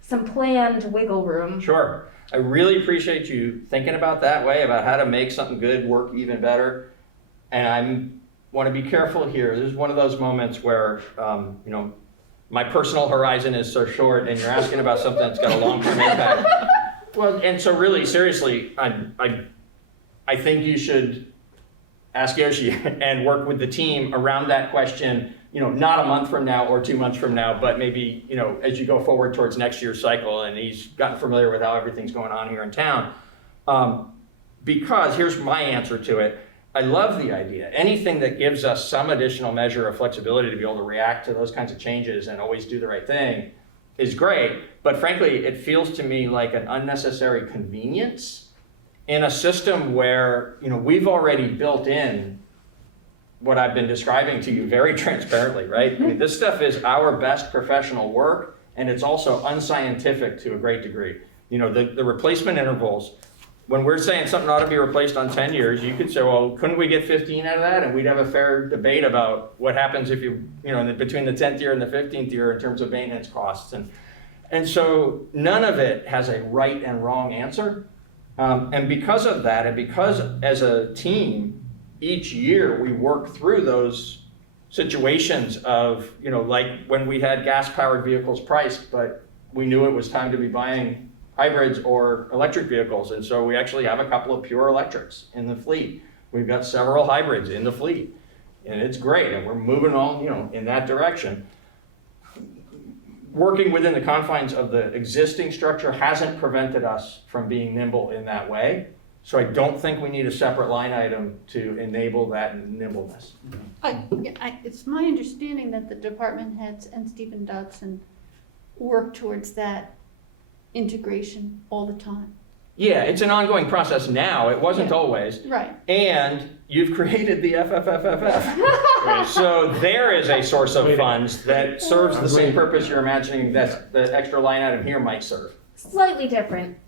some planned wiggle room. Sure. I really appreciate you thinking about that way, about how to make something good work even better. And I want to be careful here. This is one of those moments where, you know, my personal horizon is so short and you're asking about something that's got a long-term impact. Well, and so really, seriously, I think you should ask Yoshi and work with the team around that question, you know, not a month from now or 2 months from now, but maybe, you know, as you go forward towards next year's cycle and he's gotten familiar with how everything's going on here in town. Because here's my answer to it. I love the idea. Anything that gives us some additional measure of flexibility to be able to react to those kinds of changes and always do the right thing is great. But frankly, it feels to me like an unnecessary convenience in a system where, you know, we've already built in what I've been describing to you very transparently, right? I mean, this stuff is our best professional work, and it's also unscientific to a great degree. You know, the replacement intervals, when we're saying something ought to be replaced on 10 years, you could say, well, couldn't we get 15 out of that? And we'd have a fair debate about what happens if you know, between the 10th year and the 15th year in terms of maintenance costs. And so none of it has a right and wrong answer. And because of that, and because as a team, each year we work through those situations of, you know, like when we had gas-powered vehicles priced, but we knew it was time to be buying hybrids or electric vehicles. And so we actually have a couple of pure electrics in the fleet. We've got several hybrids in the fleet. And it's great, and we're moving on, you know, in that direction. Working within the confines of the existing structure hasn't prevented us from being nimble in that way. So I don't think we need a separate line item to enable that nimbleness. It's my understanding that the department heads and Stephen Dodson work towards that integration all the time. Yeah, it's an ongoing process now. It wasn't always. Right. And you've created the FFFFF. So there is a source of funds that serves the same purpose you're imagining that the extra line item here might serve. Slightly different.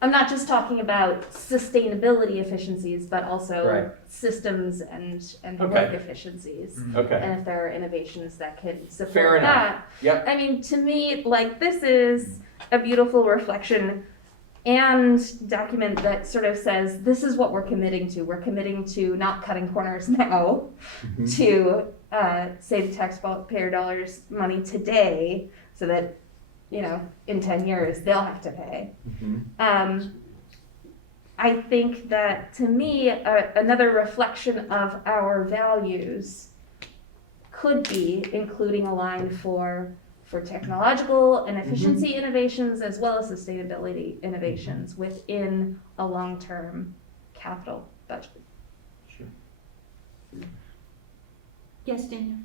I'm not just talking about sustainability efficiencies, but also Right. systems and Okay. work efficiencies. Okay. And if there are innovations that can support Fair enough. that. Yep. I mean, to me, like, this is a beautiful reflection and document that sort of says, this is what we're committing to. We're committing to not cutting corners now, to save taxpayer dollars money today so that, you know, in 10 years, they'll have to pay. I think that, to me, another reflection of our values could be including a line for technological and efficiency innovations as well as sustainability innovations within a long-term capital budget. Yes, Daniel?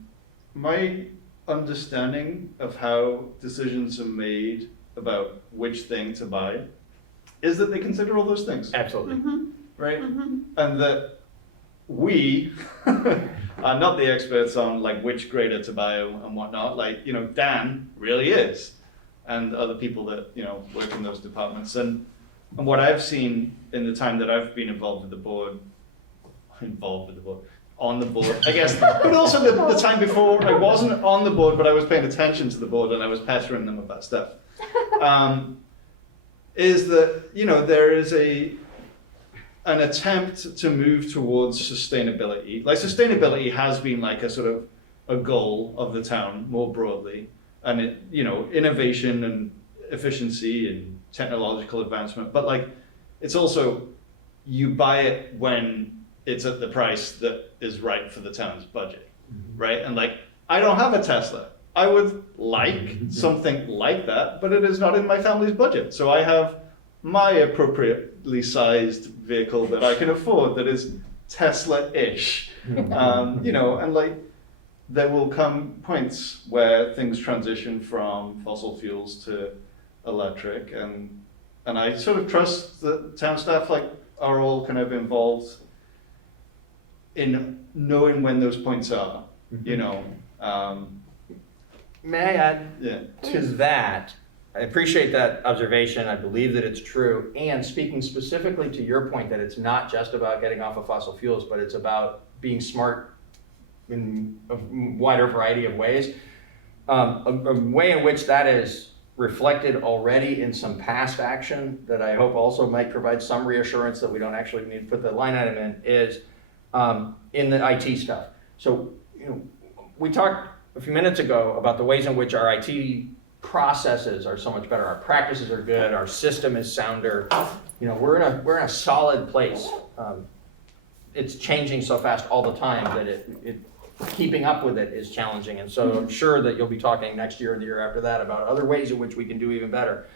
My understanding of how decisions are made about which thing to buy is that they consider all those things, Absolutely. right? And that we are not the experts on like which grader to buy and whatnot. Like, you know, Dan really is, and other people that, you know, work in those departments. And what I've seen in the time that I've been involved with the board, on the board, I guess, but also the time before I wasn't on the board, but I was paying attention to the board and I was pestering them about stuff, is that, you know, there is an attempt to move towards sustainability. Like, sustainability has been like a sort of a goal of the town more broadly, and it, you know, innovation and efficiency and technological advancement, but like, it's also, you buy it when it's at the price that is right for the town's budget, right? And like, I don't have a Tesla. I would like something like that, but it is not in my family's budget. So I have my appropriately sized vehicle that I can afford that is Tesla-ish. You know, and like, there will come points where things transition from fossil fuels to electric, and I sort of trust that town staff like are all kind of involved in knowing when those points are, you know. May I add Yeah. to that? I appreciate that observation. I believe that it's true. And speaking specifically to your point that it's not just about getting off of fossil fuels, but it's about being smart in a wider variety of ways. A way in which that is reflected already in some past action that I hope also might provide some reassurance that we don't actually need to put the line item in is in the IT stuff. So, we talked a few minutes ago about the ways in which our IT processes are so much better. Our practices are good. Our system is sounder. We're in a solid place. It's changing so fast all the time that keeping up with it is challenging. And so I'm sure that you'll be talking next year and the year after that about other ways in which we can do even better.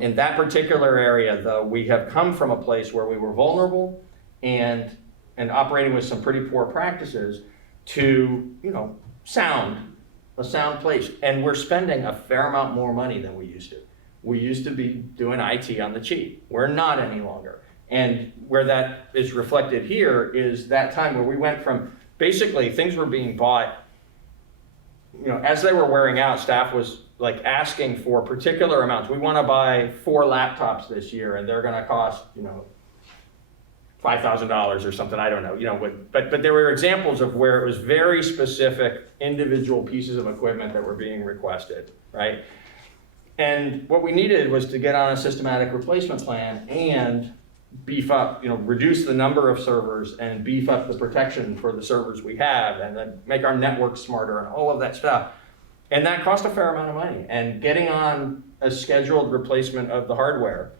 In that particular area, though, we have come from a place where we were vulnerable and operating with some pretty poor practices to, a sound place. And we're spending a fair amount more money than we used to. We used to be doing IT on the cheap. We're not any longer. And where that is reflected here is that time where we went from basically things were being bought, as they were wearing out, staff was like asking for particular amounts. We want to buy 4 laptops this year and they're going to cost, $5,000 or something, I don't know, but there were examples of where it was very specific individual pieces of equipment that were being requested, right? And what we needed was to get on a systematic replacement plan and beef up, reduce the number of servers and beef up the protection for the servers we have and then make our network smarter and all of that stuff. And that cost a fair amount of money. And getting on a scheduled replacement of the hardware,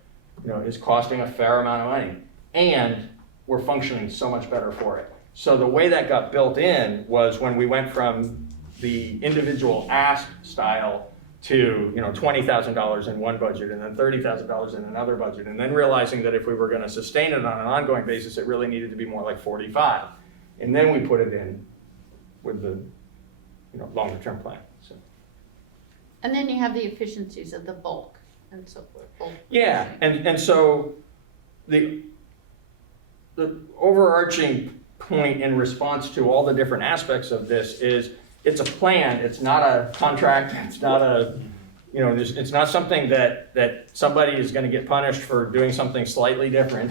is costing a fair amount of money. And we're functioning so much better for it. So the way that got built in was when we went from the individual ask style to $20,000 in one budget and then $30,000 in another budget, and then realizing that if we were going to sustain it on an ongoing basis, it really needed to be more like 45. And then we put it in with the longer term plan. So. And then you have the efficiencies of the bulk and so forth. Bulk. Yeah, and so the overarching point in response to all the different aspects of this is it's a plan. It's not a contract. It's not it's not something that somebody is going to get punished for doing something slightly different.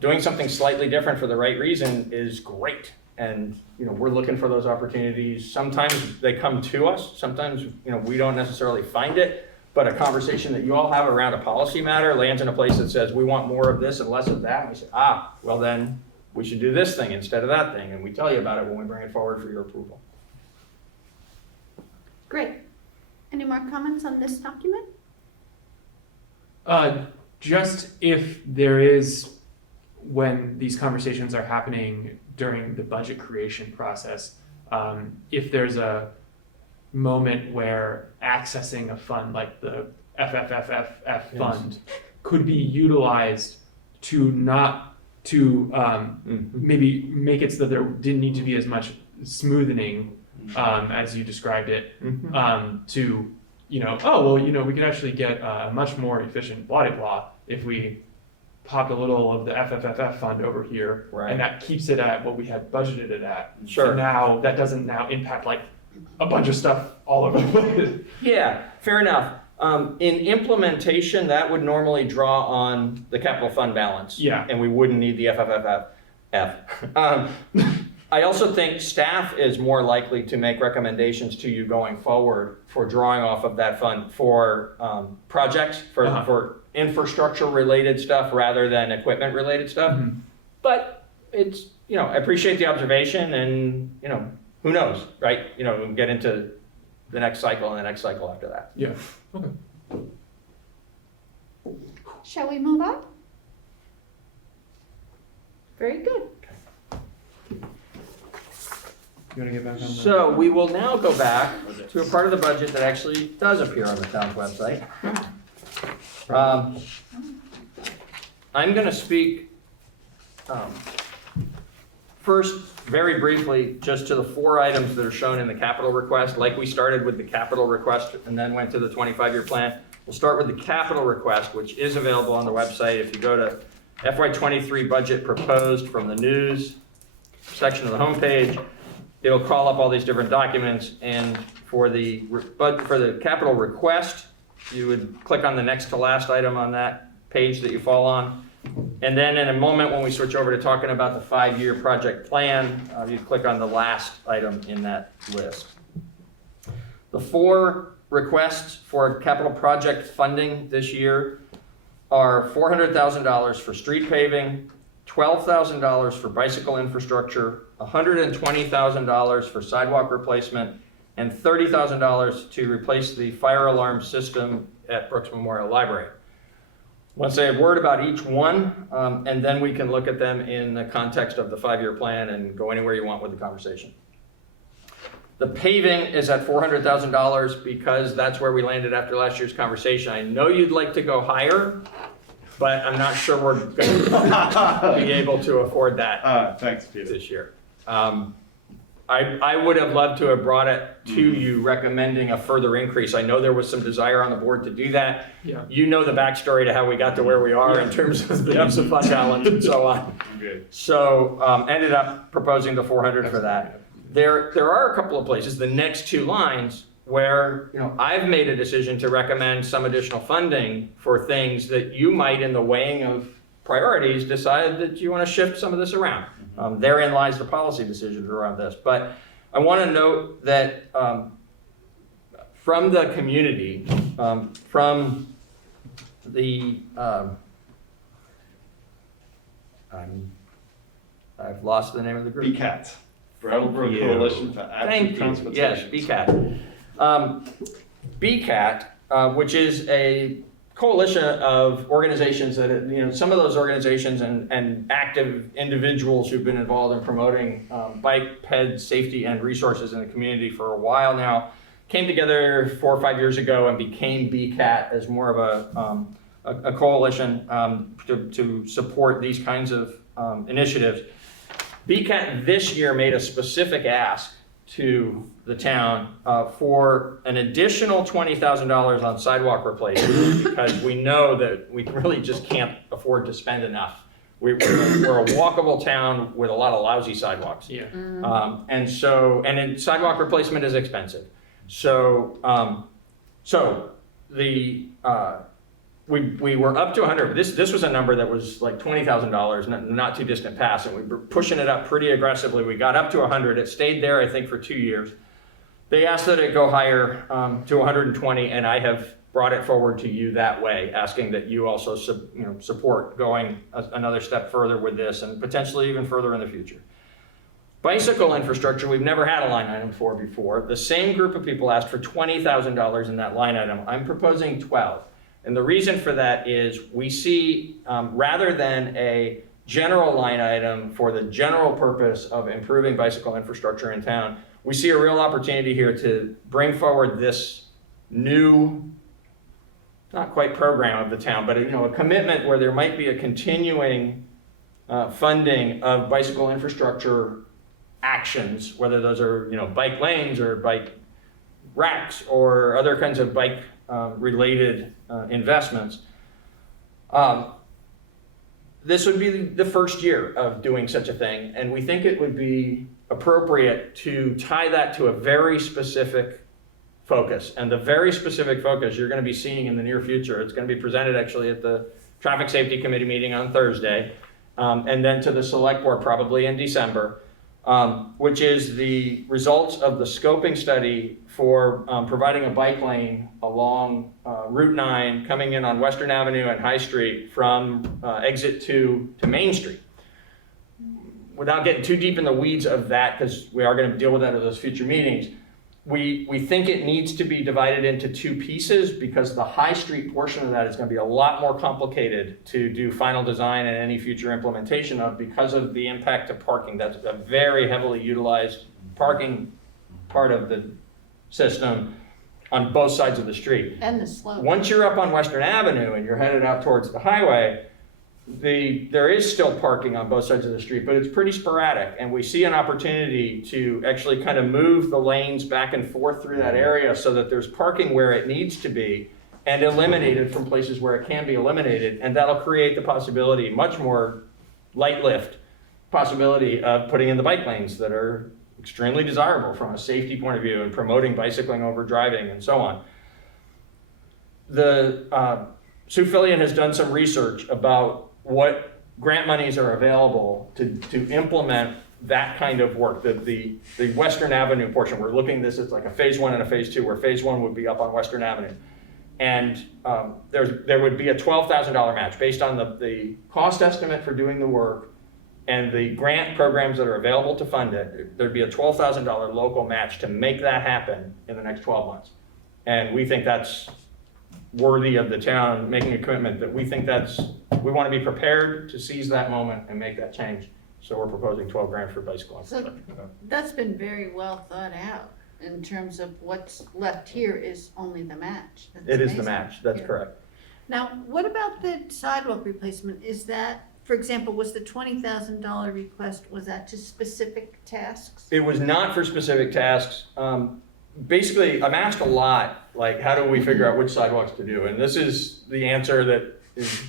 Doing something slightly different for the right reason is great. And, we're looking for those opportunities. Sometimes they come to us. Sometimes, we don't necessarily find it. But a conversation that you all have around a policy matter lands in a place that says, we want more of this and less of that. And we say, well then we should do this thing instead of that thing. And we tell you about it when we bring it forward for your approval. Great. Any more comments on this document? Just if there is, when these conversations are happening during the budget creation process, if there's a moment where accessing a fund like the FFFF fund could be utilized to maybe make it so that there didn't need to be as much smoothing as you described it, to we could actually get a much more efficient blah blah blah if we popped a little of the FFFF fund over here, right. And that keeps it at what we had budgeted it at. Sure. So now that doesn't now impact like a bunch of stuff all over the place. Yeah, fair enough. In implementation, that would normally draw on the capital fund balance. Yeah. And we wouldn't need the FFFF. I also think staff is more likely to make recommendations to you going forward for drawing off of that fund for projects, for infrastructure related stuff rather than equipment related stuff. Mm-hmm. But it's, I appreciate the observation and, who knows, right? We'll get into the next cycle and the next cycle after that. Yeah. Okay. Shall we move on? Very good. You want to get back on that? So we will now go back to a part of the budget that actually does appear on the town's website. I'm going to speak first, very briefly, just to the 4 items that are shown in the capital request. Like we started with the capital request and then went to the 25-year plan. We'll start with the capital request, which is available on the website. If you go to FY23 budget proposed from the news section of the homepage, it'll call up all these different documents. And for the capital request, you would click on the next to last item on that page that you fall on. And then in a moment, when we switch over to talking about the 5-year project plan, you click on the last item in that list. The 4 requests for capital project funding this year are $400,000 for street paving, $12,000 for bicycle infrastructure, $120,000 for sidewalk replacement, and $30,000 to replace the fire alarm system at Brooks Memorial Library. Once I have word about each one, and then we can look at them in the context of the 5-year plan and go anywhere you want with the conversation. The paving is at $400,000 because that's where we landed after last year's conversation. I know you'd like to go higher, but I'm not sure we're going to be able to afford that Thanks, Peter. this year. I would have loved to have brought it to you recommending a further increase. I know there was some desire on the board to do that. Yeah. You know the backstory to how we got to where we are in terms of the use of fund balance and so on. Good. So ended up proposing the 400 for that. There are a couple of places, the next 2 lines, where I've made a decision to recommend some additional funding for things that you might, in the weighing of priorities, decide that you want to shift some of this around. Therein lies the policy decisions around this. But I want to note that from the community, from the, I've lost the name of the group. BCAT. Brattleboro Coalition for Active Transportation. Yes, BCAT. BCAT, which is a coalition of organizations that, some of those organizations and active individuals who've been involved in promoting bike, ped safety and resources in the community for a while now, came together 4 or 5 years ago and became BCAT as more of a coalition to support these kinds of initiatives. BCAT this year made a specific ask to the town for an additional $20,000 on sidewalk replacement because we know that we really just can't afford to spend enough. We're a walkable town with a lot of lousy sidewalks. Yeah. And sidewalk replacement is expensive. So, we were up to 100. This was a number that was like $20,000, not too distant past, and we were pushing it up pretty aggressively. We got up to 100. It stayed there, I think, for 2 years. They asked that it go higher to 120, and I have brought it forward to you that way, asking that you also support going another step further with this, and potentially even further in the future. Bicycle infrastructure, we've never had a line item for before. The same group of people asked for $20,000 in that line item. I'm proposing 12. And the reason for that is we see, rather than a general line item for the general purpose of improving bicycle infrastructure in town, we see a real opportunity here to bring forward this new, not quite program of the town, but a commitment where there might be a continuing funding of bicycle infrastructure actions, whether those are bike lanes or bike racks or other kinds of bike related investments. This would be the first year of doing such a thing, and we think it would be appropriate to tie that to a very specific focus. And the very specific focus you're going to be seeing in the near future, it's going to be presented actually at the Traffic Safety Committee meeting on Thursday, and then to the Selectboard probably in December, which is the results of the scoping study for providing a bike lane along Route 9 coming in on Western Avenue and High Street from exit 2 to Main Street. Without getting too deep in the weeds of that, because we are going to deal with that at those future meetings, we think it needs to be divided into 2 pieces because the High Street portion of that is going to be a lot more complicated to do final design and any future implementation of because of the impact of parking. That's a very heavily utilized parking part of the system on both sides of the street. And the slope. Once you're up on Western Avenue and you're headed out towards the highway, there is still parking on both sides of the street, but it's pretty sporadic, and we see an opportunity to actually kind of move the lanes back and forth through that area so that there's parking where it needs to be and eliminated from places where it can be eliminated, and that'll create the possibility, much more light lift possibility of putting in the bike lanes that are extremely desirable from a safety point of view and promoting bicycling over driving and so on. Sue Fillion has done some research about what grant monies are available to implement that kind of work. The Western Avenue portion, we're looking at this as like a phase 1 and a phase 2, where phase 1 would be up on Western Avenue. And there would be a $12,000 match based on the cost estimate for doing the work and the grant programs that are available to fund it. There'd be a $12,000 local match to make that happen in the next 12 months. And we think that's worthy of the town making a commitment that we think we want to be prepared to seize that moment and make that change. So we're proposing 12 grand for bicycle infrastructure. That's been very well thought out in terms of what's left here is only the match. That's It is the amazing. match, that's Yeah. correct. Now, what about the sidewalk replacement? Is that, for example, was the $20,000 request, was that to specific tasks? It was not for specific tasks. Basically, I'm asked a lot, like, how do we figure out which sidewalks to do? And this is the answer that is,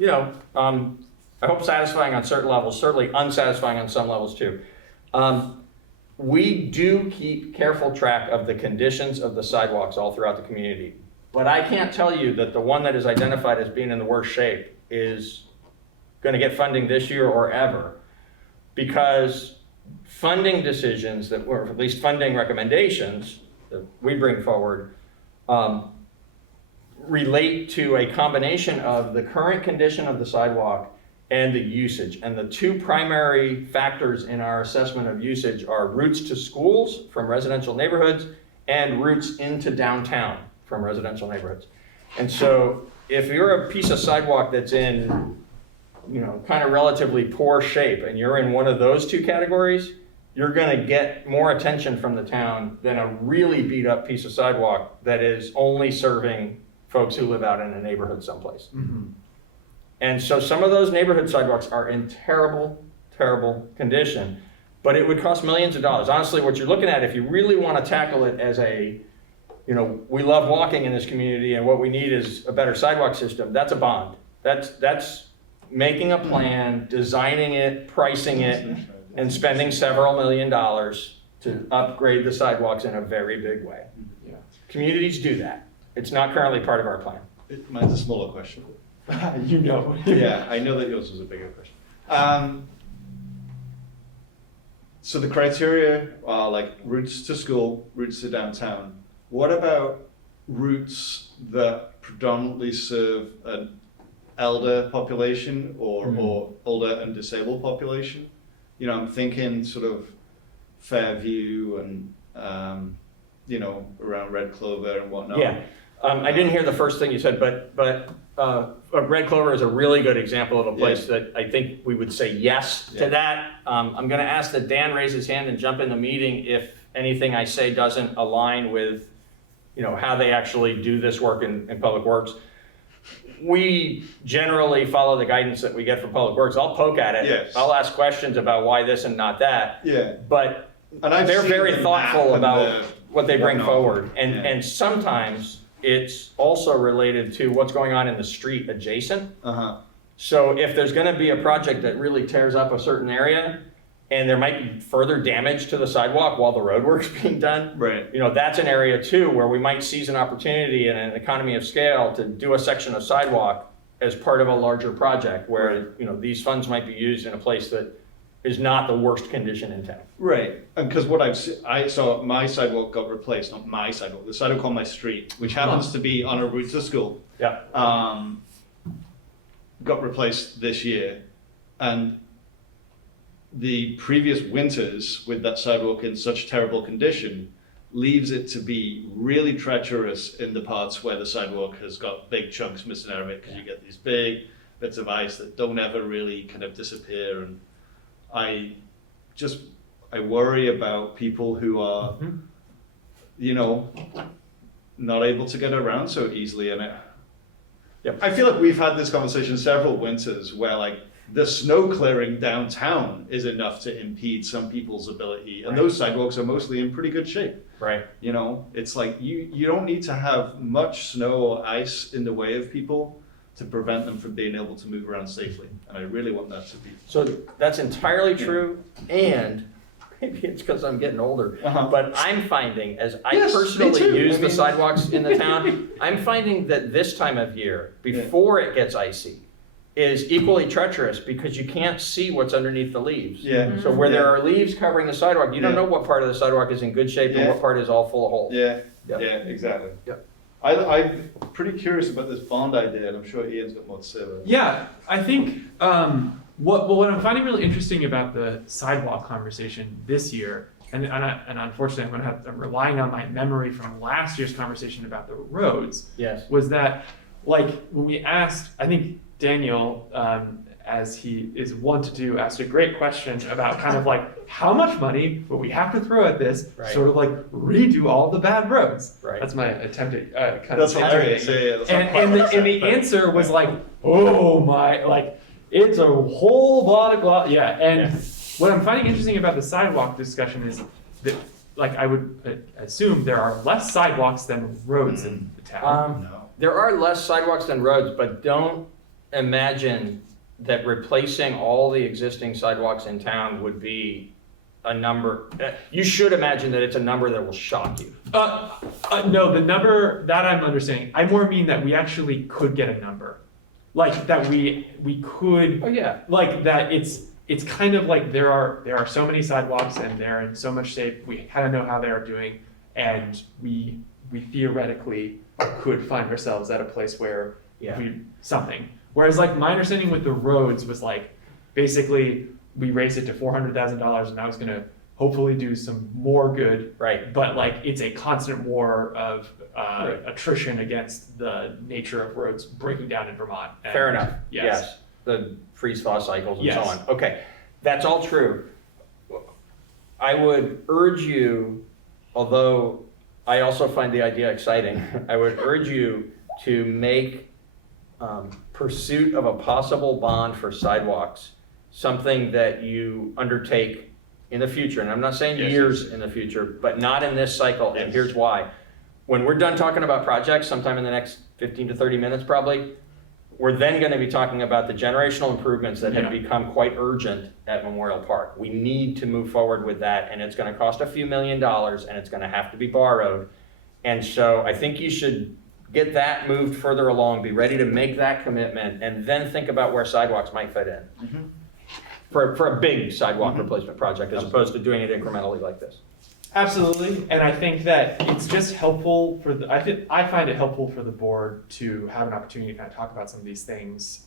I hope satisfying on certain levels, certainly unsatisfying on some levels too. We do keep careful track of the conditions of the sidewalks all throughout the community. But I can't tell you that the one that is identified as being in the worst shape is going to get funding this year or ever, because funding decisions that were, at least funding recommendations that we bring forward, relate to a combination of the current condition of the sidewalk and the usage. And the two primary factors in our assessment of usage are routes to schools from residential neighborhoods and routes into downtown from residential neighborhoods. And so if you're a piece of sidewalk that's in, kind of relatively poor shape and you're in one of those two categories, you're gonna get more attention from the town than a really beat up piece of sidewalk that is only serving folks who live out in a neighborhood someplace. Mm-hmm. And so some of those neighborhood sidewalks are in terrible, terrible condition, but it would cost millions of dollars. Honestly, what you're looking at, if you really want to tackle it as we love walking in this community and what we need is a better sidewalk system, that's a bond. That's making a plan, designing it, pricing it, and spending several $1 million to upgrade the sidewalks in a very big way. Yeah. Communities do that. It's not currently part of our plan. Mine's a smaller question. Yeah, I know that yours was a bigger question. So the criteria are like routes to school, routes to downtown. What about routes that predominantly serve an elder population or older and disabled population? I'm thinking sort of Fairview and, around Red Clover and whatnot. Yeah. I didn't hear the first thing you said, but Red Clover is a really good example of a place that I think we would say yes to that. I'm going to ask that Dan raise his hand and jump in the meeting if anything I say doesn't align with, how they actually do this work in Public Works. We generally follow the guidance that we get from Public Works. I'll poke at it. Yes. I'll ask questions about why this and not that. Yeah. But And I've they're seen very the thoughtful map and about the what they bring whatnot. forward. And Yeah. and sometimes it's also related to what's going on in the street adjacent. Uh-huh. So if there's gonna be a project that really tears up a certain area, and there might be further damage to the sidewalk while the road work's being done, Right. that's an area too where we might seize an opportunity and an economy of scale to do a section of sidewalk as part of a larger project where, these funds might be used in a place that is not the worst condition in town. Right, and because what I saw, my sidewalk got replaced, not my sidewalk, the sidewalk on my street, which happens to be on a route to school. Yeah. Got replaced this year, and the previous winters with that sidewalk in such terrible condition leaves it to be really treacherous in the parts where the sidewalk has got big chunks missing out of it, because you get these big bits of ice that don't ever really kind of disappear. And I worry about people who are, not able to get around so easily in it. Yep. I feel like we've had this conversation several winters where like the snow clearing downtown is enough to impede some people's ability, and those sidewalks are mostly in pretty good shape. Right. It's like you don't need to have much snow or ice in the way of people to prevent them from being able to move around safely. And I really want that to be. So that's entirely true, and maybe it's because I'm getting older, Uh-huh. but I'm finding, as I Yes, me personally too. use I the mean- sidewalks in the town, I'm finding that this time of year, before it gets icy, is equally treacherous because you can't see what's underneath the leaves. Yeah. So where Yeah. there are leaves covering the sidewalk, you don't Yeah. know what part of the sidewalk is in good shape and Yeah. what part is all full of holes. Yeah, Yep. yeah, exactly. Yep. I'm pretty curious about this bond idea, and I'm sure Ian's got more to say about it. Yeah, I think what I'm finding really interesting about the sidewalk conversation this year, and unfortunately I'm relying on my memory from last year's conversation about the roads, Yes. was that like when we asked, I think Daniel, as he is wont to do, asked a great question about kind of like how much money would we have to throw at this, Right. sort of like redo all the bad roads. Right. That's my attempt at kind That's of hilarious. answering Yeah, it. that's not quite And what I the said, answer was like, oh my, like it's a whole lot of yeah. And Yeah. what I'm finding interesting about the sidewalk discussion is that, like, I would assume there are less sidewalks than roads in the town. No. There are less sidewalks than roads, but don't imagine that replacing all the existing sidewalks in town would be a number. You should imagine that it's a number that will shock you. No, the number that I'm understanding, I more mean that we actually could get a number, like that we could. Oh, yeah. Like that it's kind of like there are so many sidewalks and they're in so much shape, we kind of know how they are doing, and we theoretically could find ourselves at a place where Yeah. something. Whereas like my understanding with the roads was like basically we raised it to $400,000 and that was gonna hopefully do some more good. Right. But like it's a constant war of Right. attrition against the nature of roads breaking down in Vermont. And Fair enough. Yes. The freeze-thaw cycles and Yes. so on. Okay, that's all true. I would urge you, although I also find the idea exciting, I would urge you to make pursuit of a possible bond for sidewalks something that you undertake in the future. And I'm not saying Yes, years in the future, but not in this cycle. And Yes. here's why. When we're done talking about projects, sometime in the next 15 to 30 minutes probably, we're then going to be talking about the generational improvements that have Yeah. become quite urgent at Memorial Park. We need to move forward with that, and it's going to cost a few $1 million, and it's going to have to be borrowed. And so I think you should get that moved further along, be ready to make that commitment, and then think about where sidewalks might fit in. For a big sidewalk replacement project, as opposed to doing it incrementally like this. Absolutely, and I think that it's just helpful for the. I find it helpful for the board to have an opportunity to kind of talk about some of these things.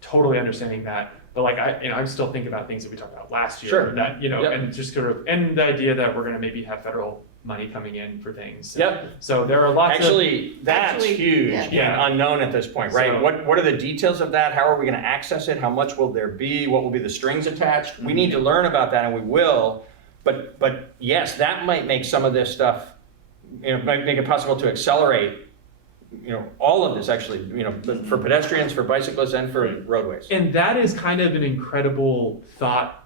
Totally understanding that, but like I'm still thinking about things that we talked about last year. Sure. That Yep. and just sort of and the idea that we're going to maybe have federal money coming in for things. Yep. So there are lots Actually, that's huge yeah. and unknown at this point, right? So- What are the details of that? How are we gonna access it? How much will there be? What will be the strings attached? We need to learn about that, and we will. But yes, that might make some of this stuff, might make it possible to accelerate, all of this actually, for pedestrians, for bicyclists, and for roadways. And that is kind of an incredible thought,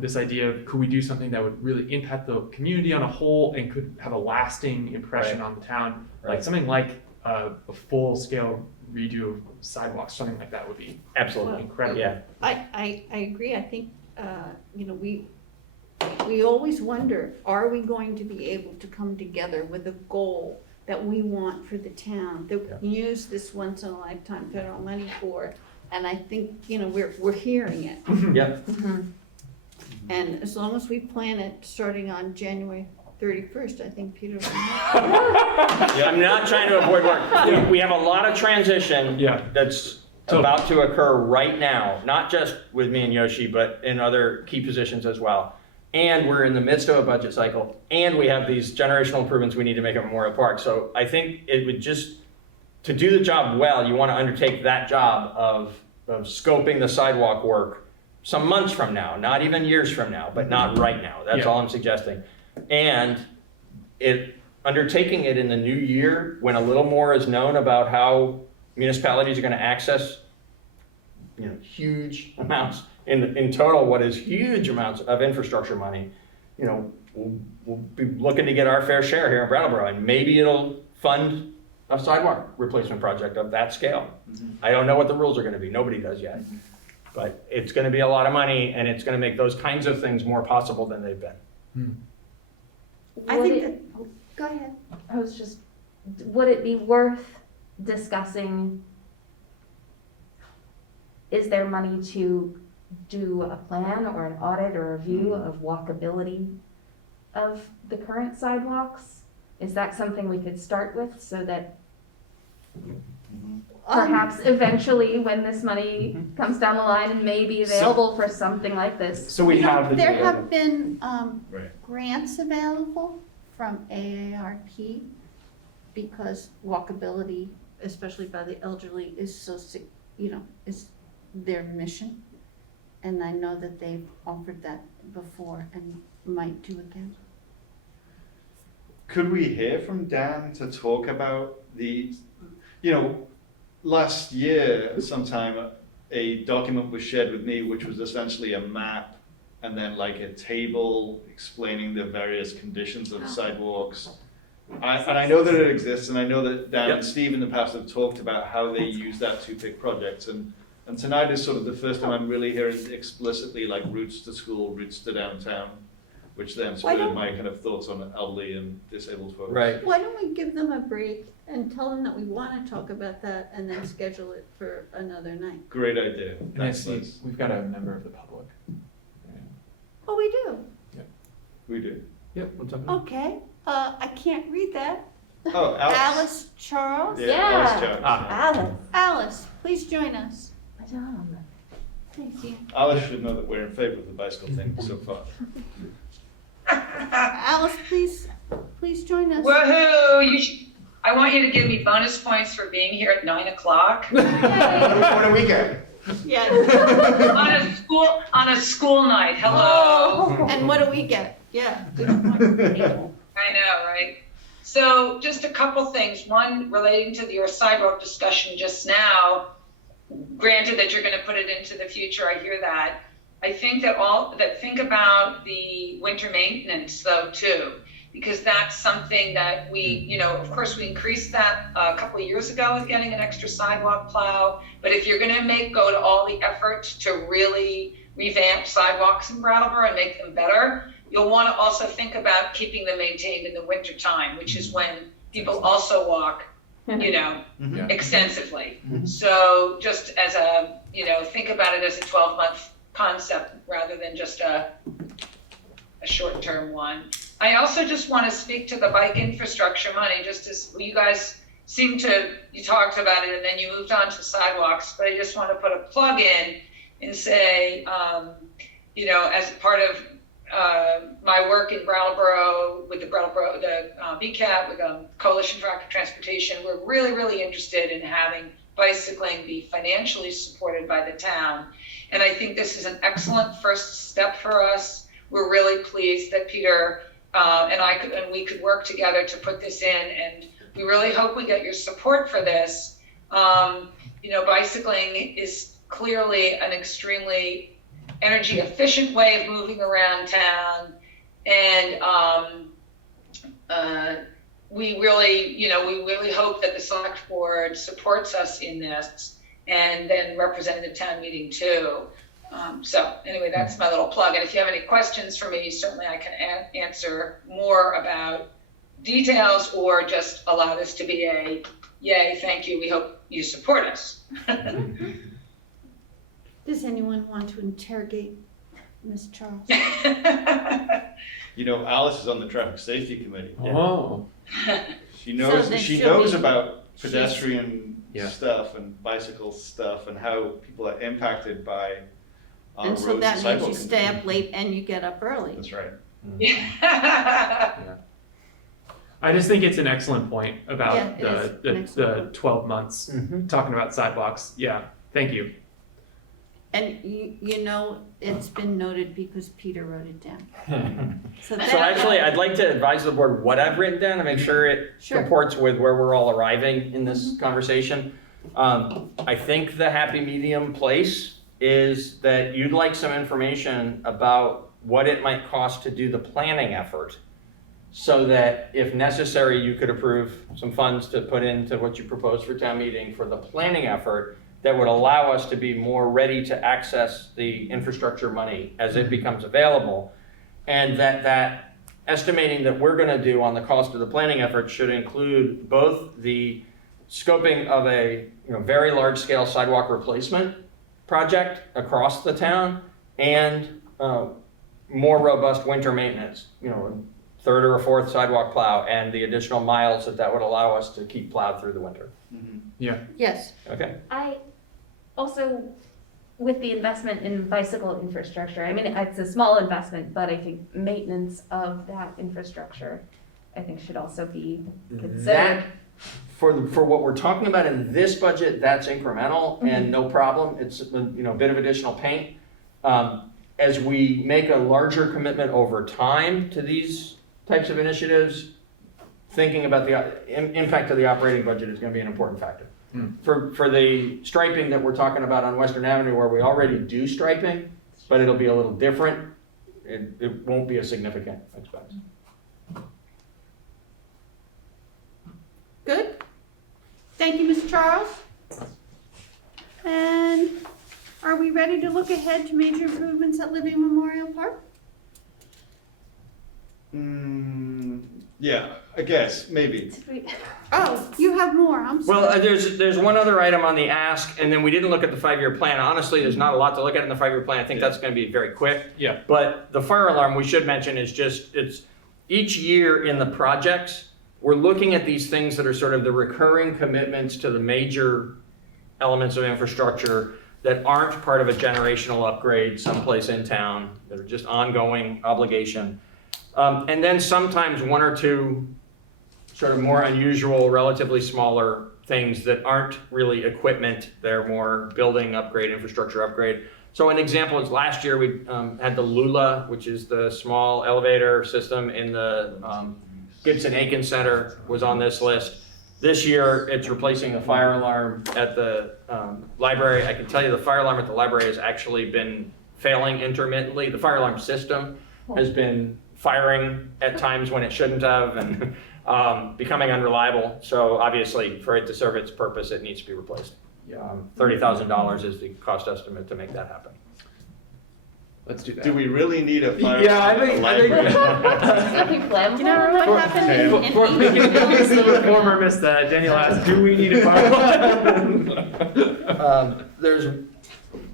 this idea of could we do something that would really impact the community on a whole and could have a lasting impression Right. on the town. Right. Like something like a full-scale redo of sidewalks, something like that would be Absolutely. incredible. Yeah. I agree. I think, we always wonder, are we going to be able to come together with a goal that we want for the town, that we can use this once in a lifetime federal money for? And I think, we're hearing it. Yeah. And as long as we plan it starting on January 31st, I think Peter will know. I'm not trying to avoid work. We have a lot of transition that's about to occur right now, not just with me and Yoshi, but in other key positions as well. And we're in the midst of a budget cycle, and we have these generational improvements we need to make at Memorial Park. So I think it would just, to do the job well, you want to undertake that job of scoping the sidewalk work some months from now, not even years from now, but not right now. That's all I'm suggesting. And undertaking it in the new year, when a little more is known about how municipalities are going to access, huge amounts, in total, what is huge amounts of infrastructure money, we'll be looking to get our fair share here in Brattleboro, and maybe it'll fund a sidewalk replacement project of that scale. I don't know what the rules are going to be. Nobody does yet. But it's gonna be a lot of money, and it's gonna make those kinds of things more possible than they've been. I Would think it- that, go ahead. I was just, would it be worth discussing? Is there money to do a plan or an audit or a review of walkability of the current sidewalks? Is that something we could start with so that perhaps eventually when this money comes down the line and may be available for something like this? So we have the There data. have been Right. grants available from AARP because walkability, especially by the elderly, is so, is their mission. And I know that they've offered that before and might do again. Could we hear from Dan to talk about last year sometime a document was shared with me, which was essentially a map and then like a table explaining the various conditions of sidewalks. And I know that it exists, and I know that Dan and Steve in the past have talked about how they use that to pick projects. And tonight is sort of the first time I'm really hearing explicitly like routes to school, routes to downtown, which then spurred my kind of thoughts on elderly and disabled folks. Right. Why don't we give them a break and tell them that we want to talk about that and then schedule it for another night? Great idea. And I see, we've got a member of the public. Oh, we do? We do. Yep, what's up? Okay, I can't read that. Oh, Alice. Alice Charles? Yeah, Alice Jones. Alice. Alice, please join us. Madame. Thank you. Alice should know that we're in favor of the bicycle thing so far. Alice, please join us. Woohoo! I want you to give me bonus points for being here at 9 o'clock. What do we get? Yeah. on a school night. Hello. Oh, and what do we get? Yeah. Good point. I know, right? So just a couple things. One, relating to your sidewalk discussion just now, granted that you're going to put it into the future, I hear that. I think that think about the winter maintenance though too, because that's something that we, of course we increased that a couple of years ago with getting an extra sidewalk plow. But if you're going to go to all the effort to really revamp sidewalks in Brattleboro and make them better, you'll want to also think about keeping them maintained in the winter time, which is when people also walk, extensively. So just as a, think about it as a 12-month concept rather than just a short-term one. I also just want to speak to the bike infrastructure money, just as you guys you talked about it and then you moved on to sidewalks, but I just want to put a plug in and say, as part of my work in Brattleboro with the VCAT, with Coalition for Active Transportation, we're really, really interested in having bicycling be financially supported by the town. And I think this is an excellent first step for us. We're really pleased that Peter and we could work together to put this in, and we really hope we get your support for this. Bicycling is clearly an extremely energy efficient way of moving around town, and we really hope that the select board supports us in this, and then representative town meeting too. So anyway, that's my little plug. And if you have any questions for me, certainly I can answer more about details, or just allow this to be a yay, thank you, we hope you support us. Does anyone want to interrogate Ms. Charles? Alice is on the traffic safety committee. Oh. She knows. So she she'll knows be- about pedestrian Yeah. stuff and bicycle stuff and how people are impacted by And so roads that and means you sidewalks. stay up late and you get up early. That's right. I just think it's an excellent point about Yeah, it is an the excellent point. 12 months talking about sidewalks. Yeah, thank you. And it's been noted because Peter wrote it down. So actually, I'd like to advise the board what I've written down to make sure it comports with where we're all arriving in this conversation. I think the happy medium place is that you'd like some information about what it might cost to do the planning effort, so that if necessary, you could approve some funds to put into what you propose for town meeting for the planning effort that would allow us to be more ready to access the infrastructure money as it becomes available. And that estimating that we're gonna do on the cost of the planning effort should include both the scoping of a very large scale sidewalk replacement project across the town and more robust winter maintenance, a third or a fourth sidewalk plow and the additional miles that would allow us to keep plowed through the winter. Yeah. Yes. Okay. I also, with the investment in bicycle infrastructure, I mean, it's a small investment, but I think maintenance of that infrastructure, I think should also be considered. That, for what we're talking about in this budget, that's incremental and no problem. It's a bit of additional paint. As we make a larger commitment over time to these types of initiatives, thinking about the impact of the operating budget is going to be an important factor. For the striping that we're talking about on Western Avenue, where we already do striping, but it'll be a little different, it won't be a significant expense. Good. Thank you, Ms. Charles. And are we ready to look ahead to major improvements at Living Memorial Park? Yeah, I guess, maybe. Oh, you have more, I'm sorry. Well, there's one other item on the ask, and then we didn't look at the 5-year plan. Honestly, there's not a lot to look at in the 5-year plan. I think that's going to be very quick. Yeah. But the fire alarm, we should mention, it's each year in the projects, we're looking at these things that are sort of the recurring commitments to the major elements of infrastructure that aren't part of a generational upgrade someplace in town, that are just ongoing obligation. And then sometimes one or two sort of more unusual, relatively smaller things that aren't really equipment, they're more building upgrade, infrastructure upgrade. So an example is last year we had the Lula, which is the small elevator system in the Gibson-Aiken Center, was on this list. This year it's replacing the fire alarm at the library. I can tell you the fire alarm at the library has actually been failing intermittently. The fire alarm system has been firing at times when it shouldn't have and becoming unreliable. So obviously for it to serve its purpose, it needs to be replaced. $30,000 is the cost estimate to make that happen. Let's do that. Do we really need a fire? Yeah, I think You know what happened in The former Miss Daniel asked, do we need a fire alarm? There's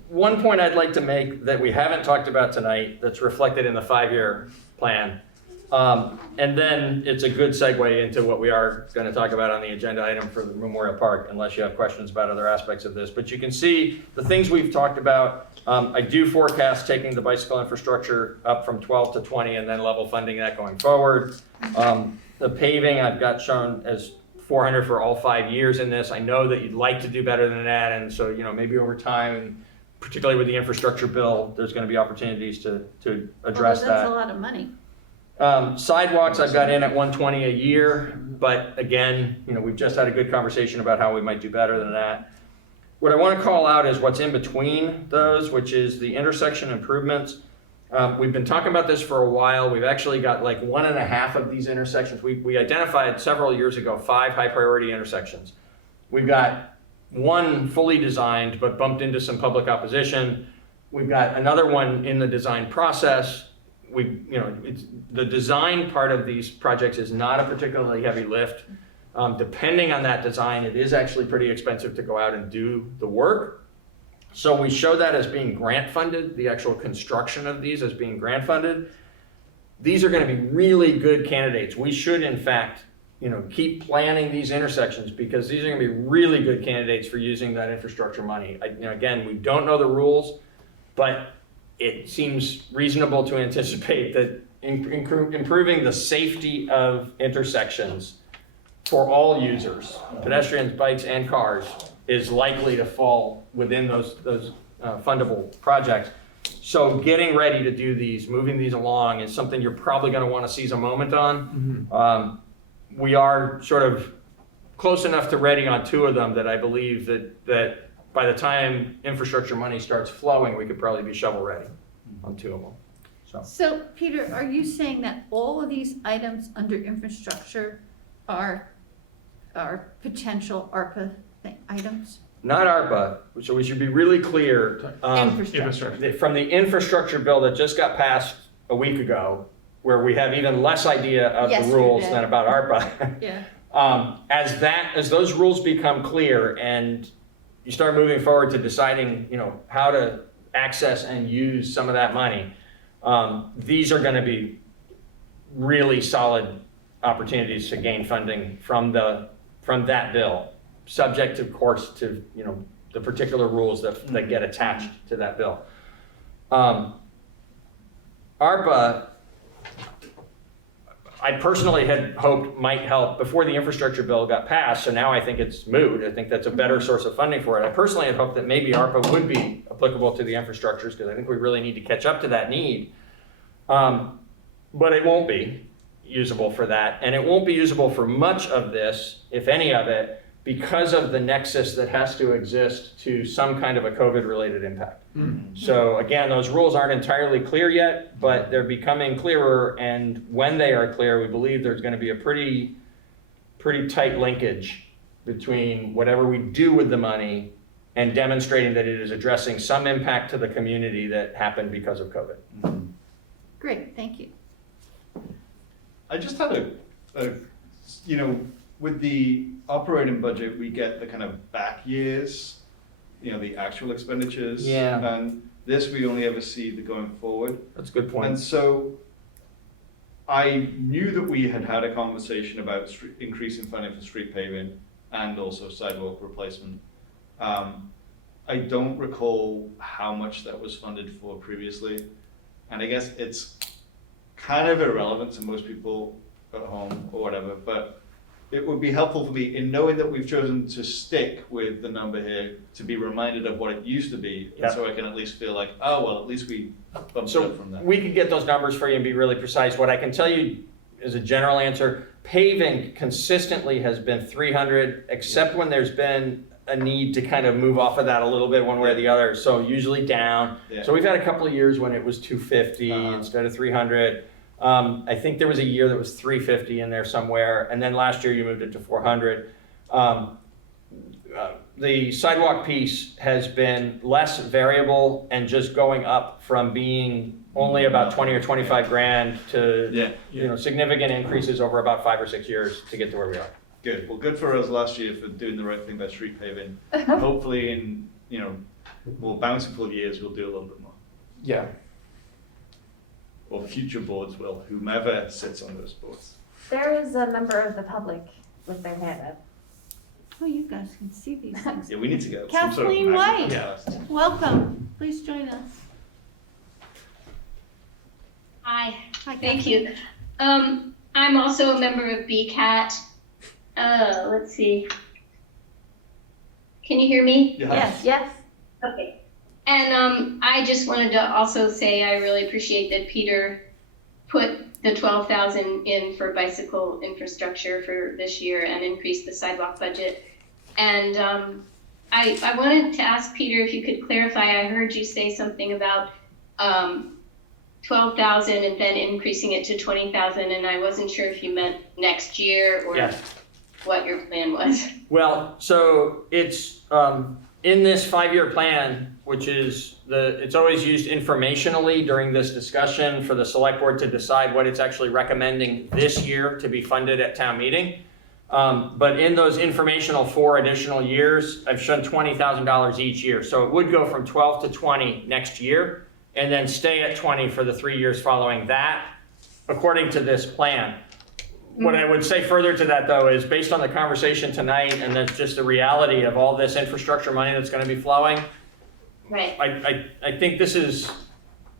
one point I'd like to make that we haven't talked about tonight that's reflected in the 5-year plan. And then it's a good segue into what we are going to talk about on the agenda item for the Memorial Park, unless you have questions about other aspects of this. But you can see the things we've talked about. I do forecast taking the bicycle infrastructure up from 12 to 20 and then level funding that going forward. The paving I've got shown as 400 for all 5 years in this. I know that you'd like to do better than that, and so maybe over time, particularly with the infrastructure bill, there's going to be opportunities to address that. That's a lot of money. Sidewalks I've got in at 120 a year, but again, we've just had a good conversation about how we might do better than that. What I want to call out is what's in between those, which is the intersection improvements. We've been talking about this for a while. We've actually got like 1.5 of these intersections. We identified several years ago 5 high priority intersections. We've got 1 fully designed but bumped into some public opposition. We've got another one in the design process. The design part of these projects is not a particularly heavy lift. Depending on that design, it is actually pretty expensive to go out and do the work. So we show that as being grant funded, the actual construction of these as being grant funded. These are going to be really good candidates. We should, in fact, keep planning these intersections because these are going to be really good candidates for using that infrastructure money. Again, we don't know the rules, but it seems reasonable to anticipate that improving the safety of intersections for all users, pedestrians, bikes, and cars, is likely to fall within those fundable projects. So getting ready to do these, moving these along is something you're probably going to want to seize a moment on. We are sort of close enough to ready on 2 of them that I believe that by the time infrastructure money starts flowing, we could probably be shovel ready on 2 of them. So Peter, are you saying that all of these items under infrastructure are potential ARPA items? not ARPA, so we should be really clear. Infrastructure. From the infrastructure bill that just got passed a week ago, where we have even less idea of the rules Yesterday. than about ARPA. Yeah. As those rules become clear and you start moving forward to deciding, how to access and use some of that money, these are going to be really solid opportunities to gain funding from that bill, subject of course to the particular rules that get attached to that bill. ARPA, I personally had hoped might help before the infrastructure bill got passed, so now I think it's moot. I think that's a better source of funding for it. I personally had hoped that maybe ARPA would be applicable to the infrastructures, because I think we really need to catch up to that need. But it won't be usable for that, and it won't be usable for much of this, if any of it, because of the nexus that has to exist to some kind of a COVID-related impact. So again, those rules aren't entirely clear yet, but they're becoming clearer, and when they are clear, we believe there's going to be a pretty tight linkage between whatever we do with the money and demonstrating that it is addressing some impact to the community that happened because of COVID. Great, thank you. I just had with the operating budget, we get the kind of back years, the actual expenditures. Yeah. And this, we only ever see the going forward. That's a good point. And so I knew that we had had a conversation about increasing funding for street paving and also sidewalk replacement. I don't recall how much that was funded for previously. And I guess it's kind of irrelevant to most people at home or whatever, but it would be helpful for me in knowing that we've chosen to stick with the number here to be reminded of what it used to be. Yeah. And so I can at least feel like, oh, well, at least we bumped it up from that. We could get those numbers for you and be really precise. What I can tell you as a general answer, paving consistently has been 300, except when there's been a need to kind of move off of that a little bit one way or the other. So usually down. Yeah. So we've had a couple of years when it was 250 instead of 300. I think there was a year that was 350 in there somewhere, and then last year you moved it to 400. The sidewalk piece has been less variable and just going up from being only about 20 or 25 grand to significant increases over about 5 or 6 years to get to where we are. Good. Well, good for us last year for doing the right thing by street paving. Hopefully in more bountiful years we'll do a little bit more. Yeah. Or future boards will, whomever sits on those boards. There is a member of the public with their hand up. Oh, you guys can see these things. Yeah, we need to get Kathleen White, magnifying glass. welcome. Please join us. Hi, Hi, thank Kathleen. you. I'm also a member of BCAT. Let's see. Can you hear me? Yes. Yes. Okay. And I just wanted to also say I really appreciate that Peter put the 12,000 in for bicycle infrastructure for this year and increased the sidewalk budget. And I wanted to ask Peter if you could clarify. I heard you say something about 12,000 and then increasing it to 20,000, and I wasn't sure if you meant next year or what your plan was. Well, so it's in this 5-year plan, which is it's always used informationally during this discussion for the select board to decide what it's actually recommending this year to be funded at town meeting. But in those informational 4 additional years, I've shown $20,000 each year. So it would go from 12 to 20 next year and then stay at 20 for the 3 years following that, according to this plan. What I would say further to that, though, is based on the conversation tonight and that's just the reality of all this infrastructure money that's going to be flowing, Right. I think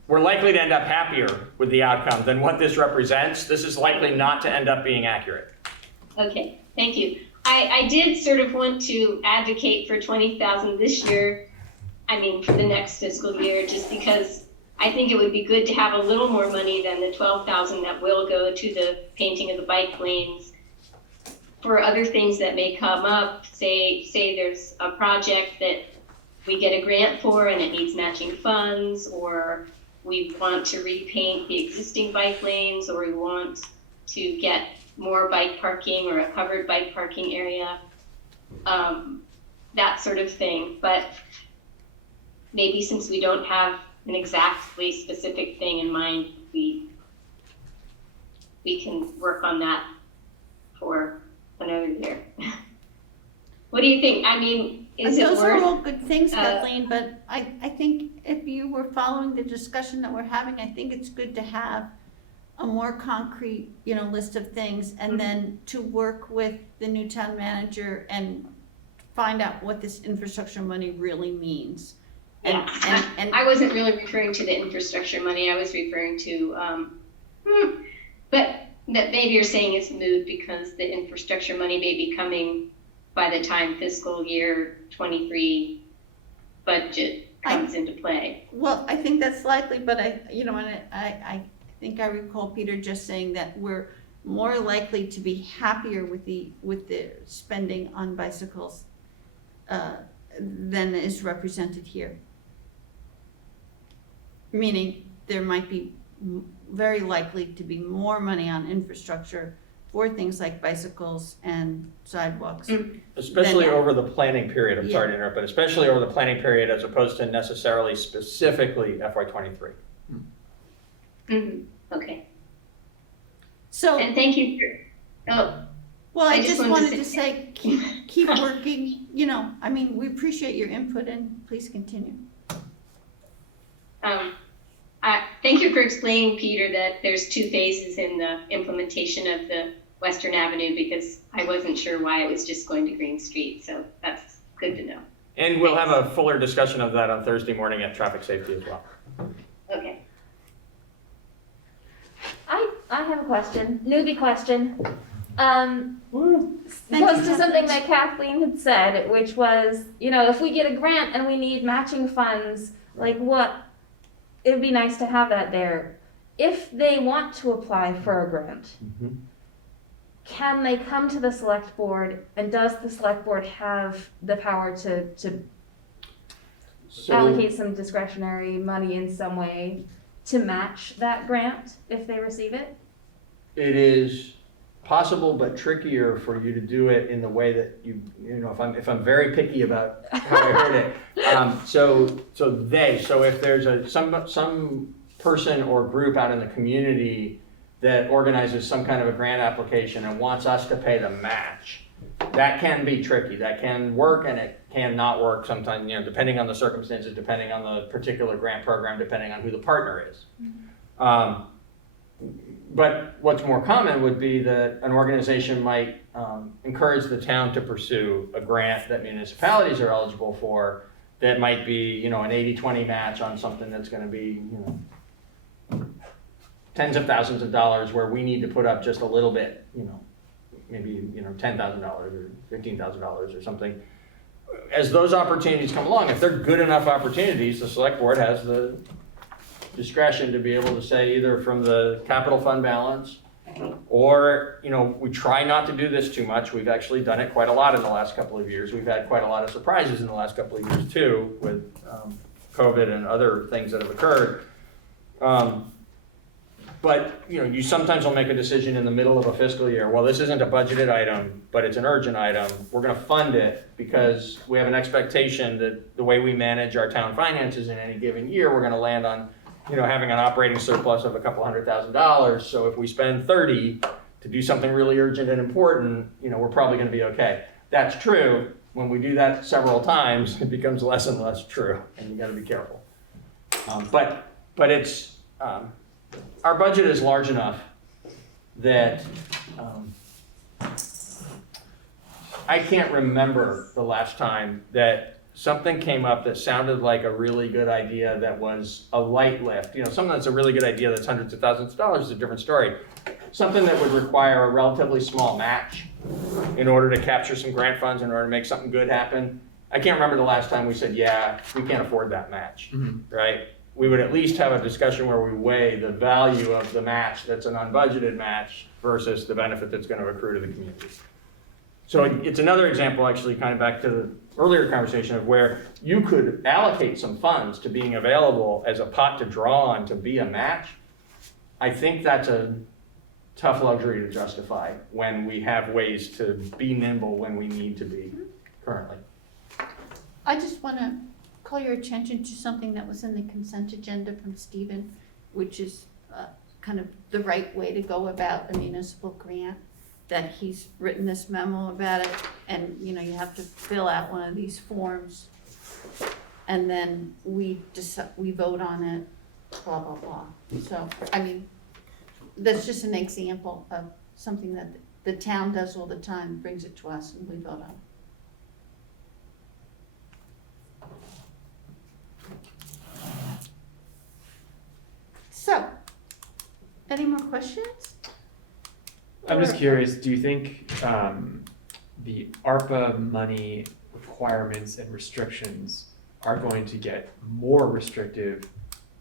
we're likely to end up happier with the outcome than what this represents. This is likely not to end up being accurate. Okay, thank you. I did sort of want to advocate for 20,000 this year, for the next fiscal year, just because I think it would be good to have a little more money than the 12,000 that will go to the painting of the bike lanes for other things that may come up. Say there's a project that we get a grant for and it needs matching funds, or we want to repaint the existing bike lanes, or we want to get more bike parking or a covered bike parking area. that sort of thing. But maybe since we don't have an exactly specific thing in mind, we can work on that for another year. What do you think? I mean, is it Those worth? are all good things, Kathleen, but I think if you were following the discussion that we're having, I think it's good to have a more concrete, list of things, and then to work with the new town manager and find out what this infrastructure money really means. And I wasn't really referring to the infrastructure money. I was referring to, but that maybe you're saying it's moot because the infrastructure money may be coming by the time fiscal year 23 budget comes into play. Well, I think that's likely, but I think I recall Peter just saying that we're more likely to be happier with the spending on bicycles than is represented here. Meaning there might be very likely to be more money on infrastructure for things like bicycles and sidewalks. Especially Then- over the planning period, I'm sorry to interrupt, but especially over the planning period as opposed to necessarily specifically FY23. Okay. So, And thank you for, well, I I just just wanted wanted to to say, keep working, we appreciate your input and please continue. thank you for explaining, Peter, that there's 2 phases in the implementation of the Western Avenue, because I wasn't sure why it was just going to Green Street, so that's good to know. And we'll have a fuller discussion of that on Thursday morning at Traffic Safety as well. Okay. I have a question, newbie question. Goes Thank you, to something that Kathleen had said, which was, if we get a grant and we need matching funds, it'd be nice to have that there. If they want to apply for a grant, can they come to the select board, and does the select board have the power to allocate some discretionary money in some way to match that grant if they receive it? It is possible, but trickier for you to do it in the way that if I'm very picky about how I heard it. So if there's some person or group out in the community that organizes some kind of a grant application and wants us to pay the match, that can be tricky. That can work and it can not work sometimes, depending on the circumstances, depending on the particular grant program, depending on who the partner is. But what's more common would be that an organization might encourage the town to pursue a grant that municipalities are eligible for that might be, an 80-20 match on something that's going to be, tens of thousands of dollars where we need to put up just a little bit, maybe, $10,000 or $15,000 or something. As those opportunities come along, if they're good enough opportunities, the select board has the discretion to be able to say either from the capital fund balance or, we try not to do this too much. We've actually done it quite a lot in the last couple of years. We've had quite a lot of surprises in the last couple of years too with COVID and other things that have occurred. But, you sometimes will make a decision in the middle of a fiscal year. Well, this isn't a budgeted item, but it's an urgent item. We're going to fund it because we have an expectation that the way we manage our town finances in any given year, we're going to land on, having an operating surplus of a couple $100,000. So if we spend 30 to do something really urgent and important, we're probably going to be okay. That's true. When we do that several times, it becomes less and less true, and you got to be careful. But it's our budget is large enough that I can't remember the last time that something came up that sounded like a really good idea that was a light lift. Something that's a really good idea that's hundreds of thousands of dollars is a different story. Something that would require a relatively small match in order to capture some grant funds, in order to make something good happen. I can't remember the last time we said, yeah, we can't afford that match, right? We would at least have a discussion where we weigh the value of the match that's an unbudgeted match versus the benefit that's going to accrue to the community. So it's another example, actually, kind of back to the earlier conversation of where you could allocate some funds to being available as a pot to draw on to be a match. I think that's a tough luxury to justify when we have ways to be nimble when we need to be currently. I just want to call your attention to something that was in the consent agenda from Stephen, which is kind of the right way to go about a municipal grant, that he's written this memo about it, and, you know, you have to fill out one of these forms, and then we vote on it, blah, blah, blah. So, I mean, that's just an example of something that the town does all the time, brings it to us, and we vote on it. So, any more questions? I'm just curious, do you think the ARPA money requirements and restrictions are going to get more restrictive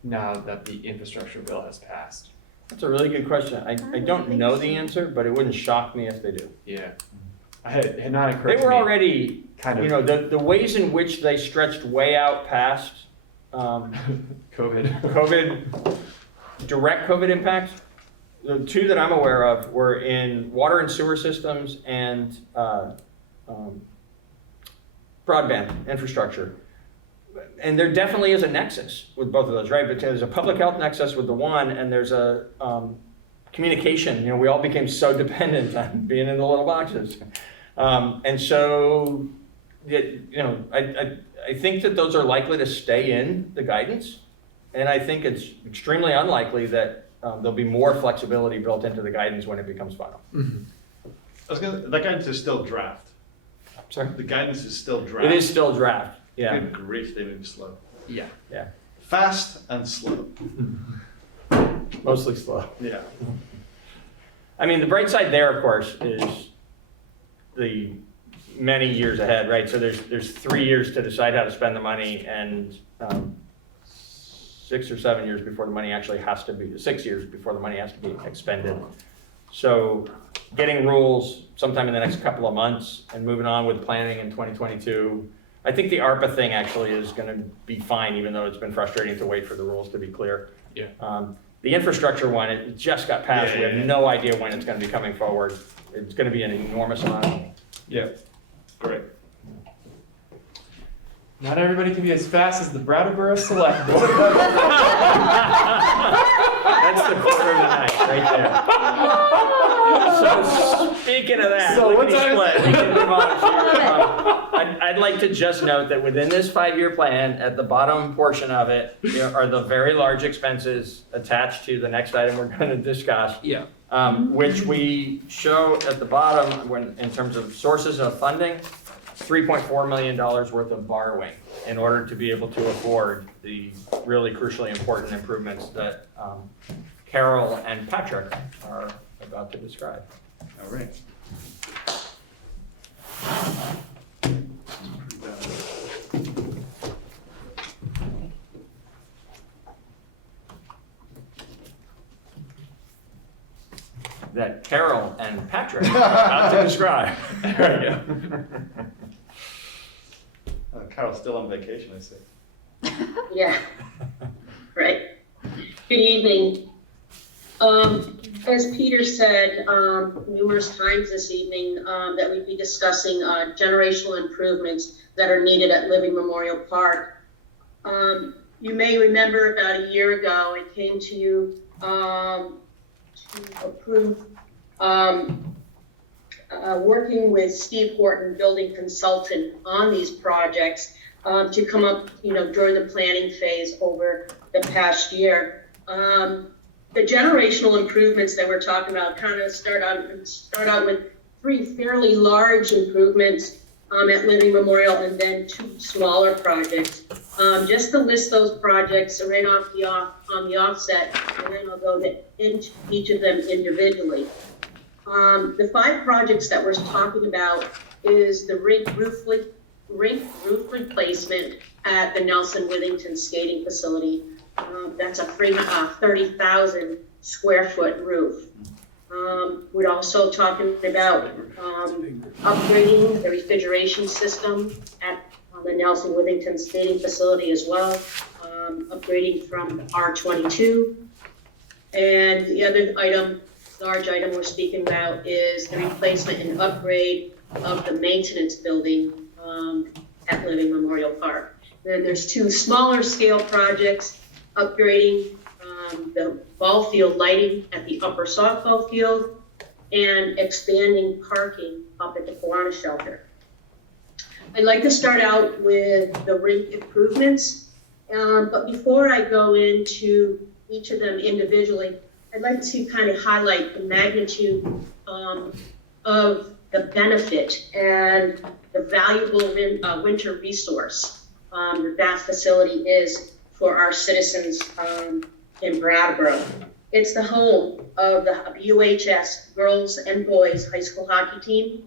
now that the infrastructure bill has passed? That's a really good question. I don't know the answer, but it wouldn't shock me if they do. Yeah. Had not occurred to me. They were already, kind of, you know, the ways in which they stretched way out past COVID. Direct COVID impacts. The two that I'm aware of were in water and sewer systems and broadband infrastructure. And there definitely is a nexus with both of those, right? But there's a public health nexus with the one, and there's a communication. You know, we all became so dependent on being in the little boxes. And so, you know, I think that those are likely to stay in the guidance. And I think it's extremely unlikely that there'll be more flexibility built into the guidance when it becomes final. Mm-hmm. That guidance is still draft. Sorry? The guidance is still draft. It is still draft, yeah. Good grief, they move slow. Yeah. Yeah. Fast and slow. Mostly slow. Yeah. I mean, the bright side there, of course, is the many years ahead, right? So there's 3 years to decide how to spend the money, and 6 or 7 years before the money actually has to be, 6 years before the money has to be expended. So getting rules sometime in the next couple of months and moving on with planning in 2022. I think the ARPA thing actually is going to be fine, even though it's been frustrating to wait for the rules to be clear. Yeah. The infrastructure one, it just got passed. We have no idea when it's going to be coming forward. It's going to be an enormous amount. Yeah, great. Not everybody can be as fast as the Brattleboro Selectboard. That's the quarter of the night, right there. So speaking of that, So lickety what's split, we can move on here. I'd like to just note that within this 5-year plan, at the bottom portion of it, there are the very large expenses attached to the next item we're going to discuss. Yeah. Which we show at the bottom when, in terms of sources of funding, $3.4 million worth of borrowing in order to be able to afford the really crucially important improvements that Carol and Patrick are about to describe. All right. That Carol and Patrick are about to describe. There we go. Carol's still on vacation, I see. Yeah, right. Good evening. As Peter said numerous times this evening, that we'd be discussing generational improvements that are needed at Living Memorial Park. You may remember about a year ago, I came to you to approve working with Steve Horton, building consultant, on these projects to come up, during the planning phase over the past year. The generational improvements that we're talking about kind of start out with 3 fairly large improvements at Living Memorial, and then 2 smaller projects. Just to list those projects right on the offset, and then I'll go into each of them individually. The 5 projects that we're talking about is the rink roof replacement at the Nelson Withington skating facility. That's a 30,000 square foot roof. We're also talking about upgrading the refrigeration system at the Nelson Withington skating facility as well, upgrading from R22. And the other large item we're speaking about is the replacement and upgrade of the maintenance building at Living Memorial Park. Then there's 2 smaller scale projects, upgrading the ball field lighting at the upper softball field and expanding parking up at the Kiwanis shelter. I'd like to start out with the rink improvements, but before I go into each of them individually, I'd like to kind of highlight the magnitude of the benefit and the valuable winter resource that facility is for our citizens in Brattleboro. It's the home of the UHS girls and boys high school hockey team.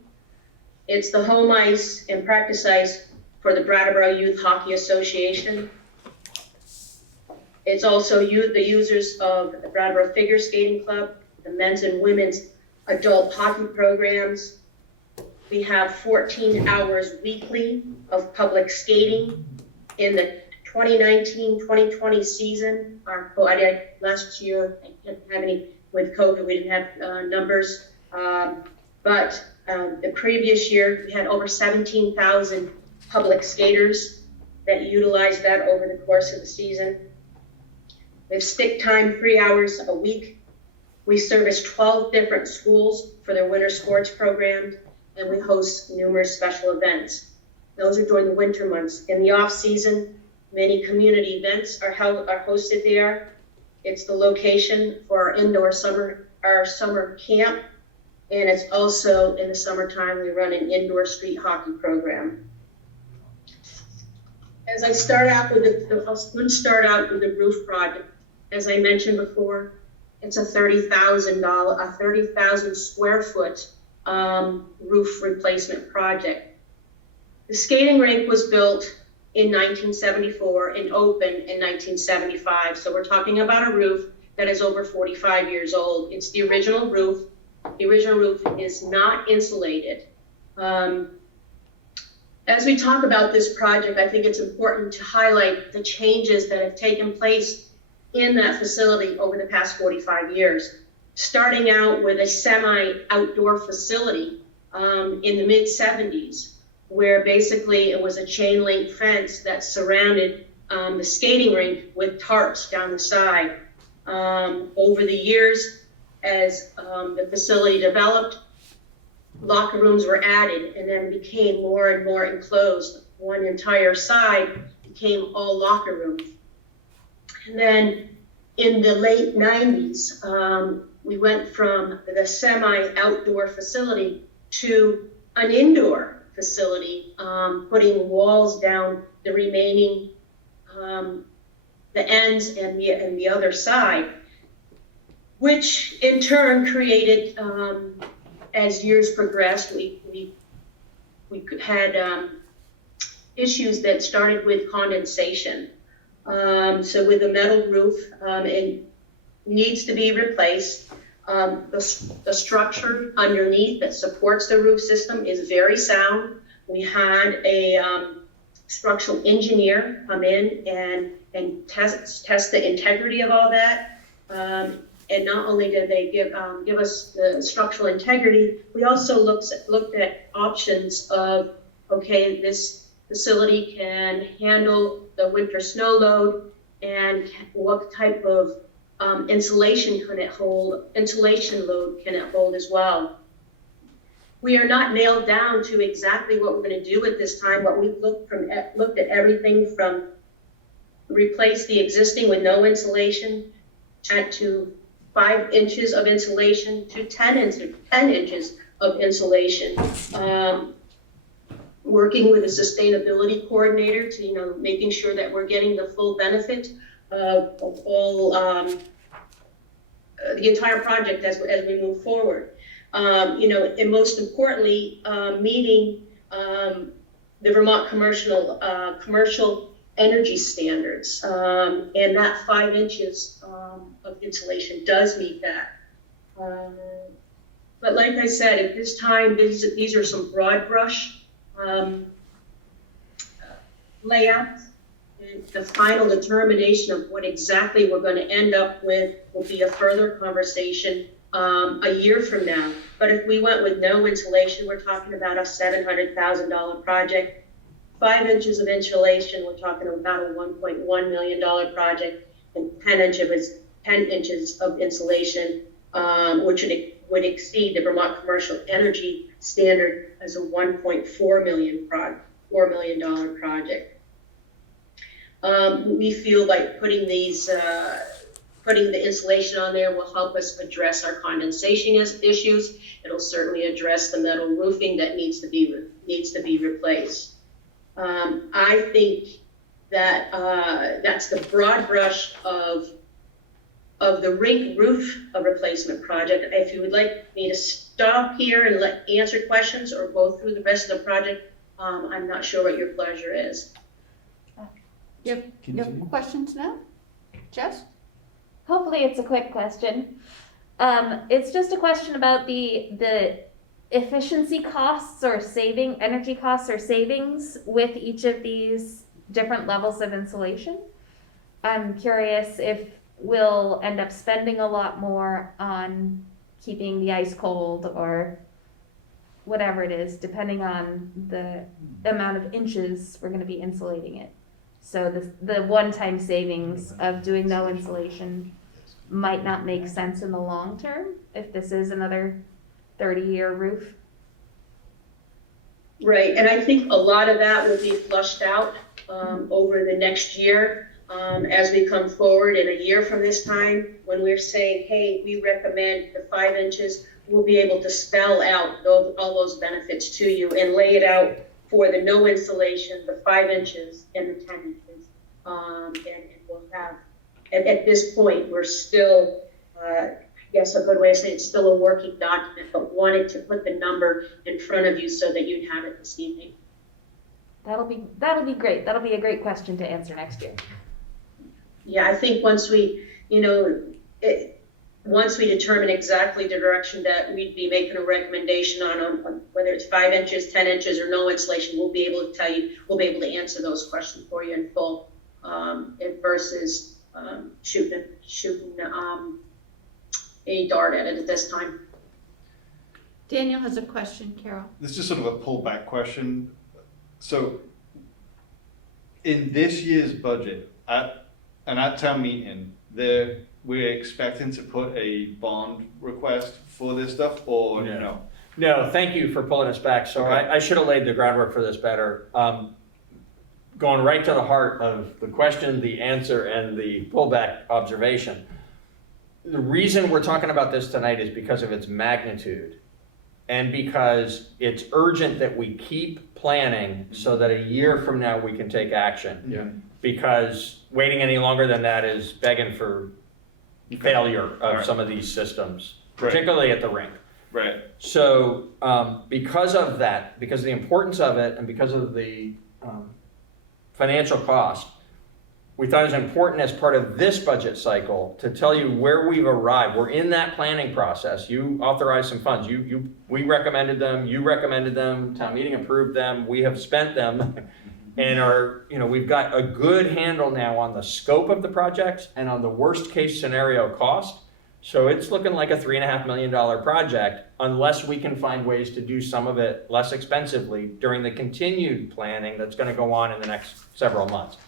It's the home ice and practice ice for the Brattleboro Youth Hockey Association. It's also the users of the Brattleboro Figure Skating Club, the men's and women's adult hockey programs. We have 14 hours weekly of public skating in the 2019-2020 season. Last year, I didn't have any, with COVID, we didn't have numbers. But the previous year, we had over 17,000 public skaters that utilized that over the course of the season. We have stick time 3 hours a week. We service 12 different schools for their winter sports programs, and we host numerous special events. Those are during the winter months. In the off season, many community events are hosted there. It's the location for our indoor summer camp, and it's also in the summertime we run an indoor street hockey program. As I start out with the roof project. As I mentioned before, it's a 30,000 square foot roof replacement project. The skating rink was built in 1974 and opened in 1975. So we're talking about a roof that is over 45 years old. It's the original roof. The original roof is not insulated. As we talk about this project, I think it's important to highlight the changes that have taken place in that facility over the past 45 years. Starting out with a semi-outdoor facility in the mid-70s, where basically it was a chain link fence that surrounded the skating rink with tarps down the side. Over the years, as the facility developed, locker rooms were added and then became more and more enclosed. One entire side became all locker rooms. And then in the late 90s, we went from the semi-outdoor facility to an indoor facility, putting walls down the remaining, the ends and the other side, which in turn created, as years progressed, we had issues that started with condensation. So with the metal roof, it needs to be replaced. The structure underneath that supports the roof system is very sound. We had a structural engineer come in and test the integrity of all that. And not only did they give us the structural integrity, we also looked at options of, okay, this facility can handle the winter snow load, and what type of insulation load can it hold as well. We are not nailed down to exactly what we're going to do at this time, but we've looked at everything from replace the existing with no insulation to 5 inches of insulation to 10 inches of insulation. Working with a sustainability coordinator to, making sure that we're getting the full benefit of all the entire project as we move forward. And most importantly, meeting the Vermont commercial energy standards, and that 5 inches of insulation does meet that. But like I said, at this time, these are some broad brush layouts. The final determination of what exactly we're going to end up with will be a further conversation a year from now. But if we went with no insulation, we're talking about a $700,000 project. 5 inches of insulation, we're talking about a $1.1 million project, and 10 inches of insulation, which would exceed the Vermont Commercial Energy Standard as a $1.4 million project. We feel like putting the insulation on there will help us address our condensation issues. It'll certainly address the metal roofing that needs to be replaced. I think that that's the broad brush of the rink roof replacement project. If you would like me to stop here and answer questions or go through the rest of the project, I'm not sure what your pleasure is. You have questions now? Jess? Hopefully it's a quick question. It's just a question about the efficiency costs or energy costs or savings with each of these different levels of insulation. I'm curious if we'll end up spending a lot more on keeping the ice cold or whatever it is, depending on the amount of inches we're going to be insulating it. So the one-time savings of doing no insulation might not make sense in the long term if this is another 30-year roof. Right, and I think a lot of that will be flushed out over the next year as we come forward in a year from this time when we're saying, hey, we recommend the 5 inches, we'll be able to spell out all those benefits to you and lay it out for the no insulation, the 5 inches, and the 10 inches. And we'll have, at this point, we're still, I guess a good way to say it's still a working document, but wanted to put the number in front of you so that you'd have it this evening. That'll be great. That'll be a great question to answer next year. Yeah, I think once we, once we determine exactly the direction that we'd be making a recommendation on whether it's 5 inches, 10 inches, or no insulation, we'll be able to tell you, we'll be able to answer those questions for you in full, versus shooting a dart at it at this time. Daniel has a question, Carol. This is just sort of a pullback question. So in this year's budget, at town meeting, we're expecting to put a bond request for this stuff, or no? No, thank you for pulling us back. So Okay. I should have laid the groundwork for this better. Going right to the heart of the question, the answer, and the pullback observation. The reason we're talking about this tonight is because of its magnitude and because it's urgent that we keep planning so that a year from now we can take action. Yeah. Because waiting any longer than that is begging for failure of Right. some of these systems, Right. particularly at the rink. Right. So because of that, because of the importance of it and because of the financial cost, we thought it was important as part of this budget cycle to tell you where we've arrived. We're in that planning process. You authorized some funds. We recommended them. You recommended them. Town meeting approved them. We have spent them. And we've got a good handle now on the scope of the project and on the worst case scenario cost. So it's looking like a $3.5 million project unless we can find ways to do some of it less expensively during the continued planning that's going to go on in the next several months.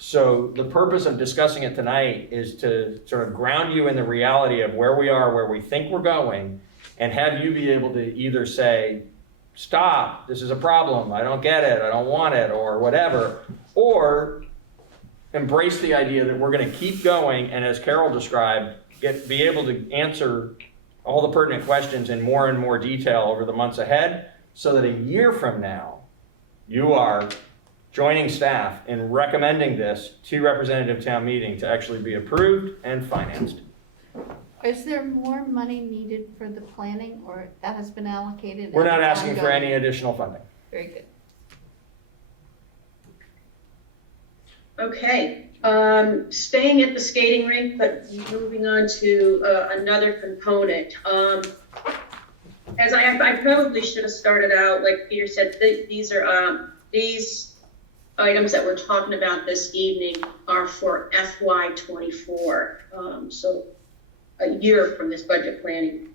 So the purpose of discussing it tonight is to sort of ground you in the reality of where we are, where we think we're going, and have you be able to either say, stop, this is a problem, I don't get it, I don't want it, or whatever, or embrace the idea that we're going to keep going, and as Carol described, be able to answer all the pertinent questions in more and more detail over the months ahead, so that a year from now, you are joining staff in recommending this to representative town meeting to actually be approved and financed. Is there more money needed for the planning, or that has been allocated? We're not and asking for ongoing? any additional funding. Very good. Okay, staying at the skating rink, but moving on to another component. As I probably should have started out, like Peter said, these items that we're talking about this evening are for FY24, so a year from this budget planning.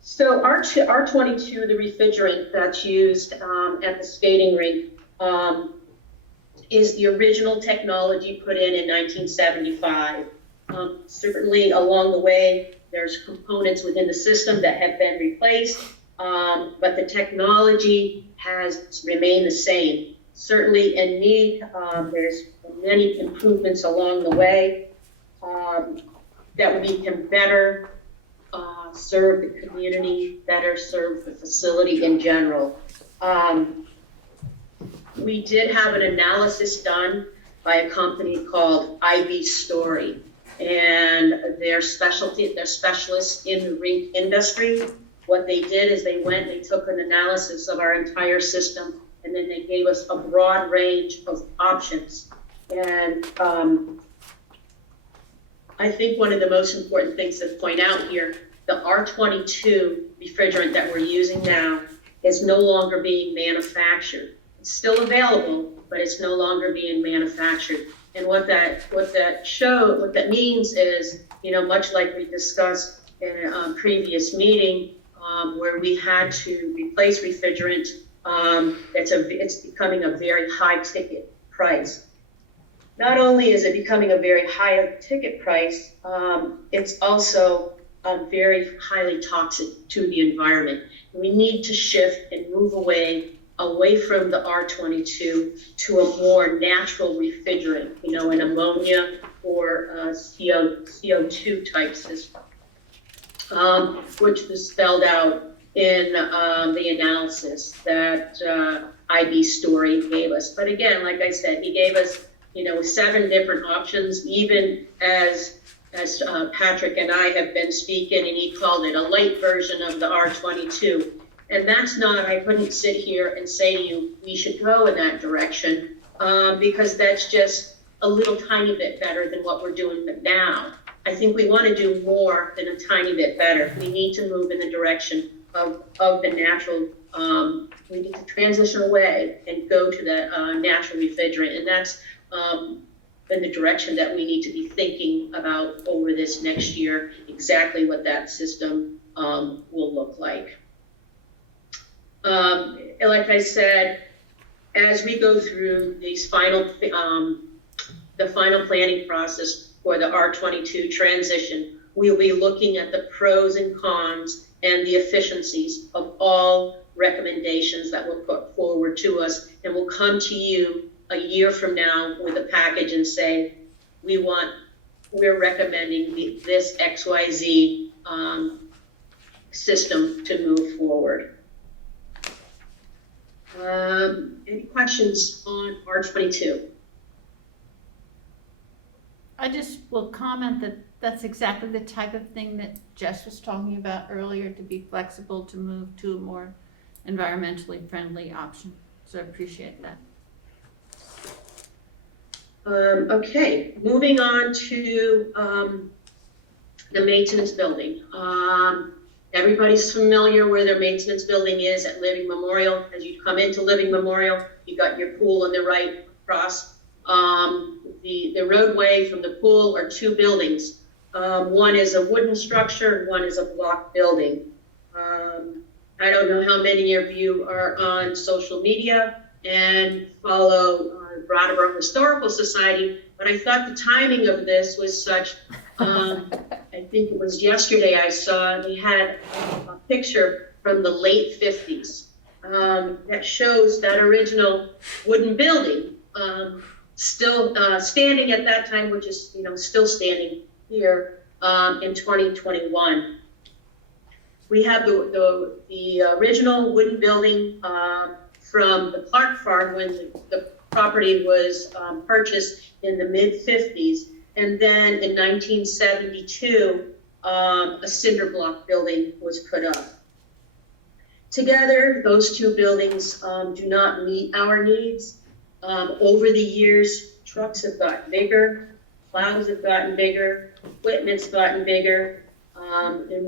So R22, the refrigerant that's used at the skating rink, is the original technology put in 1975. Certainly along the way, there's components within the system that have been replaced, but the technology has remained the same. Certainly in need, there's many improvements along the way that we can better serve the community, better serve the facility in general. We did have an analysis done by a company called IB Story, and they're specialists in the rink industry. What they did is they took an analysis of our entire system, and then they gave us a broad range of options. And I think one of the most important things to point out here, the R22 refrigerant that we're using now is no longer being manufactured. It's still available, but it's no longer being manufactured. And what that means is, much like we discussed in a previous meeting, where we had to replace refrigerant, it's becoming a very high ticket price. Not only is it becoming a very high ticket price, it's also very highly toxic to the environment. We need to shift and move away from the R22 to a more natural refrigerant, an ammonia or CO2 type system, which was spelled out in the analysis that IB Story gave us. But again, like I said, he gave us 7 different options, even as Patrick and I have been speaking, and he called it a light version of the R22. And that's not, I couldn't sit here and say to you, we should go in that direction, because that's just a little tiny bit better than what we're doing now. I think we want to do more than a tiny bit better. We need to move in the direction of the natural, we need to transition away and go to the natural refrigerant. And that's in the direction that we need to be thinking about over this next year, exactly what that system will look like. Like I said, as we go through these the final planning process for the R22 transition, we'll be looking at the pros and cons and the efficiencies of all recommendations that were put forward to us, and we'll come to you a year from now with a package and say, we're recommending this XYZ system to move forward. Any questions on R22? I just will comment that that's exactly the type of thing that Jess was talking about earlier, to be flexible, to move to a more environmentally friendly option. So I appreciate that. Okay, moving on to the maintenance building. Everybody's familiar where their maintenance building is at Living Memorial. As you come into Living Memorial, you got your pool on the right across. The roadway from the pool are 2 buildings. One is a wooden structure, one is a block building. I don't know how many of you are on social media and follow Brattleboro Historical Society, but I thought the timing of this was such, I think it was yesterday I saw, they had a picture from the late 50s that shows that original wooden building still standing at that time, which is still standing here in 2021. We have the original wooden building from the Clark Farm when the property was purchased in the mid-50s. And then in 1972, a cinder block building was put up. Together, those 2 buildings do not meet our needs. Over the years, trucks have gotten bigger, plows have gotten bigger, equipment's gotten bigger, and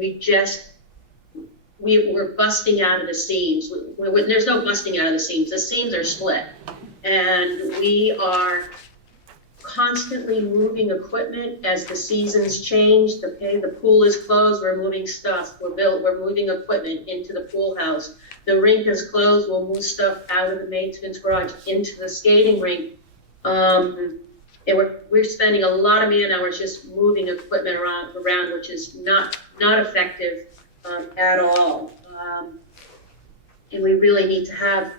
we're busting out of the seams. There's no busting out of the seams are split. And we are constantly moving equipment as the seasons change. The pool is closed, we're moving stuff. We're moving equipment into the pool house. The rink is closed, we'll move stuff out of the maintenance garage into the skating rink. And we're spending a lot of man hours just moving equipment around, which is not effective at all. And we really need to have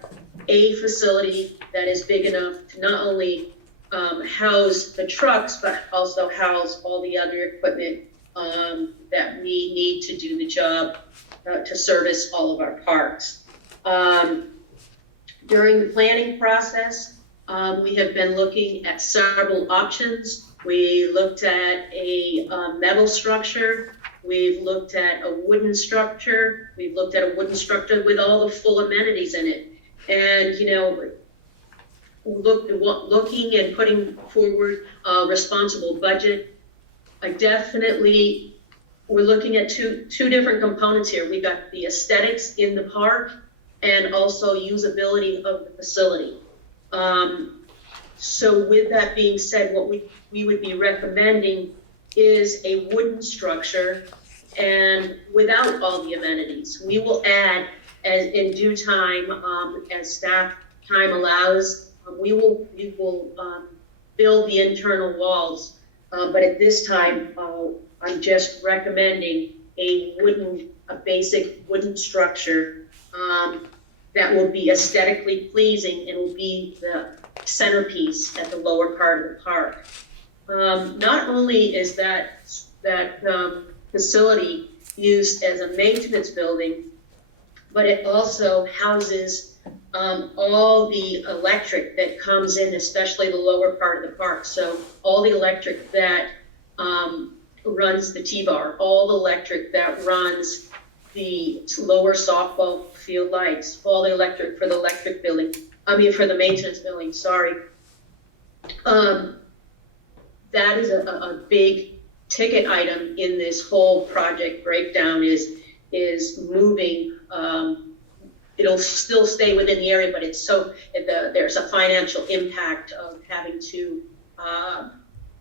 a facility that is big enough to not only house the trucks, but also house all the other equipment that we need to do the job to service all of our parks. During the planning process, we have been looking at several options. We looked at a metal structure. We've looked at a wooden structure. We've looked at a wooden structure with all the full amenities in it. And, you know, looking and putting forward a responsible budget. We're looking at two different components here. We've got the aesthetics in the park and also usability of the facility. So with that being said, what we would be recommending is a wooden structure and without all the amenities. We will add, as in due time, as staff time allows, we will build the internal walls. But at this time, I'm just recommending a basic wooden structure that will be aesthetically pleasing and will be the centerpiece at the lower part of the park. Not only is that facility used as a maintenance building, but it also houses all the electric that comes in, especially the lower part of the park. So all the electric that runs the T-bar, all the electric that runs the lower softball field lights, all the electric for the for the maintenance building, sorry. That is a big ticket item in this whole project breakdown is moving. It'll still stay within the area, but there's a financial impact of having to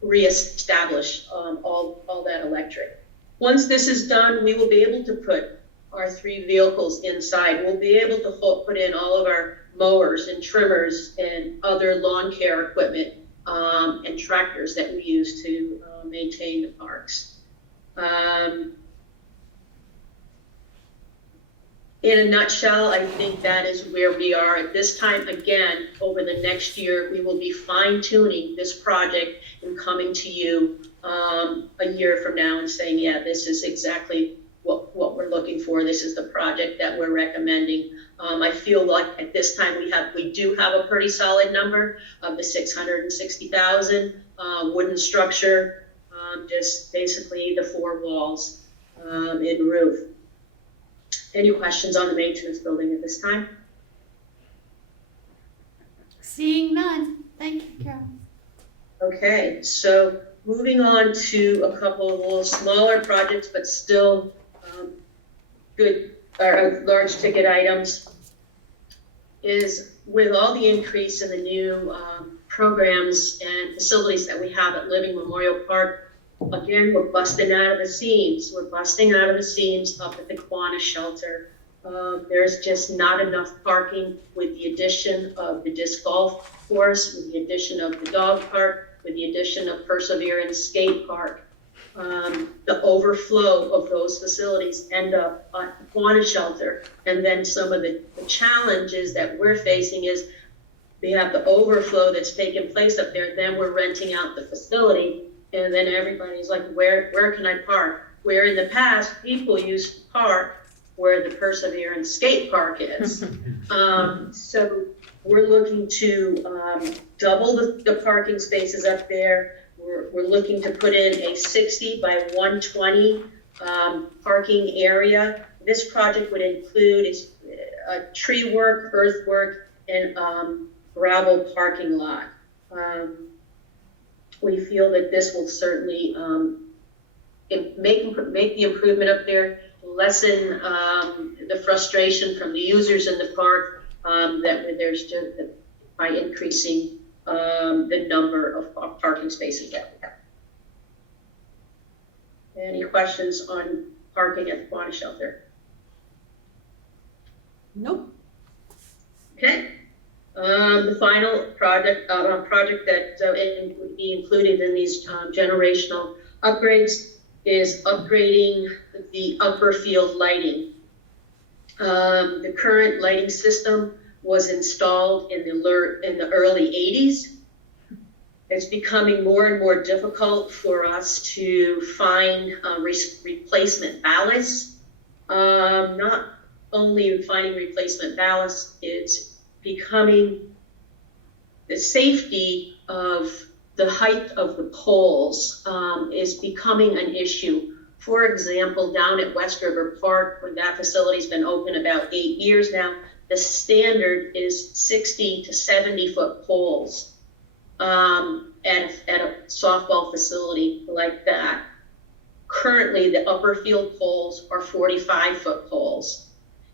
reestablish all that electric. Once this is done, we will be able to put our 3 vehicles inside. We'll be able to put in all of our mowers and trimmers and other lawn care equipment and tractors that we use to maintain the parks. In a nutshell, I think that is where we are at this time. Again, over the next year, we will be fine-tuning this project and coming to you a year from now and saying, yeah, this is exactly what we're looking for. This is the project that we're recommending. I feel like at this time we do have a pretty solid number of the 660,000 wooden structure, just basically the 4 walls and roof. Any questions on the maintenance building at this time? Seeing none. Thank you, Carol. Okay, so moving on to a couple of little smaller projects, but still good or large ticket items, is with all the increase in the new programs and facilities that we have at Living Memorial Park. Again, we're busting out of the seams. We're busting out of the seams up at the Kiwanis shelter. There's just not enough parking with the addition of the disc golf course, with the addition of the dog park, with the addition of Perseverance Skate Park. The overflow of those facilities end up at the Kiwanis shelter. And then some of the challenges that we're facing is we have the overflow that's taking place up there. Then we're renting out the facility. And then everybody's like, where can I park? Where in the past, people used to park where the Perseverance Skate Park is. So we're looking to double the parking spaces up there. We're looking to put in a 60 by 120 parking area. This project would include a tree work, earthwork, and gravel parking lot. We feel that this will certainly make the improvement up there, lessen the frustration from the users in the park that there's just by increasing the number of parking spaces that we have. Any questions on parking at the Quanah shelter? Nope. Okay. The final project that would be included in these generational upgrades is upgrading the upper field lighting. The current lighting system was installed in the early 80s. It's becoming more and more difficult for us to find replacement ballasts. Not only finding replacement ballasts, it's becoming the safety of the height of the poles is becoming an issue. For example, down at West River Park, when that facility's been open about 8 years now, the standard is 60 to 70 foot poles at a softball facility like that. Currently, the upper field poles are 45 foot poles.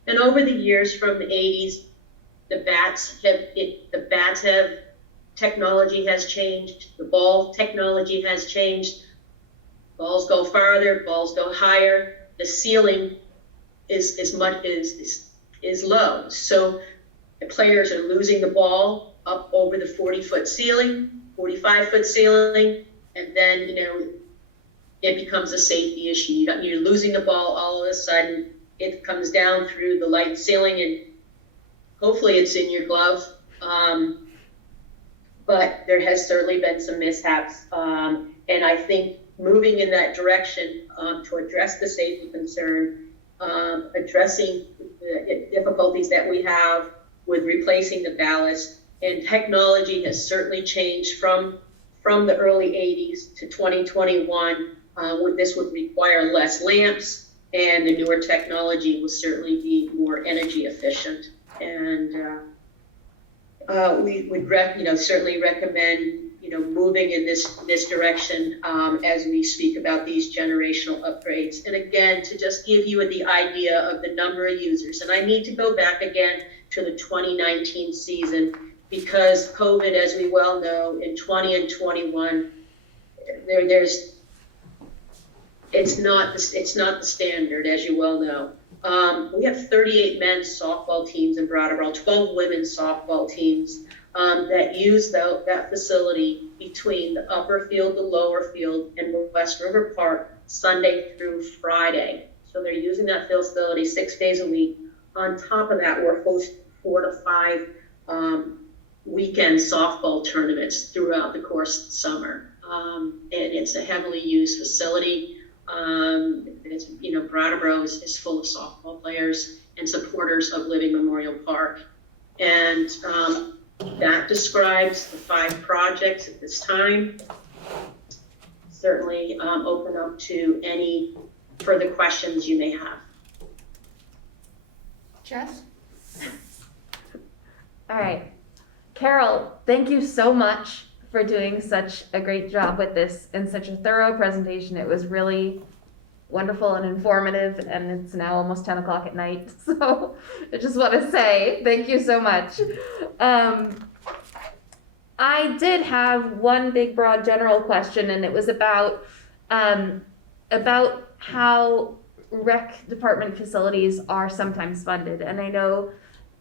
And over the years from the 80s, the bats have, technology has changed, the ball technology has changed. Balls go farther, balls go higher. The ceiling is low. So the players are losing the ball up over the 40-foot ceiling, 45-foot ceiling, and then, it becomes a safety issue. You're losing the ball, all of a sudden it comes down through the light ceiling, and hopefully it's in your glove. But there has certainly been some mishaps. And I think moving in that direction to address the safety concern, addressing the difficulties that we have with replacing the ballast, and technology has certainly changed from the early 80s to 2021. This would require less lamps, and the newer technology will certainly be more energy efficient. And we would certainly recommend moving in this direction as we speak about these generational upgrades. And again, to just give you the idea of the number of users, and I need to go back again to the 2019 season, because COVID, as we well know, in 20 and 21, it's not the standard, as you well know. We have 38 men's softball teams in Brattleboro, 12 women's softball teams that use that facility between the upper field, the lower field, and West River Park Sunday through Friday. So they're using that facility 6 days a week. On top of that, we're hosting 4 to 5 weekend softball tournaments throughout the course of the summer. And it's a heavily used facility. Brattleboro is full of softball players and supporters of Living Memorial Park. And that describes the 5 projects at this time. Certainly open up to any further questions you may have. Jess? All right. Carol, thank you so much for doing such a great job with this and such a thorough presentation. It was really wonderful and informative, and it's now almost 10 o'clock at night. So I just want to say thank you so much. I did have one big, broad, general question, and it was about how rec department facilities are sometimes funded. And I know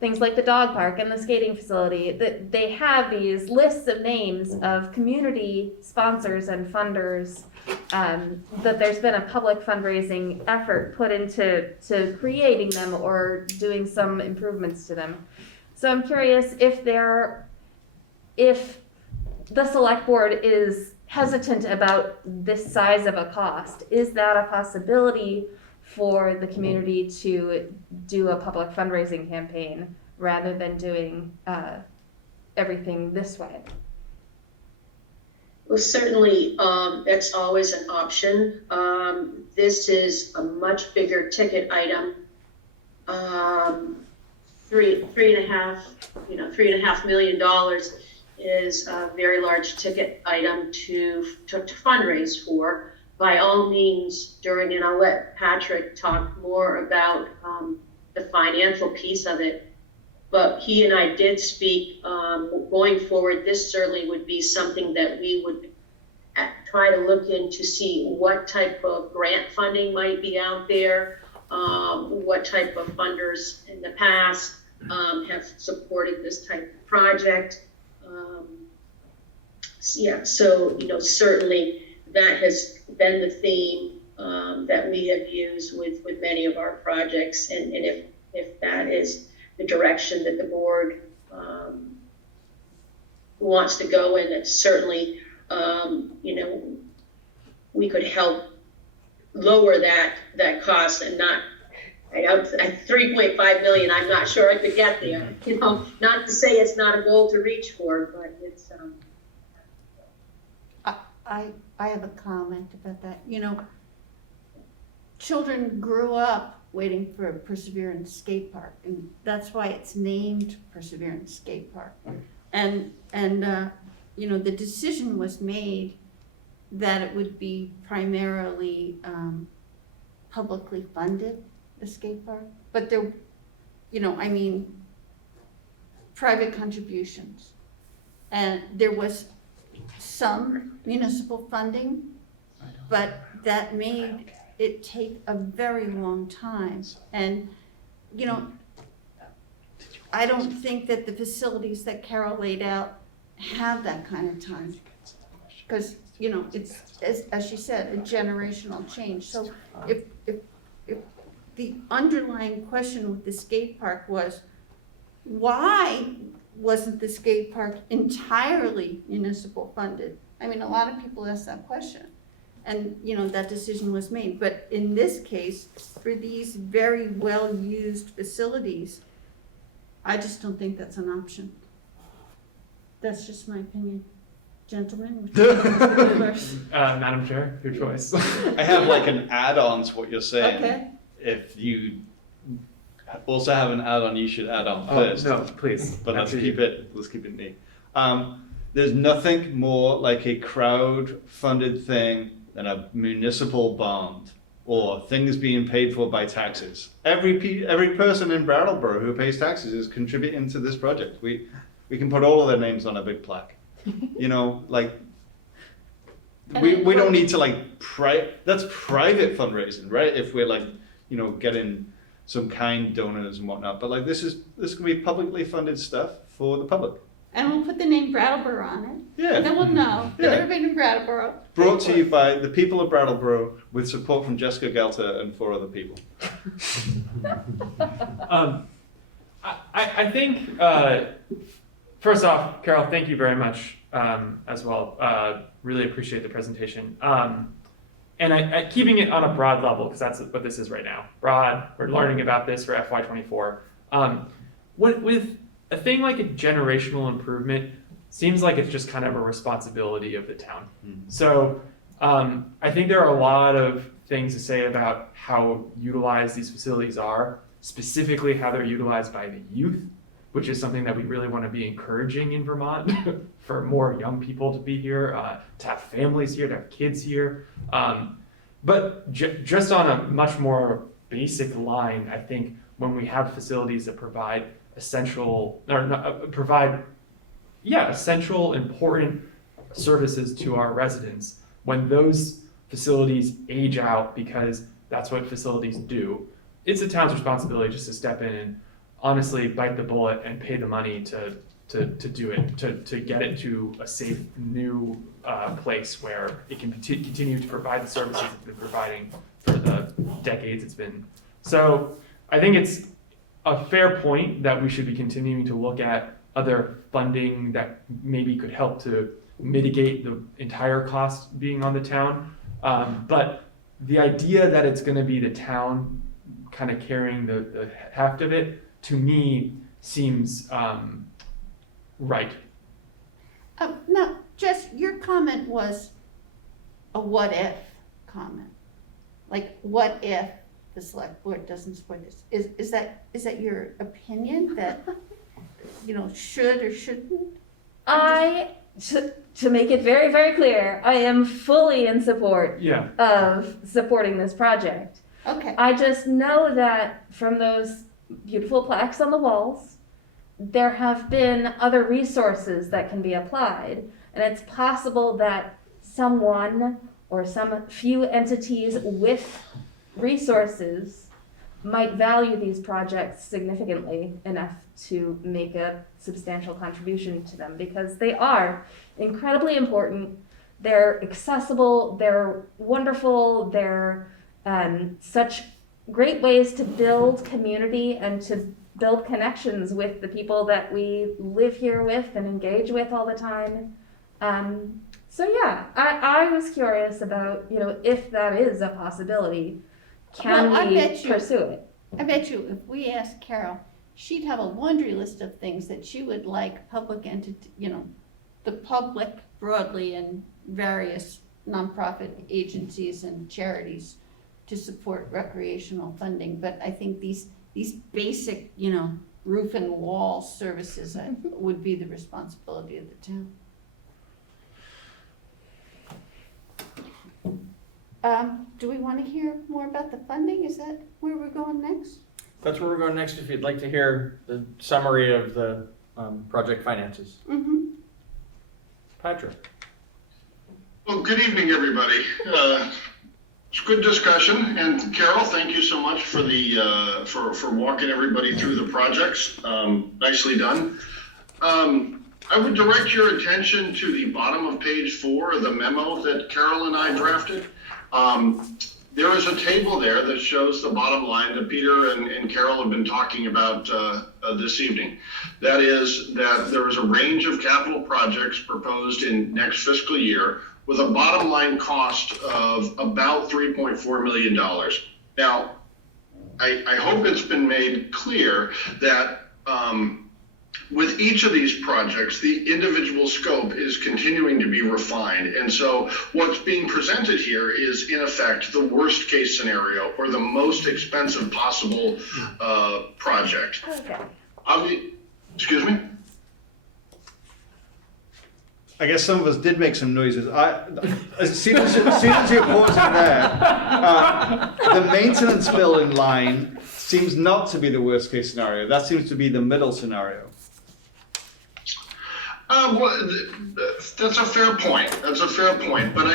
things like the dog park and the skating facility, that they have these lists of names of community sponsors and funders, that there's been a public fundraising effort put into creating them or doing some improvements to them. So I'm curious if the select board is hesitant about this size of a cost. Is that a possibility for the community to do a public fundraising campaign rather than doing everything this way? Well, certainly, that's always an option. This is a much bigger ticket item. $3.5 million is a very large ticket item to fundraise for. By all means, and I'll let Patrick talk more about the financial piece of it. but he and I did speak, going forward, this certainly would be something that we would try to look into, see what type of grant funding might be out there, what type of funders in the past have supported this type of project. So, certainly that has been the theme that we have used with many of our projects. And if that is the direction that the board wants to go in, it's certainly, we could help lower that cost and not, at 3.5 million, I'm not sure I could get there. Not to say it's not a goal to reach for, but it's. I have a comment about that. Children grew up waiting for Perseverance Skate Park, and that's why it's named Perseverance Skate Park. And the decision was made that it would be primarily publicly funded, the skate park, but there, private contributions. And there was some municipal funding, but that made it take a very long time. And, I don't think that the facilities that Carol laid out have that kind of time. Because, it's, as she said, a generational change. So if the underlying question with the skate park was, why wasn't the skate park entirely municipal funded? I mean, a lot of people ask that question. And, that decision was made. But in this case, for these very well-used facilities, I just don't think that's an option. That's just my opinion. Gentlemen? Madam Chair, your choice. I have like an add-on to what you're saying. Okay. If you also have an add-on, you should add on first. No, please. But let's keep it neat. There's nothing more like a crowd-funded thing than a municipal bond or things being paid for by taxes. Every person in Brattleboro who pays taxes is contributing to this project. We can put all of their names on a big plaque. We don't need to that's private fundraising, right? If we're getting some kind donors and whatnot. But this can be publicly funded stuff for the public. And we'll put the name Brattleboro on it. Yeah. And then we'll know that everybody in Brattleboro. Brought to you by the people of Brattleboro with support from Jessica Gelter and 4 other people. I think, first off, Carol, thank you very much as well. Really appreciate the presentation. And keeping it on a broad level, because that's what this is right now. Broad, we're learning about this for FY24. With a thing like a generational improvement, seems like it's just kind of a responsibility of the town. So I think there are a lot of things to say about how utilized these facilities are, specifically how they're utilized by the youth, which is something that we really want to be encouraging in Vermont for more young people to be here, to have families here, to have kids here. But just on a much more basic line, I think when we have facilities that provide essential, important services to our residents, when those facilities age out, because that's what facilities do, it's the town's responsibility just to step in and honestly bite the bullet and pay the money to do it, to get it to a safe new place where it can continue to provide the services it's been providing for the decades it's been. So I think it's a fair point that we should be continuing to look at other funding that maybe could help to mitigate the entire cost being on the town. But the idea that it's going to be the town kind of carrying the heft of it, to me, seems right. Now, Jess, your comment was a what if comment. Like, what if the select board doesn't support this? Is that your opinion that, should or shouldn't? To make it very, very clear, I am fully in support of supporting this project. Okay. I just know that from those beautiful plaques on the walls, there have been other resources that can be applied, and it's possible that someone or some few entities with resources might value these projects significantly enough to make a substantial contribution to them, because they are incredibly important. They're accessible, they're wonderful, they're such great ways to build community and to build connections with the people that we live here with and engage with all the time. So yeah, I was curious about, if that is a possibility, can Well, I we bet you- pursue it? I bet you if we asked Carol, she'd have a laundry list of things that she would like public entity, the public broadly and various nonprofit agencies and charities to support recreational funding. But I think these basic, roof and wall services would be the responsibility of the town. Do we want to hear more about the funding? Is that where we're going next? That's where we're going next, if you'd like to hear the summary of the project finances. Mm-hmm. Patrick. Well, good evening, everybody. It's good discussion, and Carol, thank you so much for the for walking everybody through the projects. Nicely done. I would direct your attention to the bottom of page 4 of the memo that Carol and I drafted. There is a table there that shows the bottom line that Peter and Carol have been talking about this evening. That is that there is a range of capital projects proposed in next fiscal year with a bottom line cost of about $3.4 million. Now, I hope it's been made clear that with each of these projects, the individual scope is continuing to be refined. And so what's being presented here is, in effect, the worst case scenario or the most expensive possible project. Okay. Excuse me? I guess some of us did make some noises. As soon as you're pausing there, the maintenance building line seems not to be the worst case scenario. That seems to be the middle scenario. Well, that's a fair point. That's a fair point. But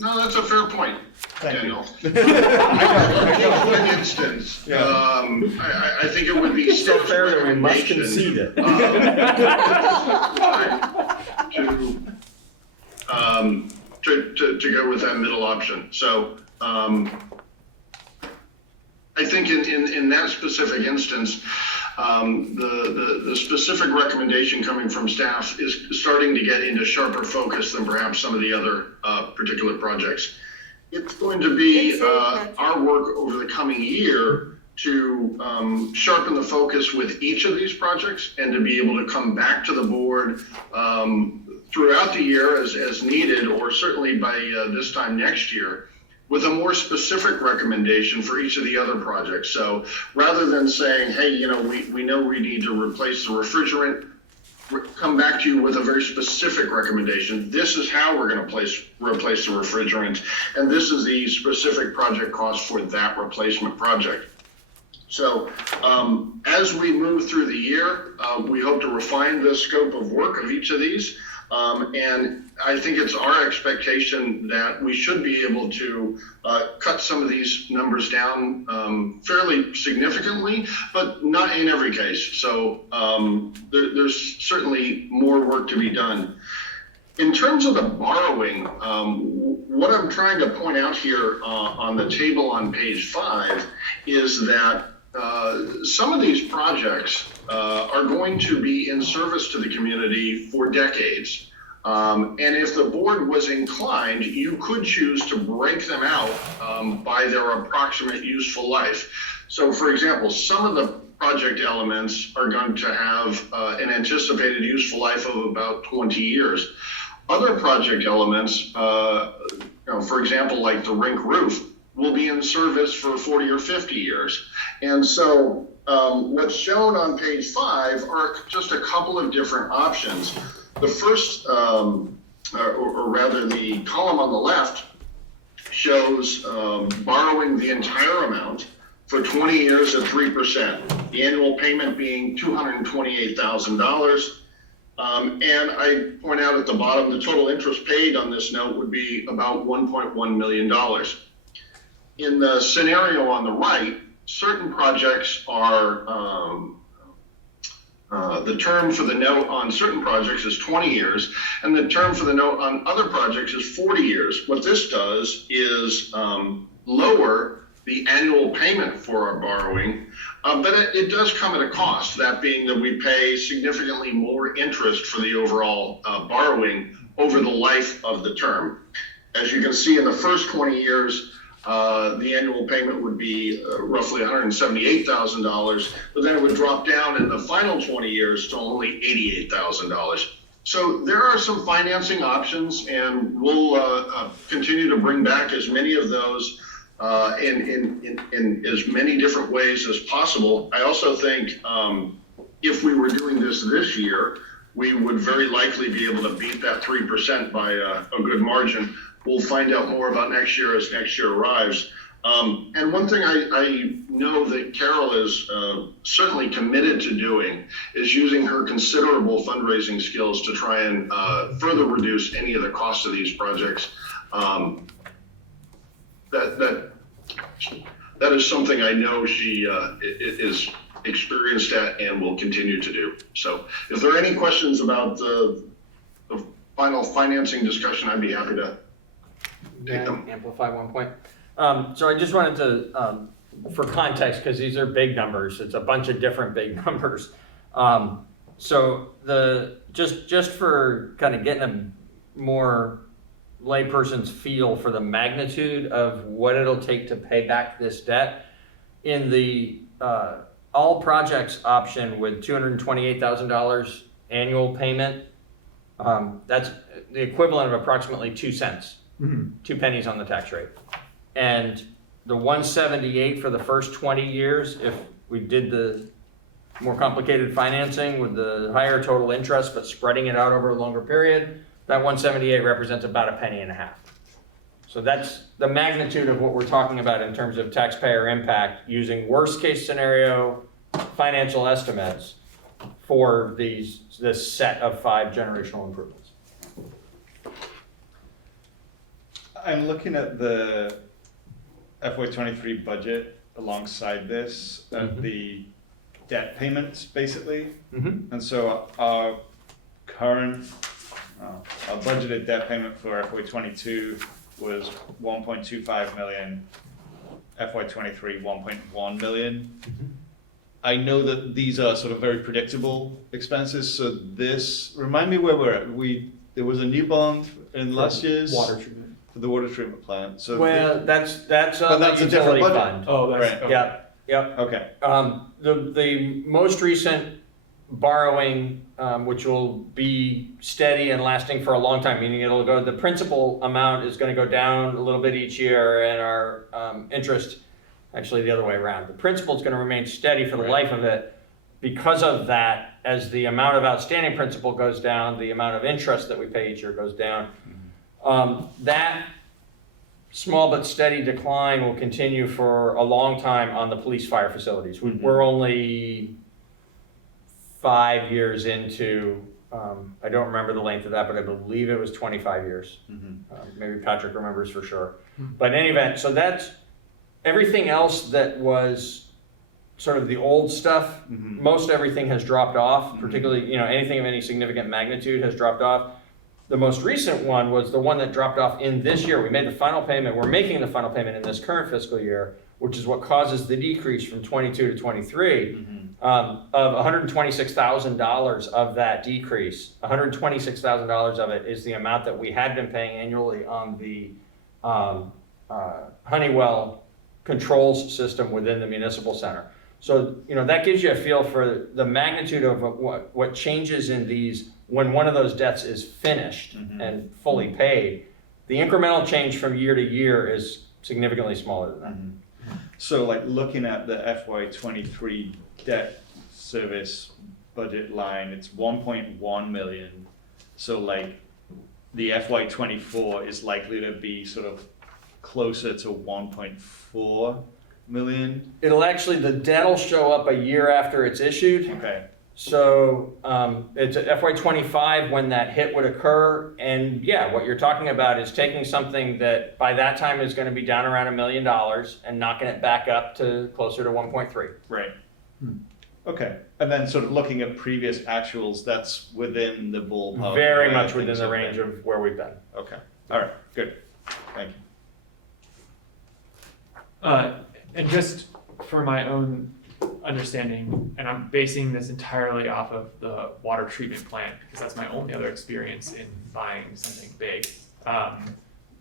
no, that's a fair point, Daniel. In one instance, I think it would be So fair that we must concede it. To go with that middle option. So I think in that specific instance, the specific recommendation coming from staff is starting to get into sharper focus than perhaps some of the other particular projects. It's going to be our work over the coming year to sharpen the focus with each of these projects and to be able to come back to the board throughout the year as needed, or certainly by this time next year, with a more specific recommendation for each of the other projects. So rather than saying, hey, we know we need to replace the refrigerant, come back to you with a very specific recommendation. This is how we're going to replace the refrigerant, and this is the specific project cost for that replacement project. So as we move through the year, we hope to refine the scope of work of each of these. And I think it's our expectation that we should be able to cut some of these numbers down fairly significantly, but not in every case. So there's certainly more work to be done. In terms of the borrowing, what I'm trying to point out here on the table on page 5 is that some of these projects are going to be in service to the community for decades. And if the board was inclined, you could choose to break them out by their approximate useful life. So for example, some of the project elements are going to have an anticipated useful life of about 20 years. Other project elements, for example, like the rink roof, will be in service for 40 or 50 years. And so what's shown on page 5 are just a couple of different options. The first, or rather the column on the left, shows borrowing the entire amount for 20 years at 3%. The annual payment being $228,000. And I point out at the bottom, the total interest paid on this note would be about $1.1 million. In the scenario on the right, certain projects are, the term for the note on certain projects is 20 years, and the term for the note on other projects is 40 years. What this does is lower the annual payment for our borrowing, but it does come at a cost, that being that we pay significantly more interest for the overall borrowing over the life of the term. As you can see, in the first 20 years, the annual payment would be roughly $178,000, but then it would drop down in the final 20 years to only $88,000. So there are some financing options, and we'll continue to bring back as many of those in as many different ways as possible. I also think if we were doing this year, we would very likely be able to beat that 3% by a good margin. We'll find out more about next year as next year arrives. And one thing I know that Carol is certainly committed to doing is using her considerable fundraising skills to try and further reduce any of the costs of these projects. That is something I know she is experienced at and will continue to do. So if there are any questions about the final financing discussion, I'd be happy to take them. Amplify one point. So I just wanted to, for context, because these are big numbers, it's a bunch of different big numbers. So just for kind of getting a more layperson's feel for the magnitude of what it'll take to pay back this debt, in the all projects option with $228,000 annual payment, that's the equivalent of approximately 2 cents, 2 pennies on the tax rate. And the 178 for the first 20 years, if we did the more complicated financing with the higher total interest, but spreading it out over a longer period, that 178 represents about a penny and a half. So that's the magnitude of what we're talking about in terms of taxpayer impact using worst case scenario financial estimates for this set of 5 generational improvements. I'm looking at the FY23 budget alongside this, the debt payments basically. And so our current, our budgeted debt payment for FY22 was 1.25 million, FY23 1.1 million. I know that these are sort of very predictable expenses, so this, remind me where we're at. There was a new bond in last year's Water treatment. for the water treatment plant. So Well, that's but that's a different budget. Fund. Oh, that's Right. okay. Yep. Okay. The most recent borrowing, which will be steady and lasting for a long time, meaning it'll go, the principal amount is going to go down a little bit each year, and our interest, actually the other way around. The principal is going to remain steady for the life of it. Because of that, as the amount of outstanding principal goes down, the amount of interest that we pay each year goes down. That small but steady decline will continue for a long time on the police fire facilities. We're only 5 years into, I don't remember the length of that, but I believe it was 25 years. Maybe Patrick remembers for sure. But in any event, so that's everything else that was sort of the old stuff. Most everything has dropped off, particularly, anything of any significant magnitude has dropped off. The most recent one was the one that dropped off in this year. We made the final payment. We're making the final payment in this current fiscal year, which is what causes the decrease from 22 to 23 of $126,000 of that decrease. $126,000 of it is the amount that we had been paying annually on the Honeywell controls system within the municipal center. So, that gives you a feel for the magnitude of what changes in these when one of those debts is finished and fully paid. The incremental change from year to year is significantly smaller than that. So like looking at the FY23 debt service budget line, it's 1.1 million. So like the FY24 is likely to be sort of closer to 1.4 million? It'll actually, the debt will show up a year after it's issued. Okay. So it's FY '25 when that hit would occur. And yeah, what you're talking about is taking something that by that time is going to be down around $1 million and knocking it back up to closer to 1.3. Right. Okay. And then sort of looking at previous actuals, that's within the ballpark. Very of where much within things the have range been. of where we've been. Okay. All right. Good. Thank you. And just for my own understanding, and I'm basing this entirely off of the water treatment plant because that's my only other experience in buying something big.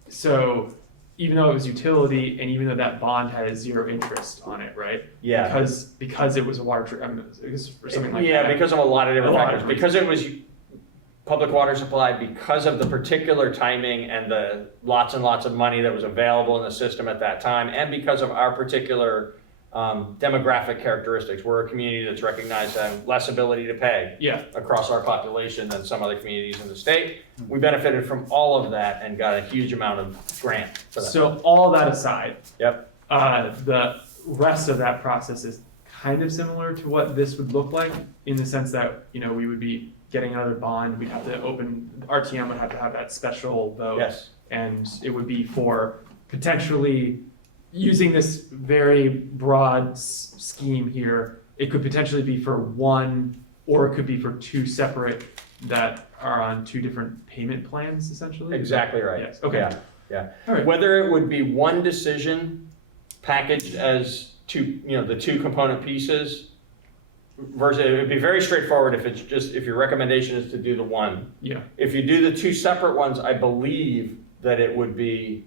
So even though it was utility, and even though that bond had 0 interest on it, right? Yeah. Because it was a water treatment, or something like that. Yeah, because of a lot of different A lot factors. of Because it was public water supply, because of the particular timing and the lots and lots of money that was available in the system at that time, and because of our particular demographic characteristics. We're a community that's recognized to have less ability to pay across our population than some other communities in the state. We benefited from all of that and got a huge amount of grant for that. So all that aside, the rest of that process is kind of similar to what this would look like in the sense that, you know, we would be getting another bond, we'd have to open, RTM would have to have that special vote. Yes. And it would be for potentially using this very broad scheme here. It could potentially be for one, or it could be for 2 separate that are on 2 different payment plans, essentially. Exactly right. Yes. Okay. Yeah. All right. Whether it would be one decision packaged as 2, you know, the 2 component pieces, versus it would be very straightforward if it's just, if your recommendation is to do the one. Yeah. If you do the 2 separate ones, I believe that it would be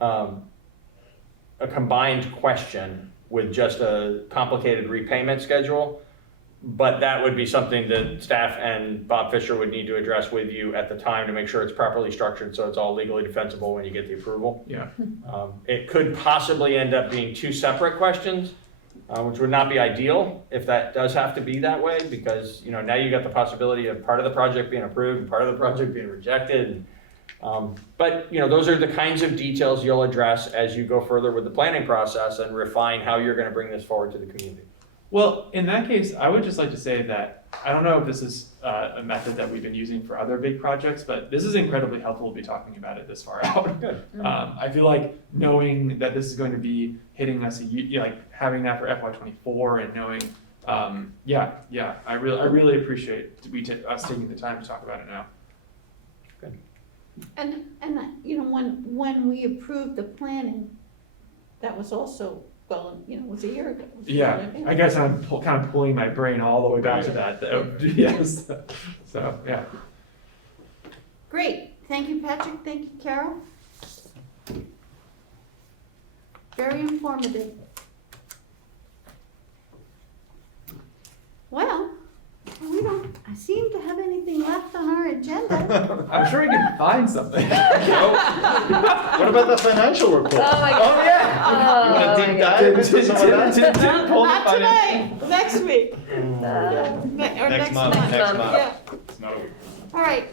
a combined question with just a complicated repayment schedule. But that would be something that staff and Bob Fisher would need to address with you at the time to make sure it's properly structured so it's all legally defensible when you get the approval. Yeah. It could possibly end up being 2 separate questions, which would not be ideal if that does have to be that way, because, you know, now you got the possibility of part of the project being approved and part of the project being rejected. But, you know, those are the kinds of details you'll address as you go further with the planning process and refine how you're going to bring this forward to the community. Well, in that case, I would just like to say that I don't know if this is a method that we've been using for other big projects, but this is incredibly helpful to be talking about it this far out. Good. I feel like knowing that this is going to be hitting us, like having that for FY24 and knowing, I really appreciate us taking the time to talk about it now. Good. And you know, when we approved the planning, that was also, well, you know, it was a year ago. Yeah, I guess I'm kind of pulling my brain all the way back to that, though. Yes. So, yeah. Great. Thank you, Patrick. Thank you, Carol. Very informative. Well, we don't seem to have anything left on our agenda. I'm sure we can find something. What about the financial report? Oh my God. Oh yeah. You want to deep dive into some of that? Not today. Next week. Or Next month. Yeah. It's not a week. All right.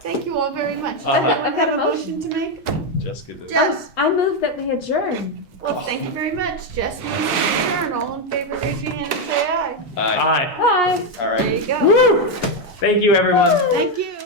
Thank you all very much. Uh-huh. Anyone got a motion to make? Jessica did. Jess. I move that we adjourn. Well, thank you very much. Jess moves to adjourn. All in favor, raise your hand and say aye. Aye. Aye. Bye. All right. There you go. Woo! Thank you, everyone. Thank you.